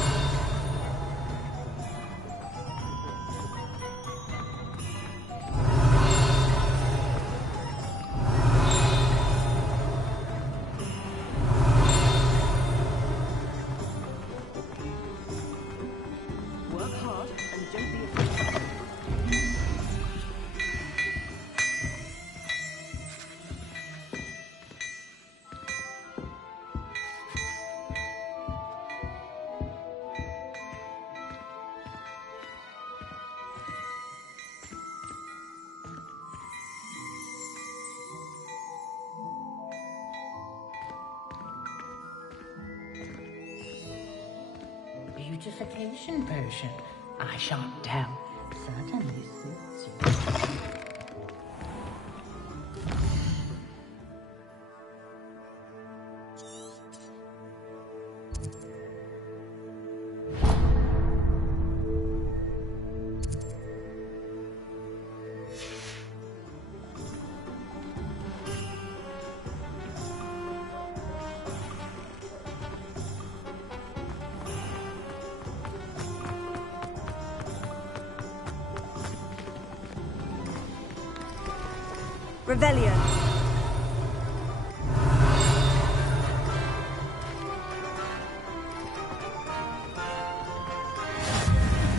work hard and don't be afraid. Beautification potion. I shan't tell. Certainly suits you. Revelio.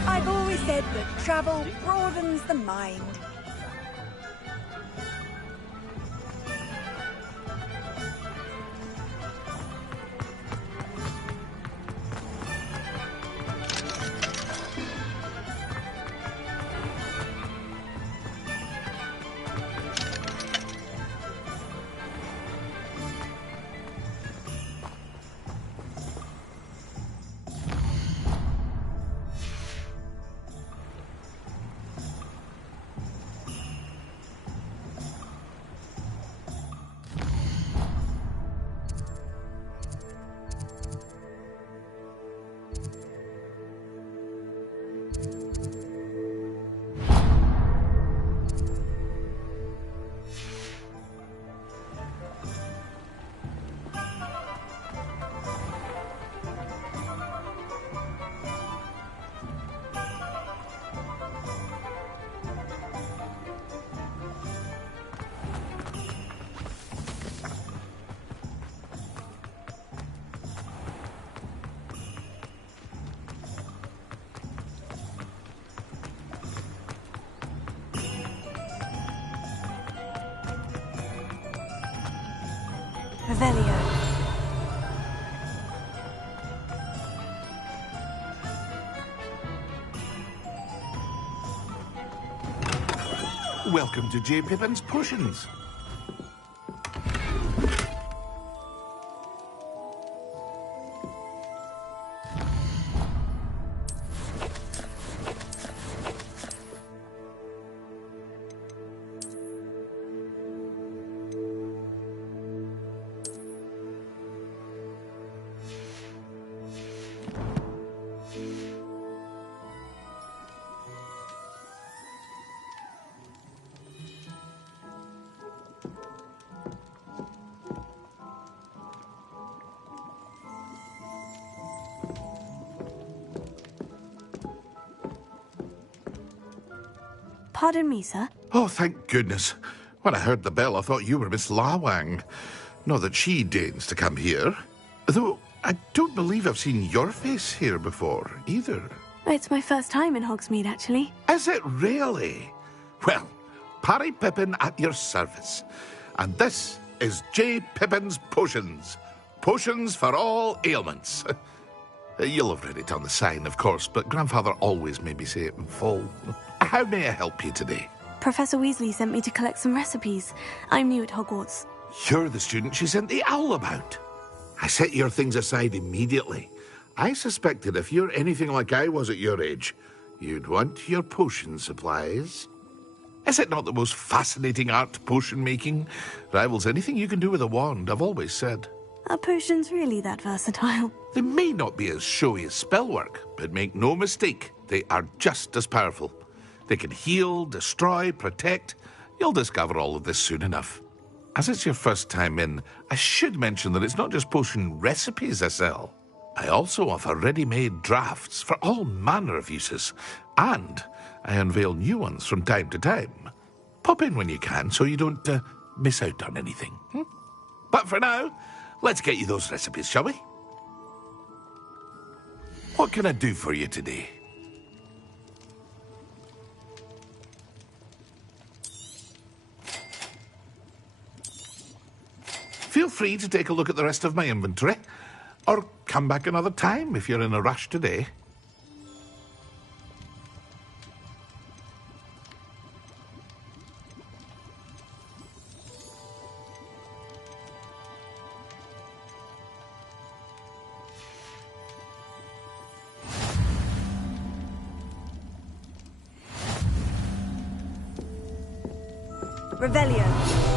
I've always said that travel broadens the mind. Revelio. Welcome to J. Pippin's Potions. Pardon me, sir. Oh, thank goodness. When I heard the bell, I thought you were Miss Lawang. Not that she deigns to come here. Though, I don't believe I've seen your face here before, either. It's my first time in Hogsmeade, actually. Is it really? Well, Parry Pippin at your service. And this is J. Pippin's Potions. Potions for all ailments. You'll have read it on the sign, of course, but Grandfather always made me say it in full. How may I help you today? Professor Weasley sent me to collect some recipes. I'm new at Hogwarts. You're the student she sent the owl about. I set your things aside immediately. I suspected if you're anything like I was at your age, you'd want your potion supplies. Is it not the most fascinating art, potion making? Rivals anything you can do with a wand, I've always said. Are potions really that versatile? They may not be as showy as spellwork, but make no mistake, they are just as powerful. They can heal, destroy, protect. You'll discover all of this soon enough. As it's your first time in, I should mention that it's not just potion recipes I sell. I also offer ready-made drafts for all manner of uses, and I unveil new ones from time to time. Pop in when you can so you don't miss out on anything. But for now, let's get you those recipes, shall we? What can I do for you today? Feel free to take a look at the rest of my inventory, or come back another time if you're in a rush today. Revelio.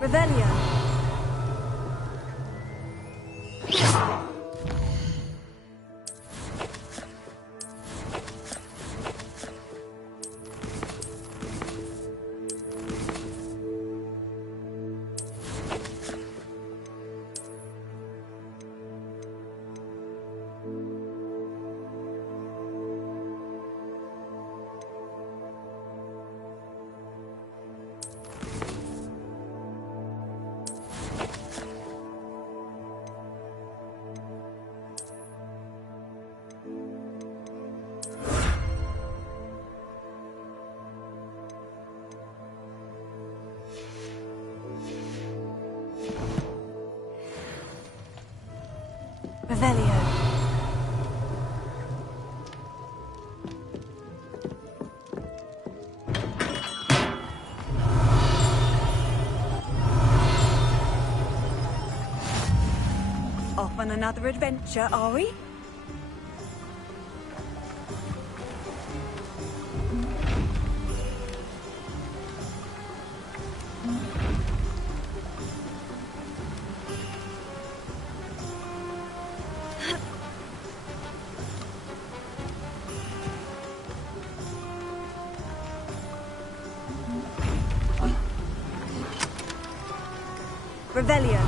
Revelio. Revelio. Off on another adventure, are we? Revelio.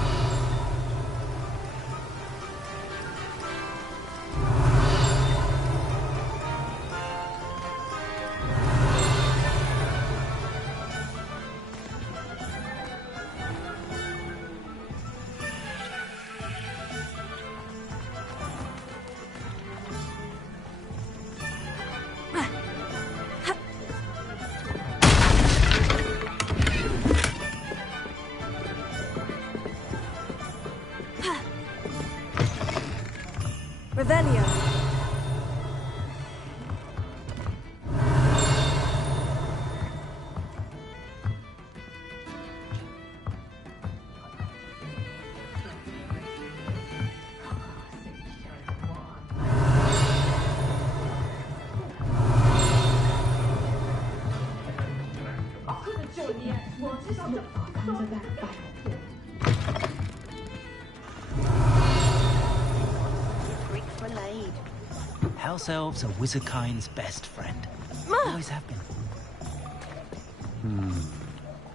Revelio. House elves are wizardkind's best friend. Always have been.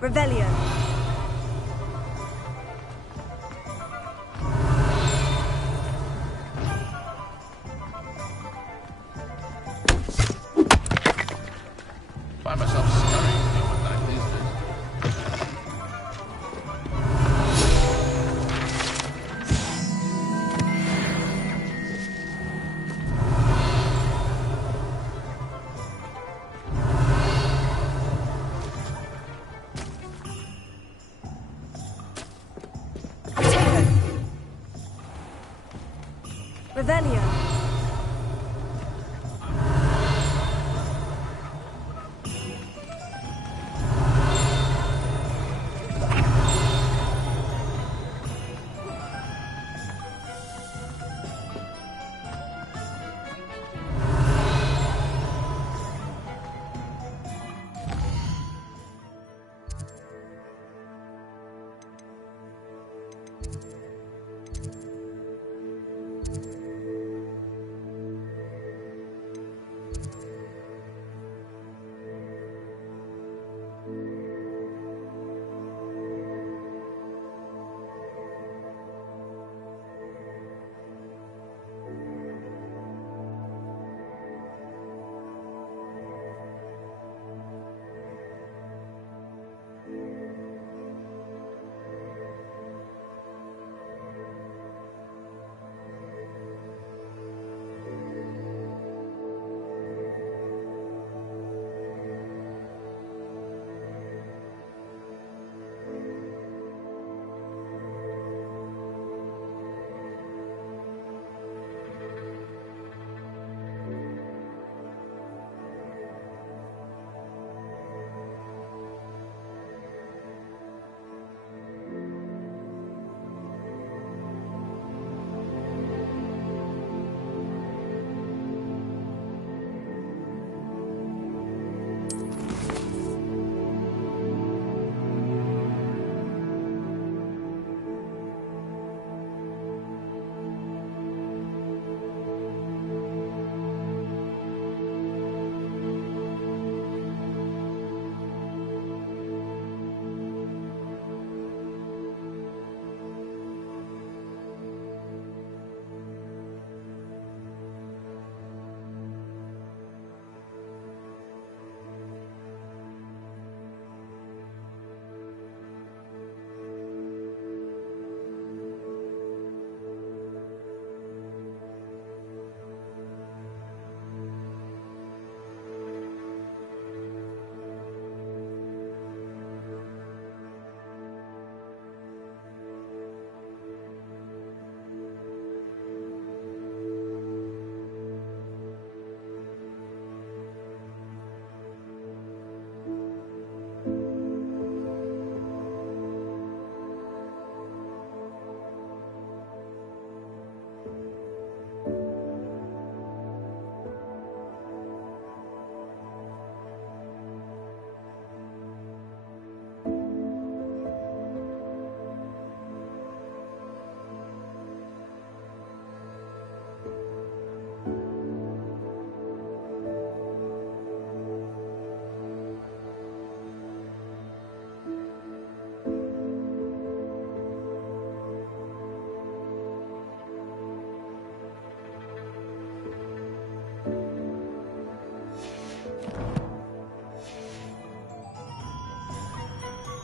Revelio. Find myself scurrying home at night these days. Revelio.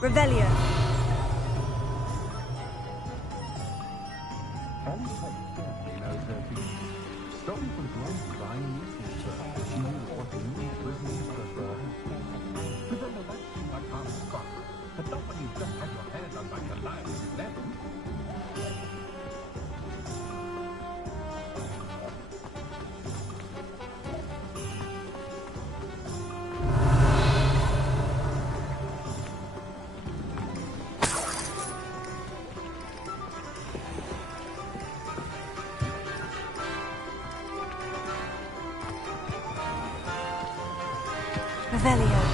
Revelio. Revelio.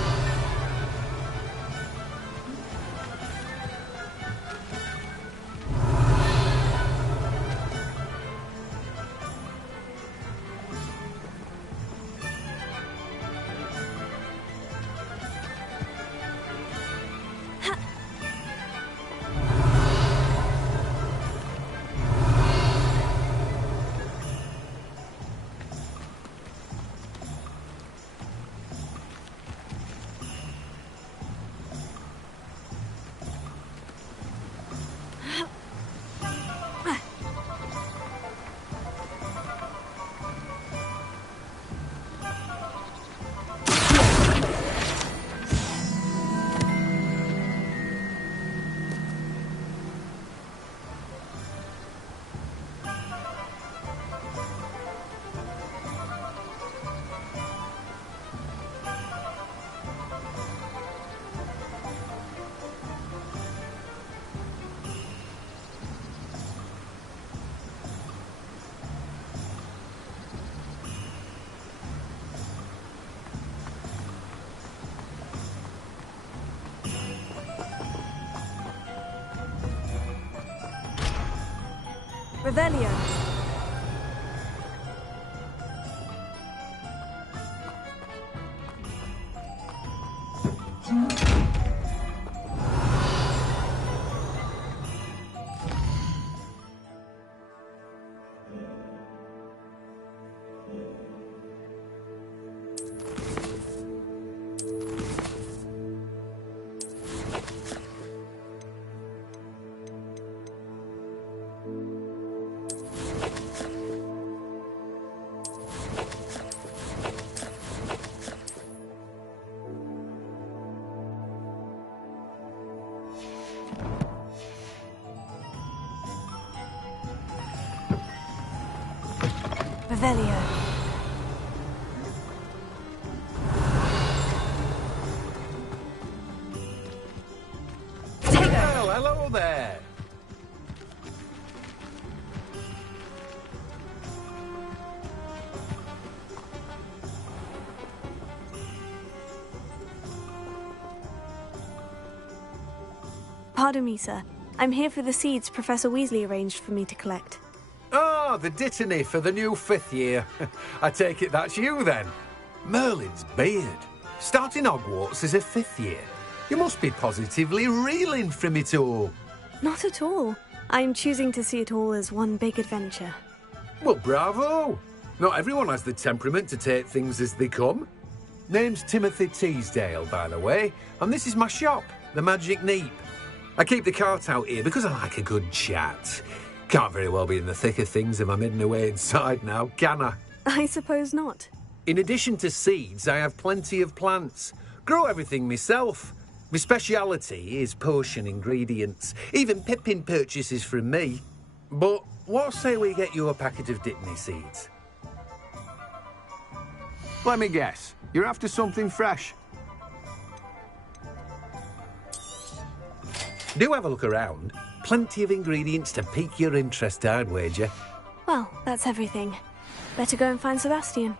Revelio. Revelio. Well, hello there. Pardon me, sir. I'm here for the seeds Professor Weasley arranged for me to collect. Oh, the dittany for the new 5th year. I take it that's you, then. Merlin's beard. Starting Hogwarts as a 5th year. You must be positively reeling from it all. Not at all. I'm choosing to see it all as one big adventure. Well, bravo. Not everyone has the temperament to take things as they come. Name's Timothy Teasdale, by the way, and this is my shop, the Magic Neep. I keep the cart out here because I like a good chat. Can't very well be in the thick of things if I'm hidden away inside now, can I? I suppose not. In addition to seeds, I have plenty of plants. Grow everything myself. My speciality is potion ingredients. Even Pippin purchases from me. But what say we get you a packet of Dittany seeds? Let me guess. You're after something fresh. Do have a look around. Plenty of ingredients to pique your interest, I'd wager. Well, that's everything. Better go and find Sebastian.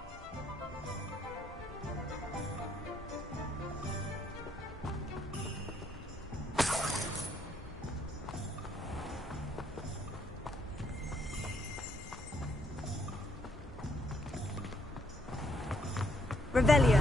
Revelio.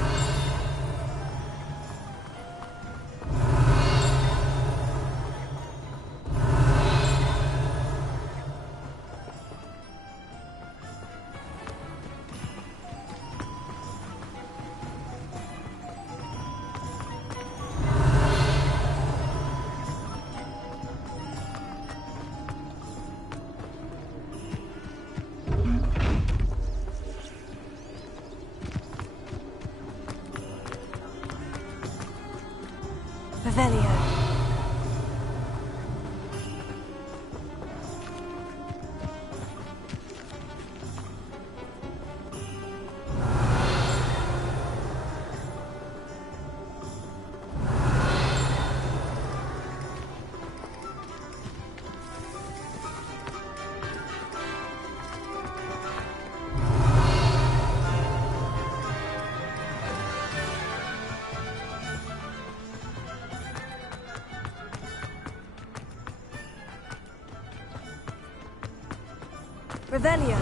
Revelio.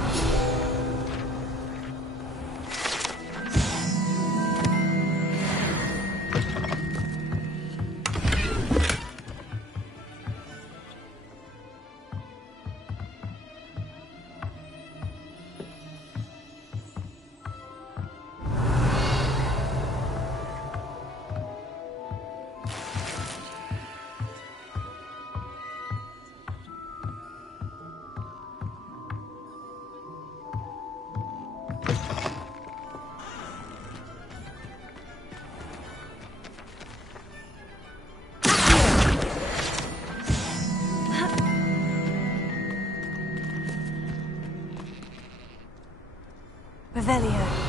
Revelio.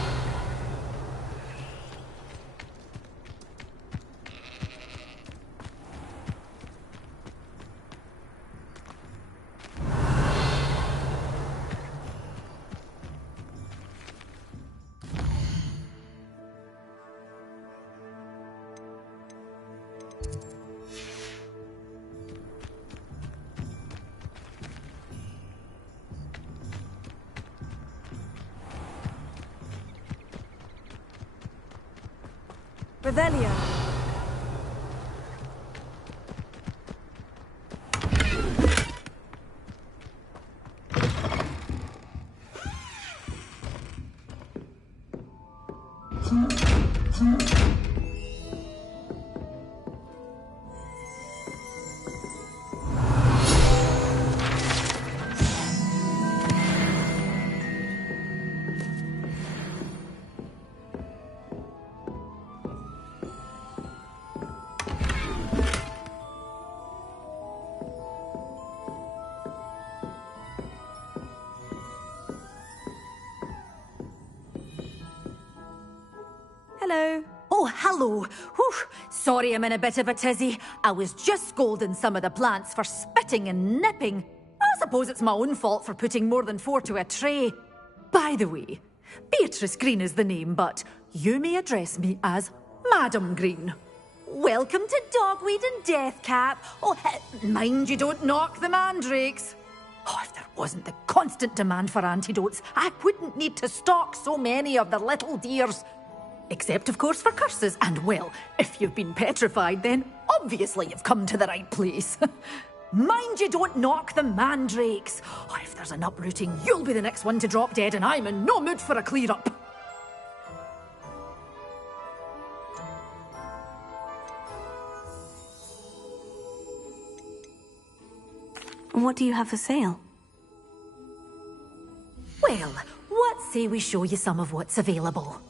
Revelio. Hello. Oh, hello. Whew. Sorry I'm in a bit of a tizzy. I was just scolding some of the plants for spitting and nipping. I suppose it's my own fault for putting more than 4 to a tray. By the way, Beatrice Green is the name, but you may address me as Madam Green. Welcome to Dogweed and Deathcap. Oh, mind you don't knock the mandrakes. Oh, if there wasn't the constant demand for antidotes, I wouldn't need to stock so many of the little dears. Except, of course, for curses. And, well, if you've been petrified, then obviously you've come to the right place. Mind you don't knock the mandrakes. Oh, if there's an uprooting, you'll be the next one to drop dead, and I'm in no mood for a clear-up. What do you have for sale? Well, what say we show you some of what's available?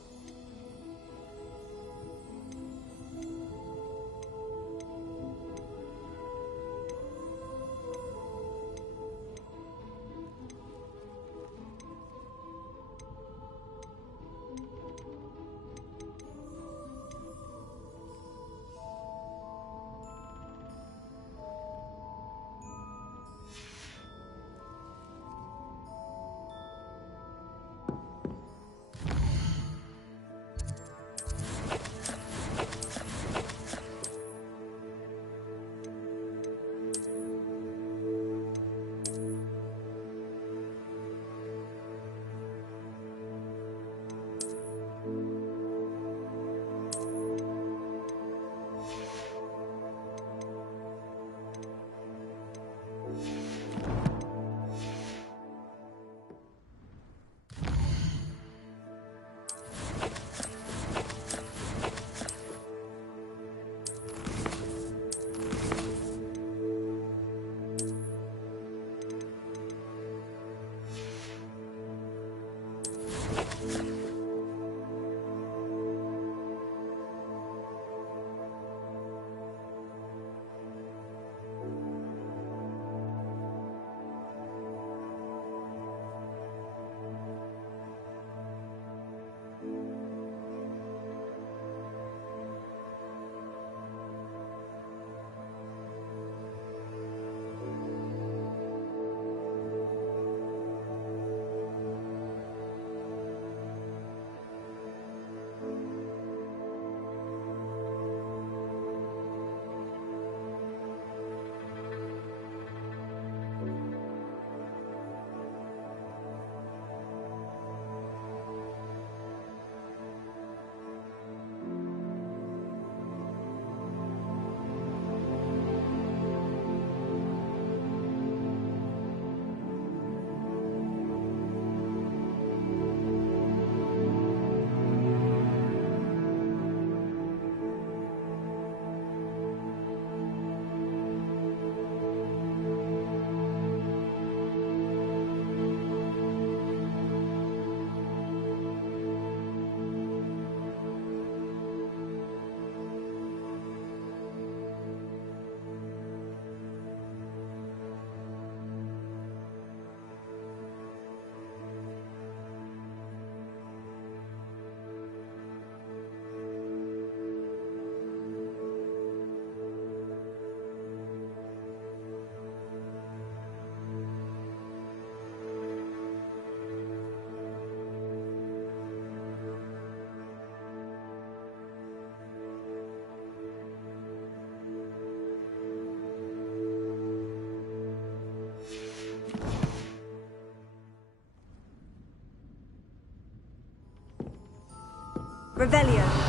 Revelio.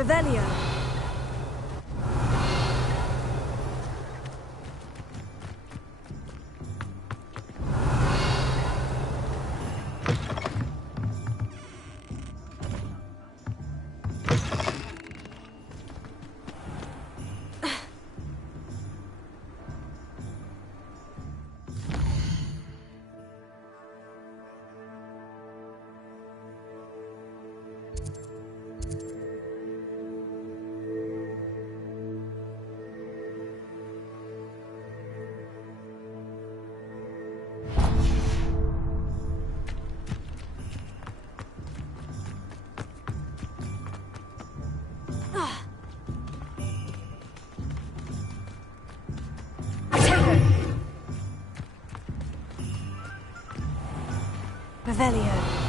Revelio. Revelio.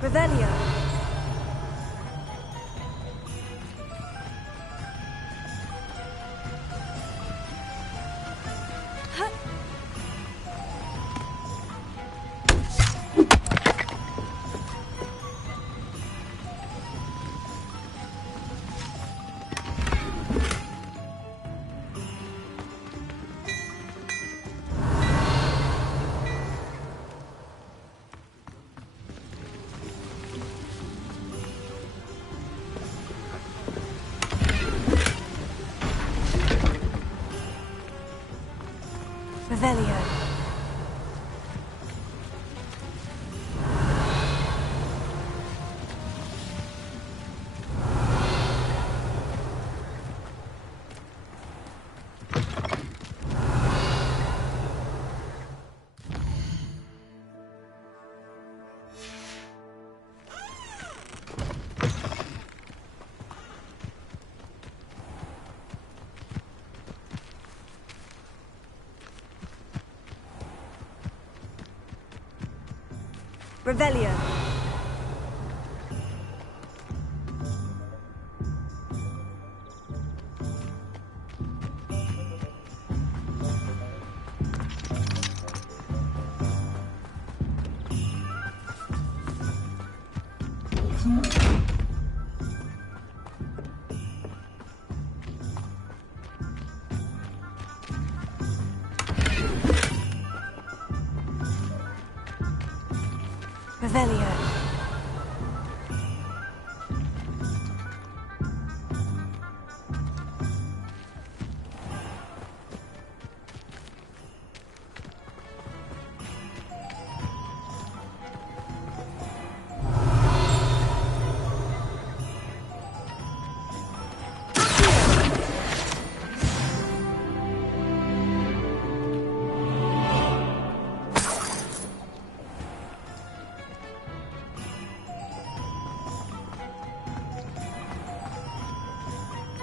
Revelio. Revelio. Revelio.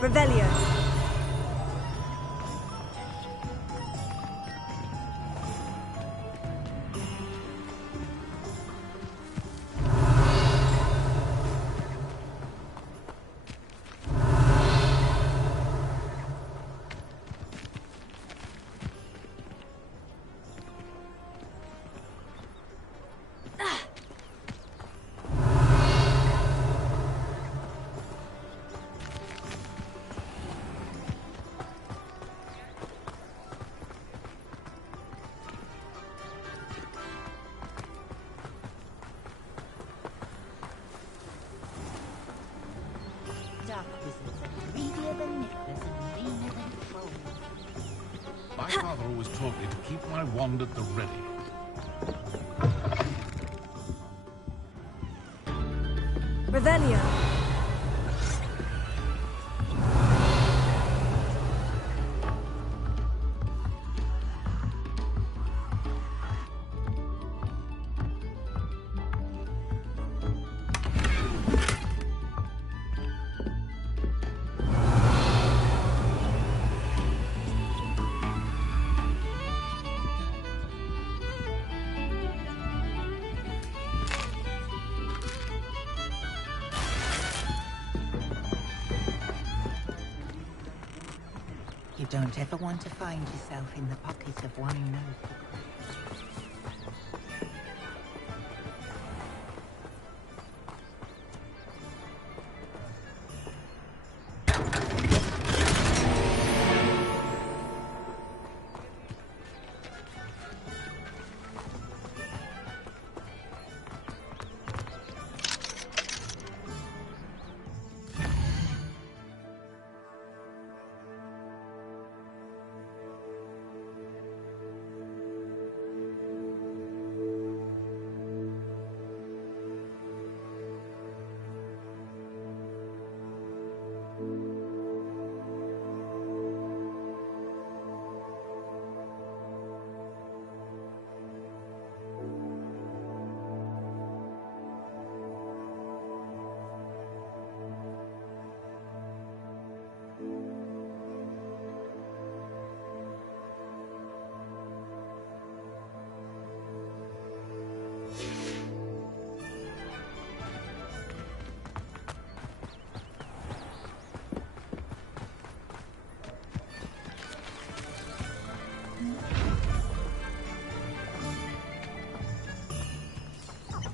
Revelio. My father always taught me to keep my wand at the ready. Revelio. You don't ever want to find yourself in the pocket of one who knows the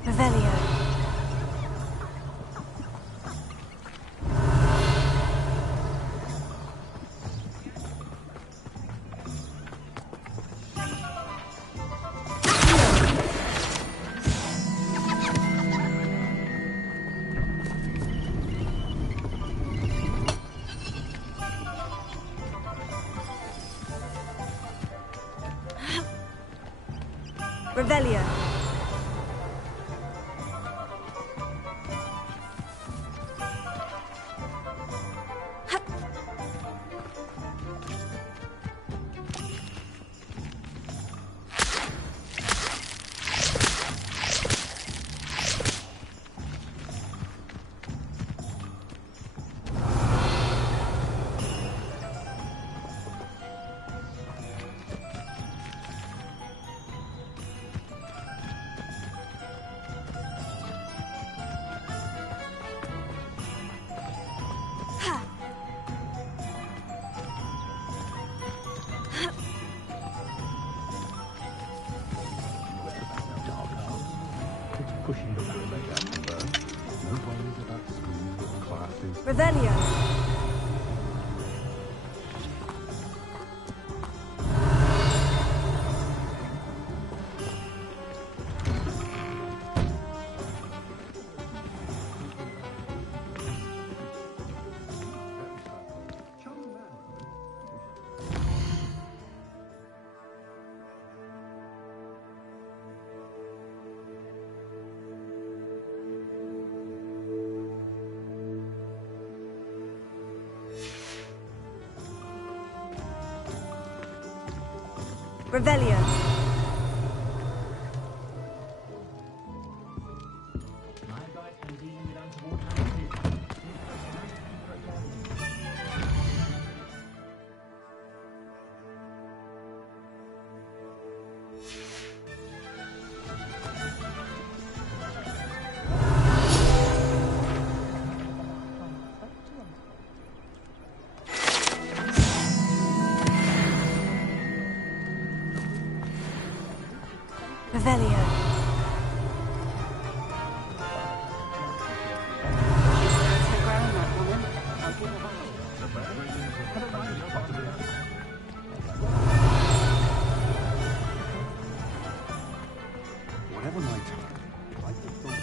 Revelio. Revelio. pushing the family out to birth. No worries about school or classes. Revelio. Revelio. Revelio. Whatever my time, I just thought.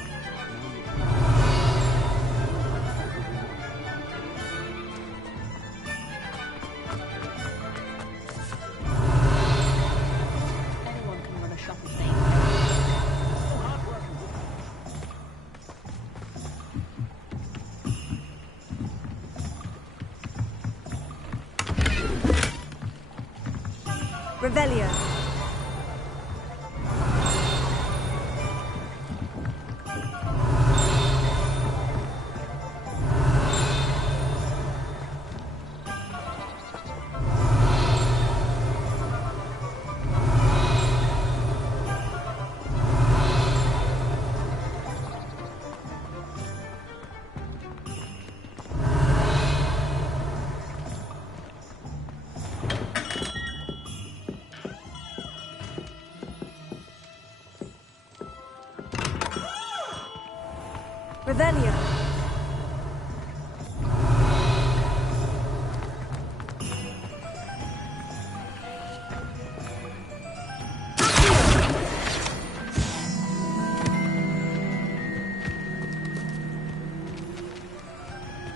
Anyone can run a shop and Revelio. Revelio.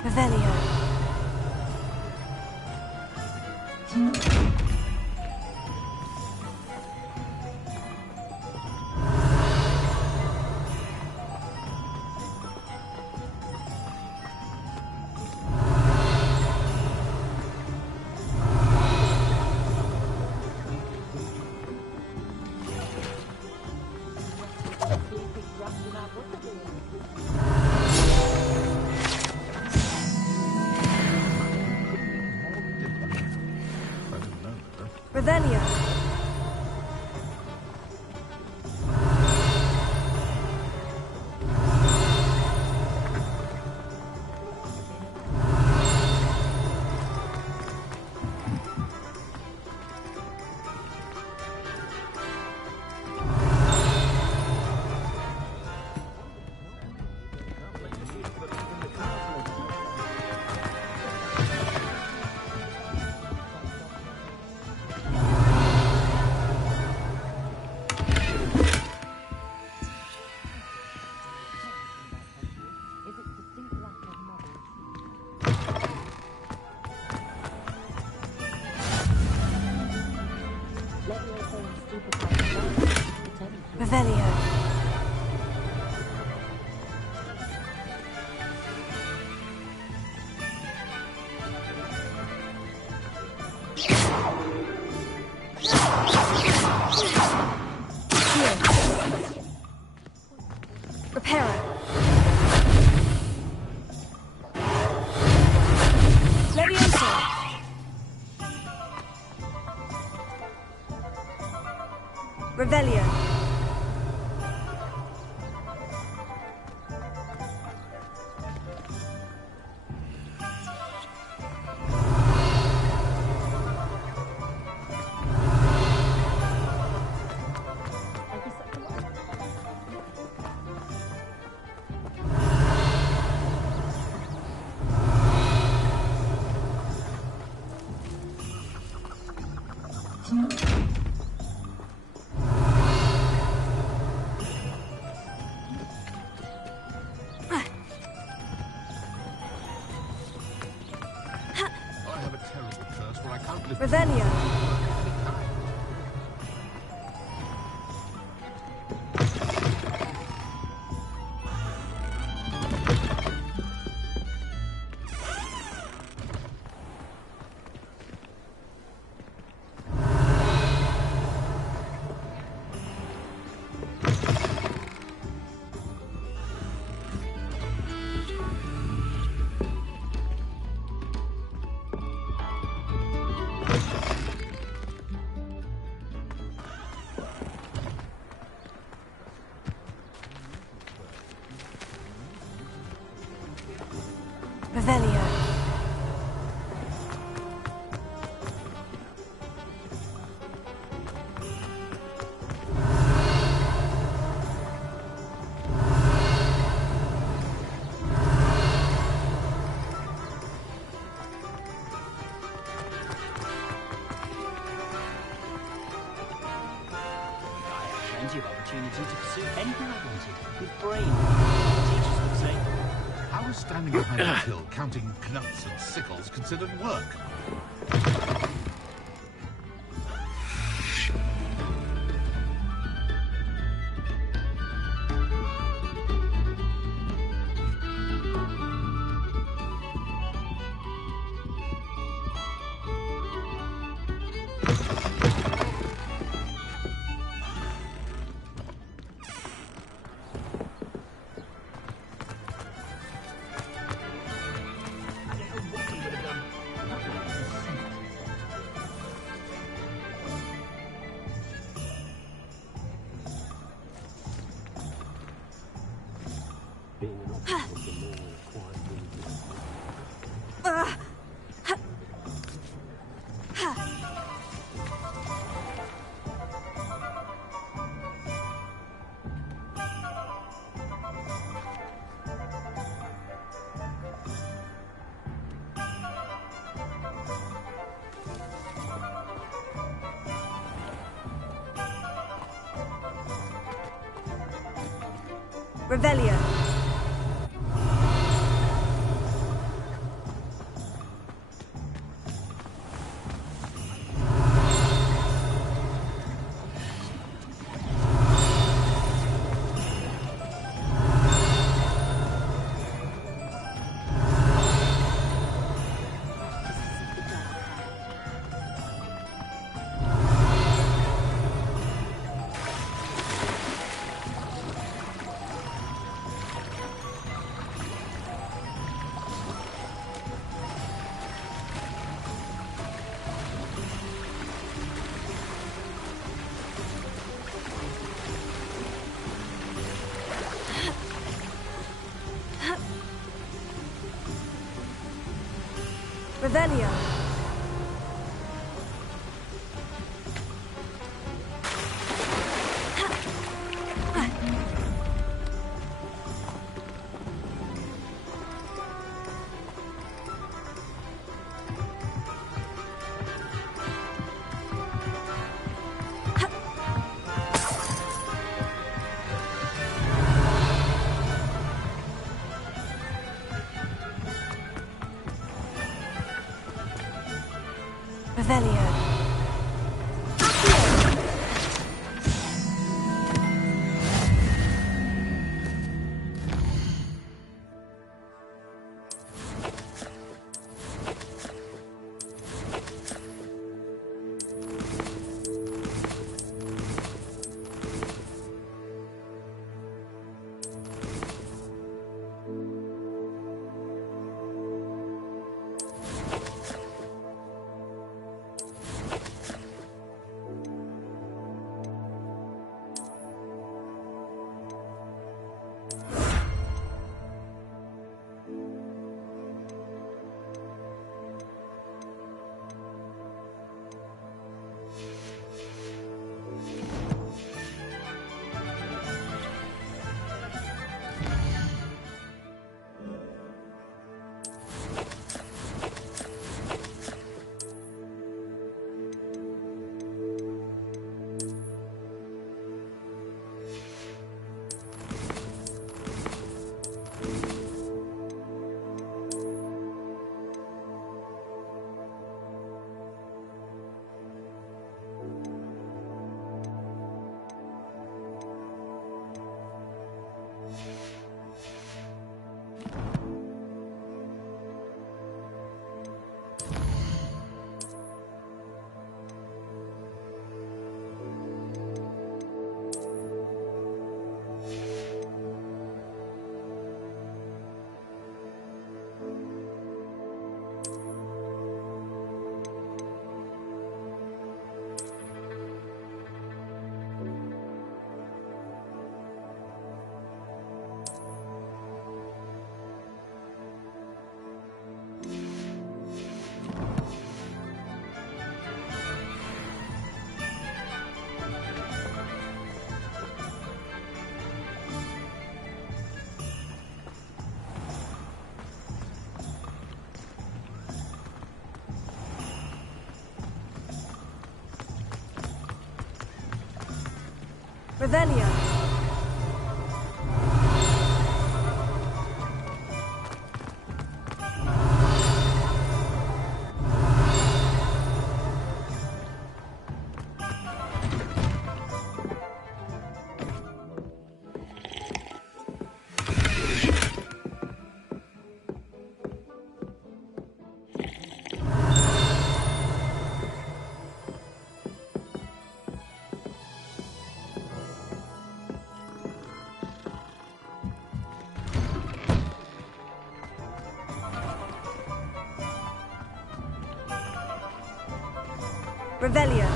Revelio. Revelio. Revelio. Reparo. Levioso. Revelio. Revelio. Revelio. Plenty of opportunity to pursue anything I wanted. With brain, teachers would say. How is standing behind a hill counting knuts and sickles considered work? Revelio. Revelio. Revelio.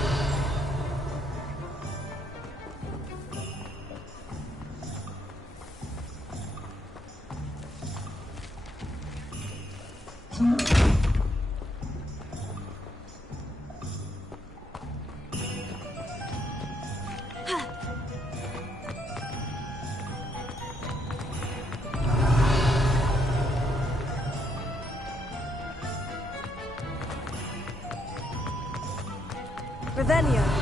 Revelio.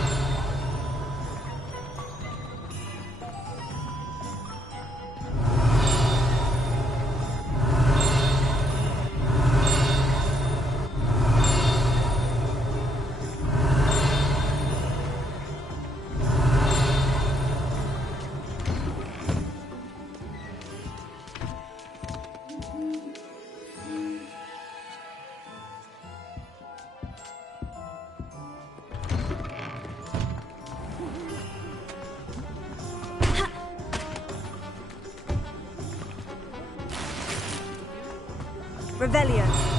Revelio.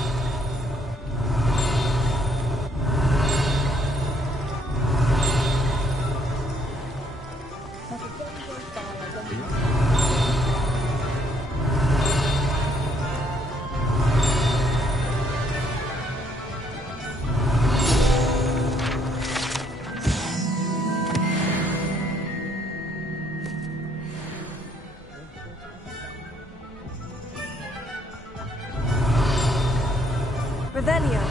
Revelio.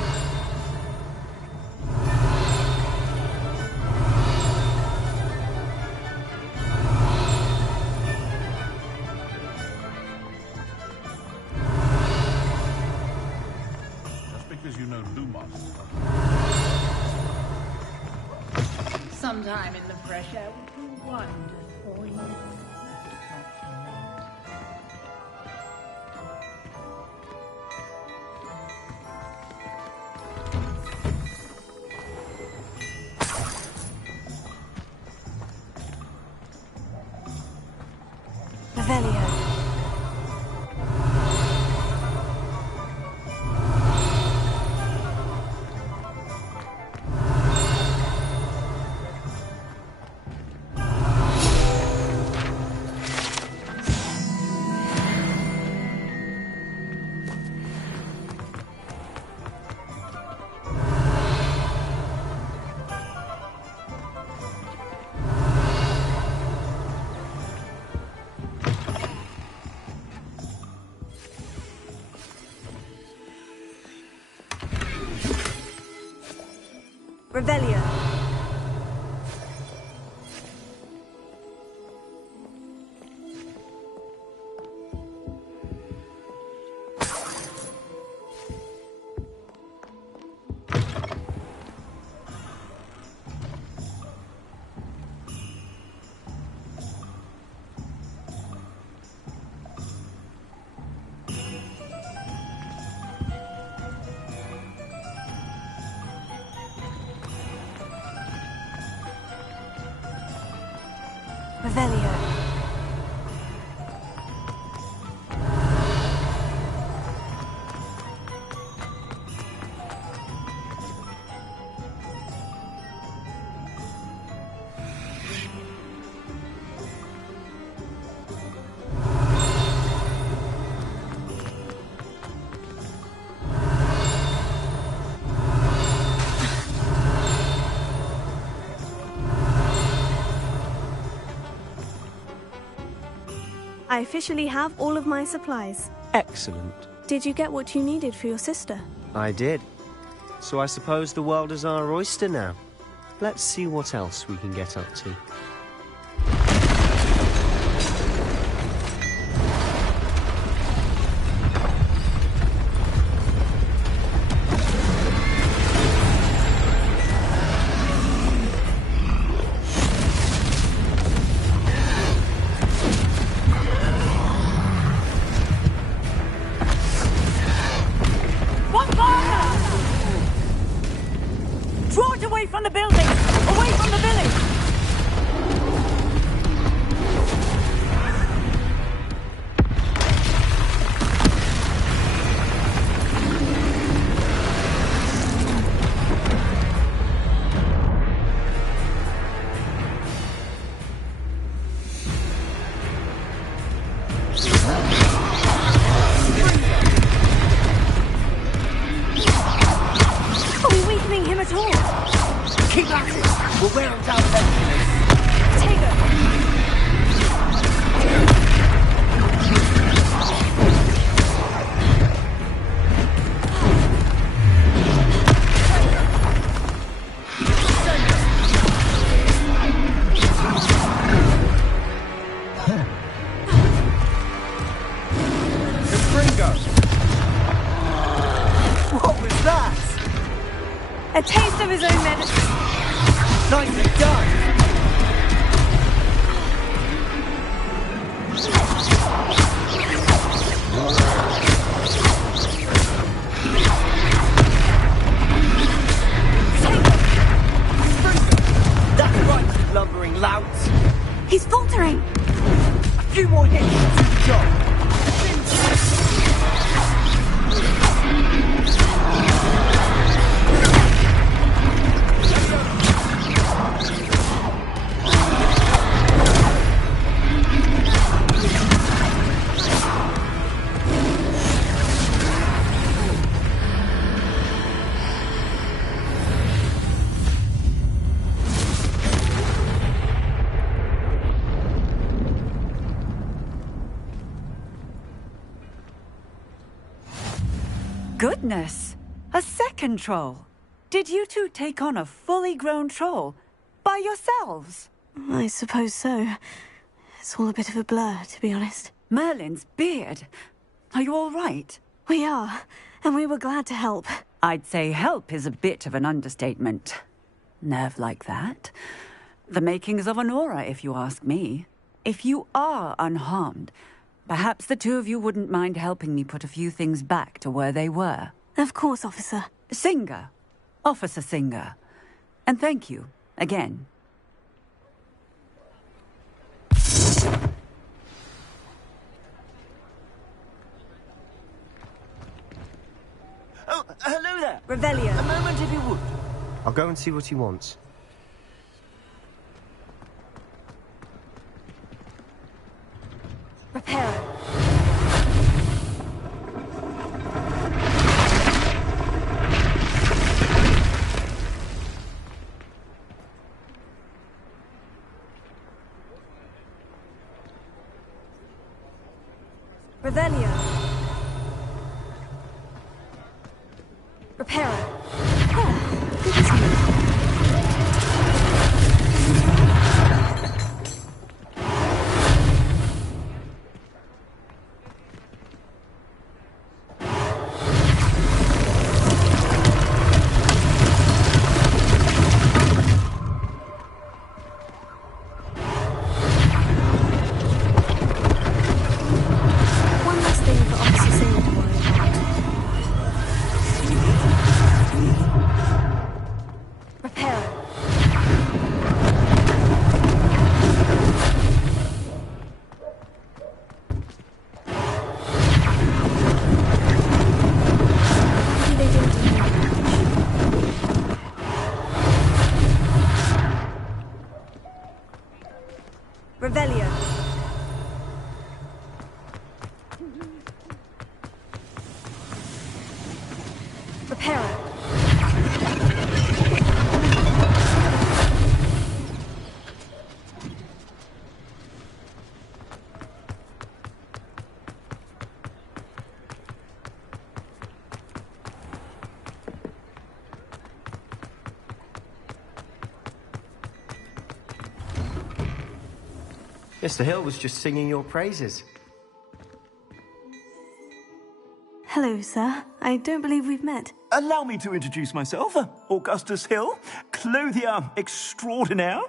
Just because you know Lumos. Sometime in the fresh air would be wonderful. Revelio. Revelio. Revelio. I officially have all of my supplies. Excellent. Did you get what you needed for your sister? I did. So I suppose the world is our oyster now. Let's see what else we can get up to. Are we weakening him at all? Keep at it! We'll wear him down eventually. What was that? A taste of his own medicine. Nicely done. That's right, you lumbering lout. He's faltering. A few more hits to do the job. Goodness! A second troll. Did you two take on a fully grown troll by yourselves? I suppose so. It's all a bit of a blur, to be honest. Merlin's beard. Are you all right? We are, and we were glad to help. I'd say help is a bit of an understatement. Nerve like that. The makings of an aura, if you ask me. If you are unharmed, perhaps the two of you wouldn't mind helping me put a few things back to where they were. Of course, officer. Singer. Officer Singer. And thank you, again. Oh, hello there. Revelio. A moment, if you would. I'll go and see what he wants. Reparo. Revelio. Reparo. Oh, good as new. One last thing for Officer Singer to worry about. Reparo. Maybe they didn't do damage. Revelio. Reparo. Mr. Hill was just singing your praises. Hello, sir. I don't believe we've met. Allow me to introduce myself, Augustus Hill, clothier extraordinaire.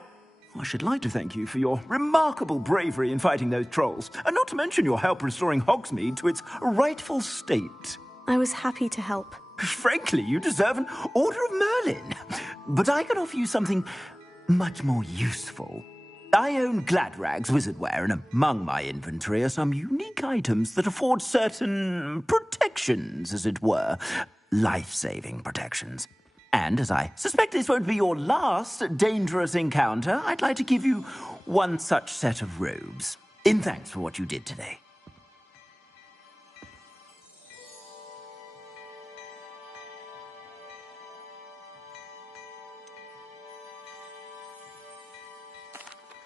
I should like to thank you for your remarkable bravery in fighting those trolls, and not to mention your help restoring Hogsmeade to its rightful state. I was happy to help. Frankly, you deserve an Order of Merlin. But I can offer you something much more useful. I own Gladrag's wizardware, and among my inventory are some unique items that afford certain protections, as it were. Life-saving protections. And as I suspect this won't be your last dangerous encounter, I'd like to give you one such set of robes, in thanks for what you did today.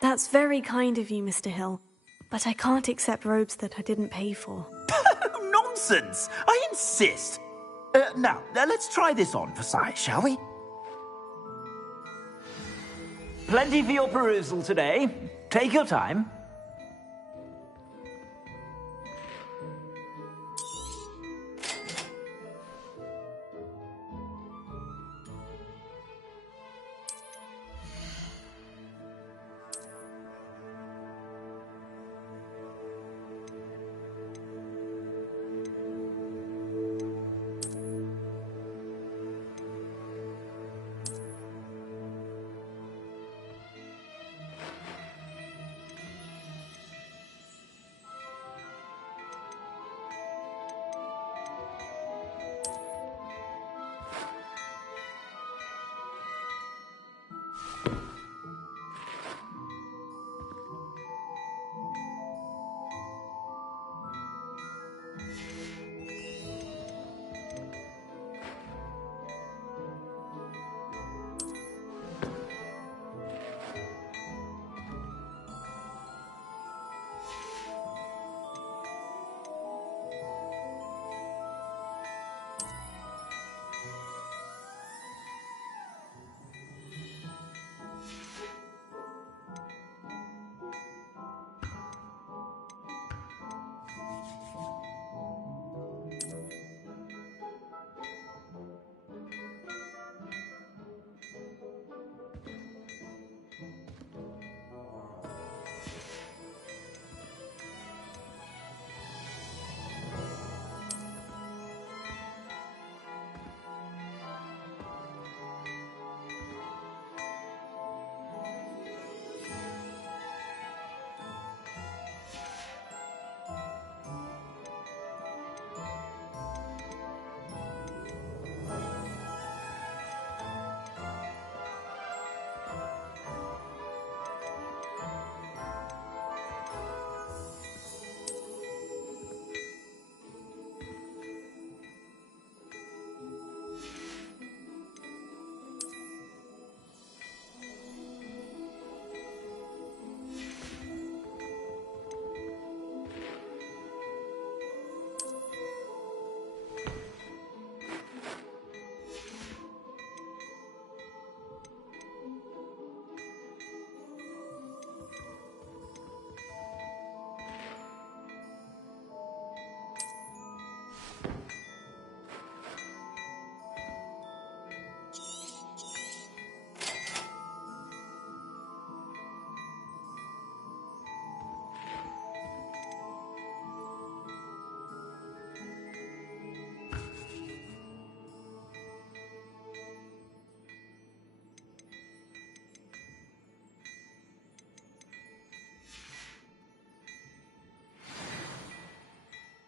That's very kind of you, Mr. Hill. But I can't accept robes that I didn't pay for. Nonsense! I insist! Now, let's try this on for size, shall we? Plenty for your perusal today. Take your time.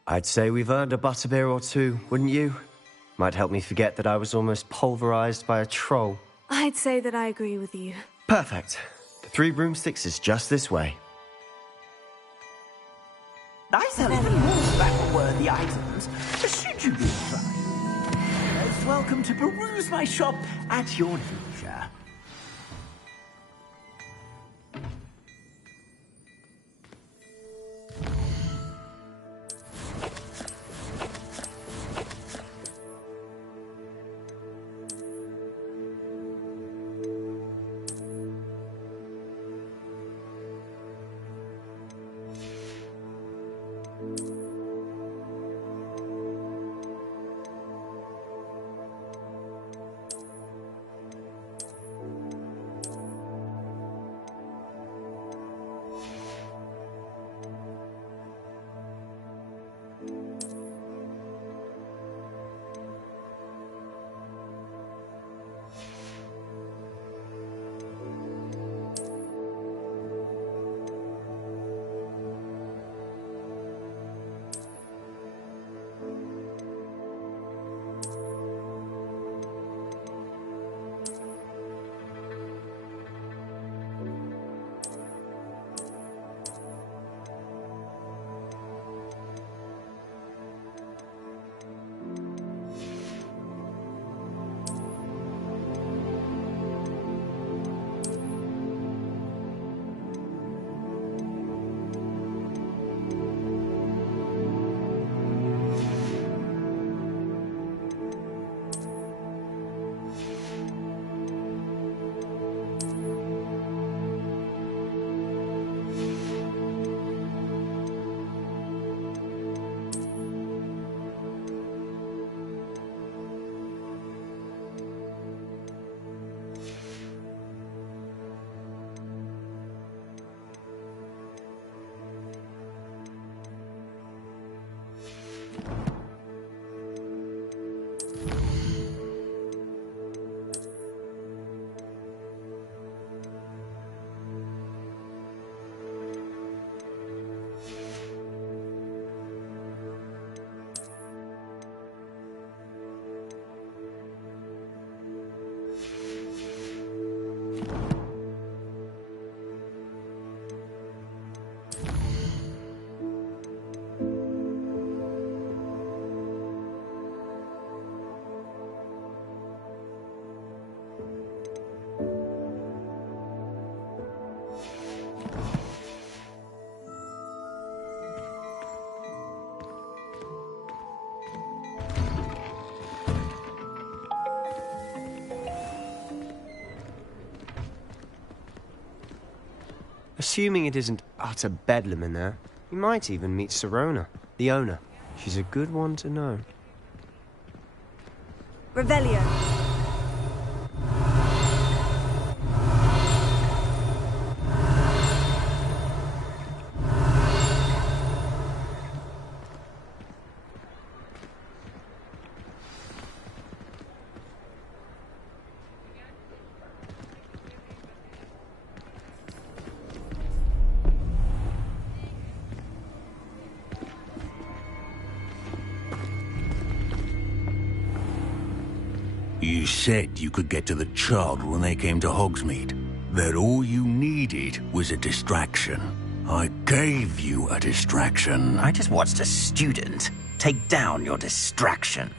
I'd say we've earned a butterbeer or two, wouldn't you? Might help me forget that I was almost pulverized by a troll. I'd say that I agree with you. Perfect. The 3 broomsticks is just this way. I sell even more battle-worthy items, should you be inclined. Most welcome to peruse my shop at your leisure. Assuming it isn't utter bedlam in there, you might even meet Sirona, the owner. She's a good one to know. Revelio. You said you could get to the child when they came to Hogsmeade. That all you needed was a distraction. I gave you a distraction. I just watched a student take down your distraction.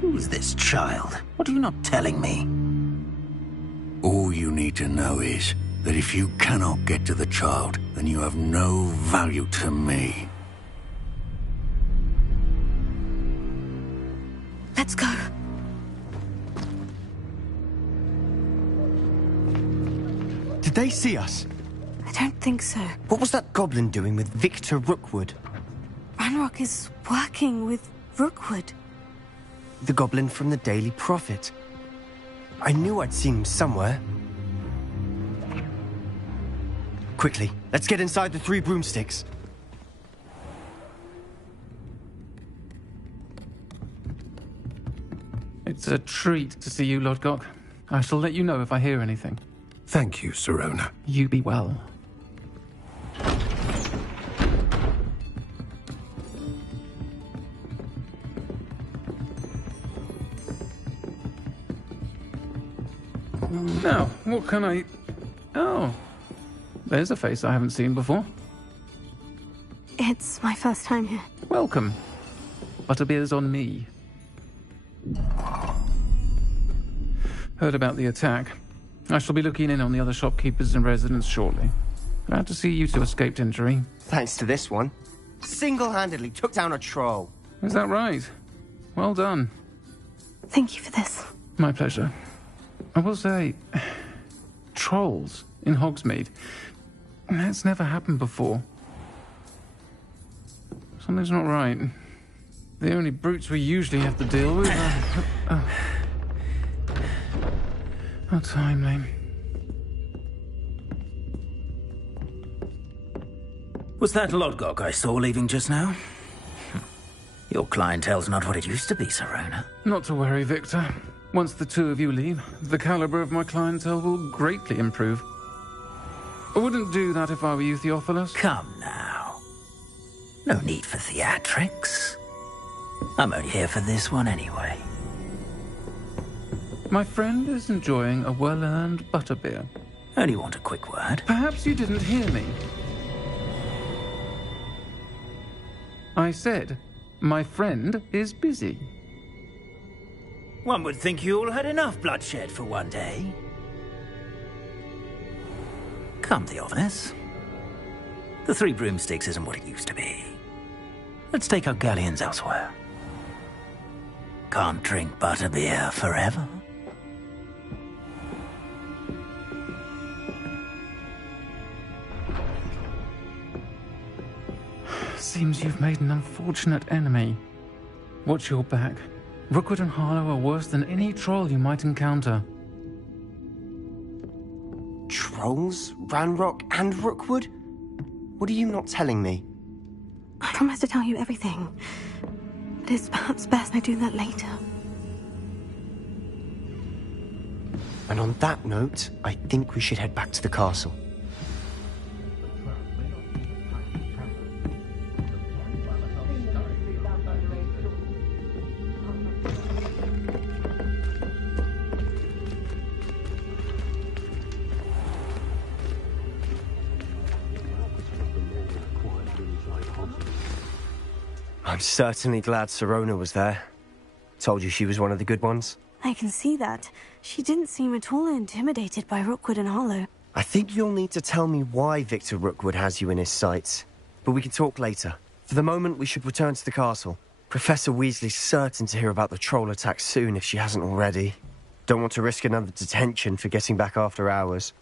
Who's this child? What are you not telling me? All you need to know is that if you cannot get to the child, then you have no value to me. Let's go. Did they see us? I don't think so. What was that goblin doing with Victor Rookwood? Ranrock is working with Rookwood. The goblin from the Daily Prophet. I knew I'd seen him somewhere. Quickly, let's get inside the 3 broomsticks. It's a treat to see you, Lodgok. I shall let you know if I hear anything. Thank you, Sirona. You be well. Now, what can I... Oh, there's a face I haven't seen before. It's my first time here. Welcome. Butterbeer's on me. Heard about the attack. I shall be looking in on the other shopkeepers and residents shortly. Glad to see you two escaped injury. Thanks to this one. Single-handedly took down a troll. Is that right? Well done. Thank you for this. My pleasure. I will say, trolls in Hogsmeade. That's never happened before. Something's not right. The only brutes we usually have to deal with are... How timely. Was that Lodgok I saw leaving just now? Your clientele's not what it used to be, Sirona. Not to worry, Victor. Once the 2 of you leave, the caliber of my clientele will greatly improve. I wouldn't do that if I were you, Theophilus. Come now. No need for theatrics. I'm only here for this one anyway. My friend is enjoying a well-earned butterbeer. Only want a quick word. Perhaps you didn't hear me. I said, my friend is busy. One would think you all had enough bloodshed for one day. Come, Theophilus. The 3 broomsticks isn't what it used to be. Let's take our galleons elsewhere. Can't drink butterbeer forever. Seems you've made an unfortunate enemy. Watch your back. Rookwood and Harlow are worse than any troll you might encounter. Trolls? Ranrock and Rookwood? What are you not telling me? I promise to tell you everything. But it's perhaps best I do that later. And on that note, I think we should head back to the castle. I'm certainly glad Sirona was there. Told you she was one of the good ones. I can see that. She didn't seem at all intimidated by Rookwood and Harlow. I think you'll need to tell me why Victor Rookwood has you in his sights. But we can talk later. For the moment, we should return to the castle. Professor Weasley's certain to hear about the troll attack soon if she hasn't already. Don't want to risk another detention for getting back after hours.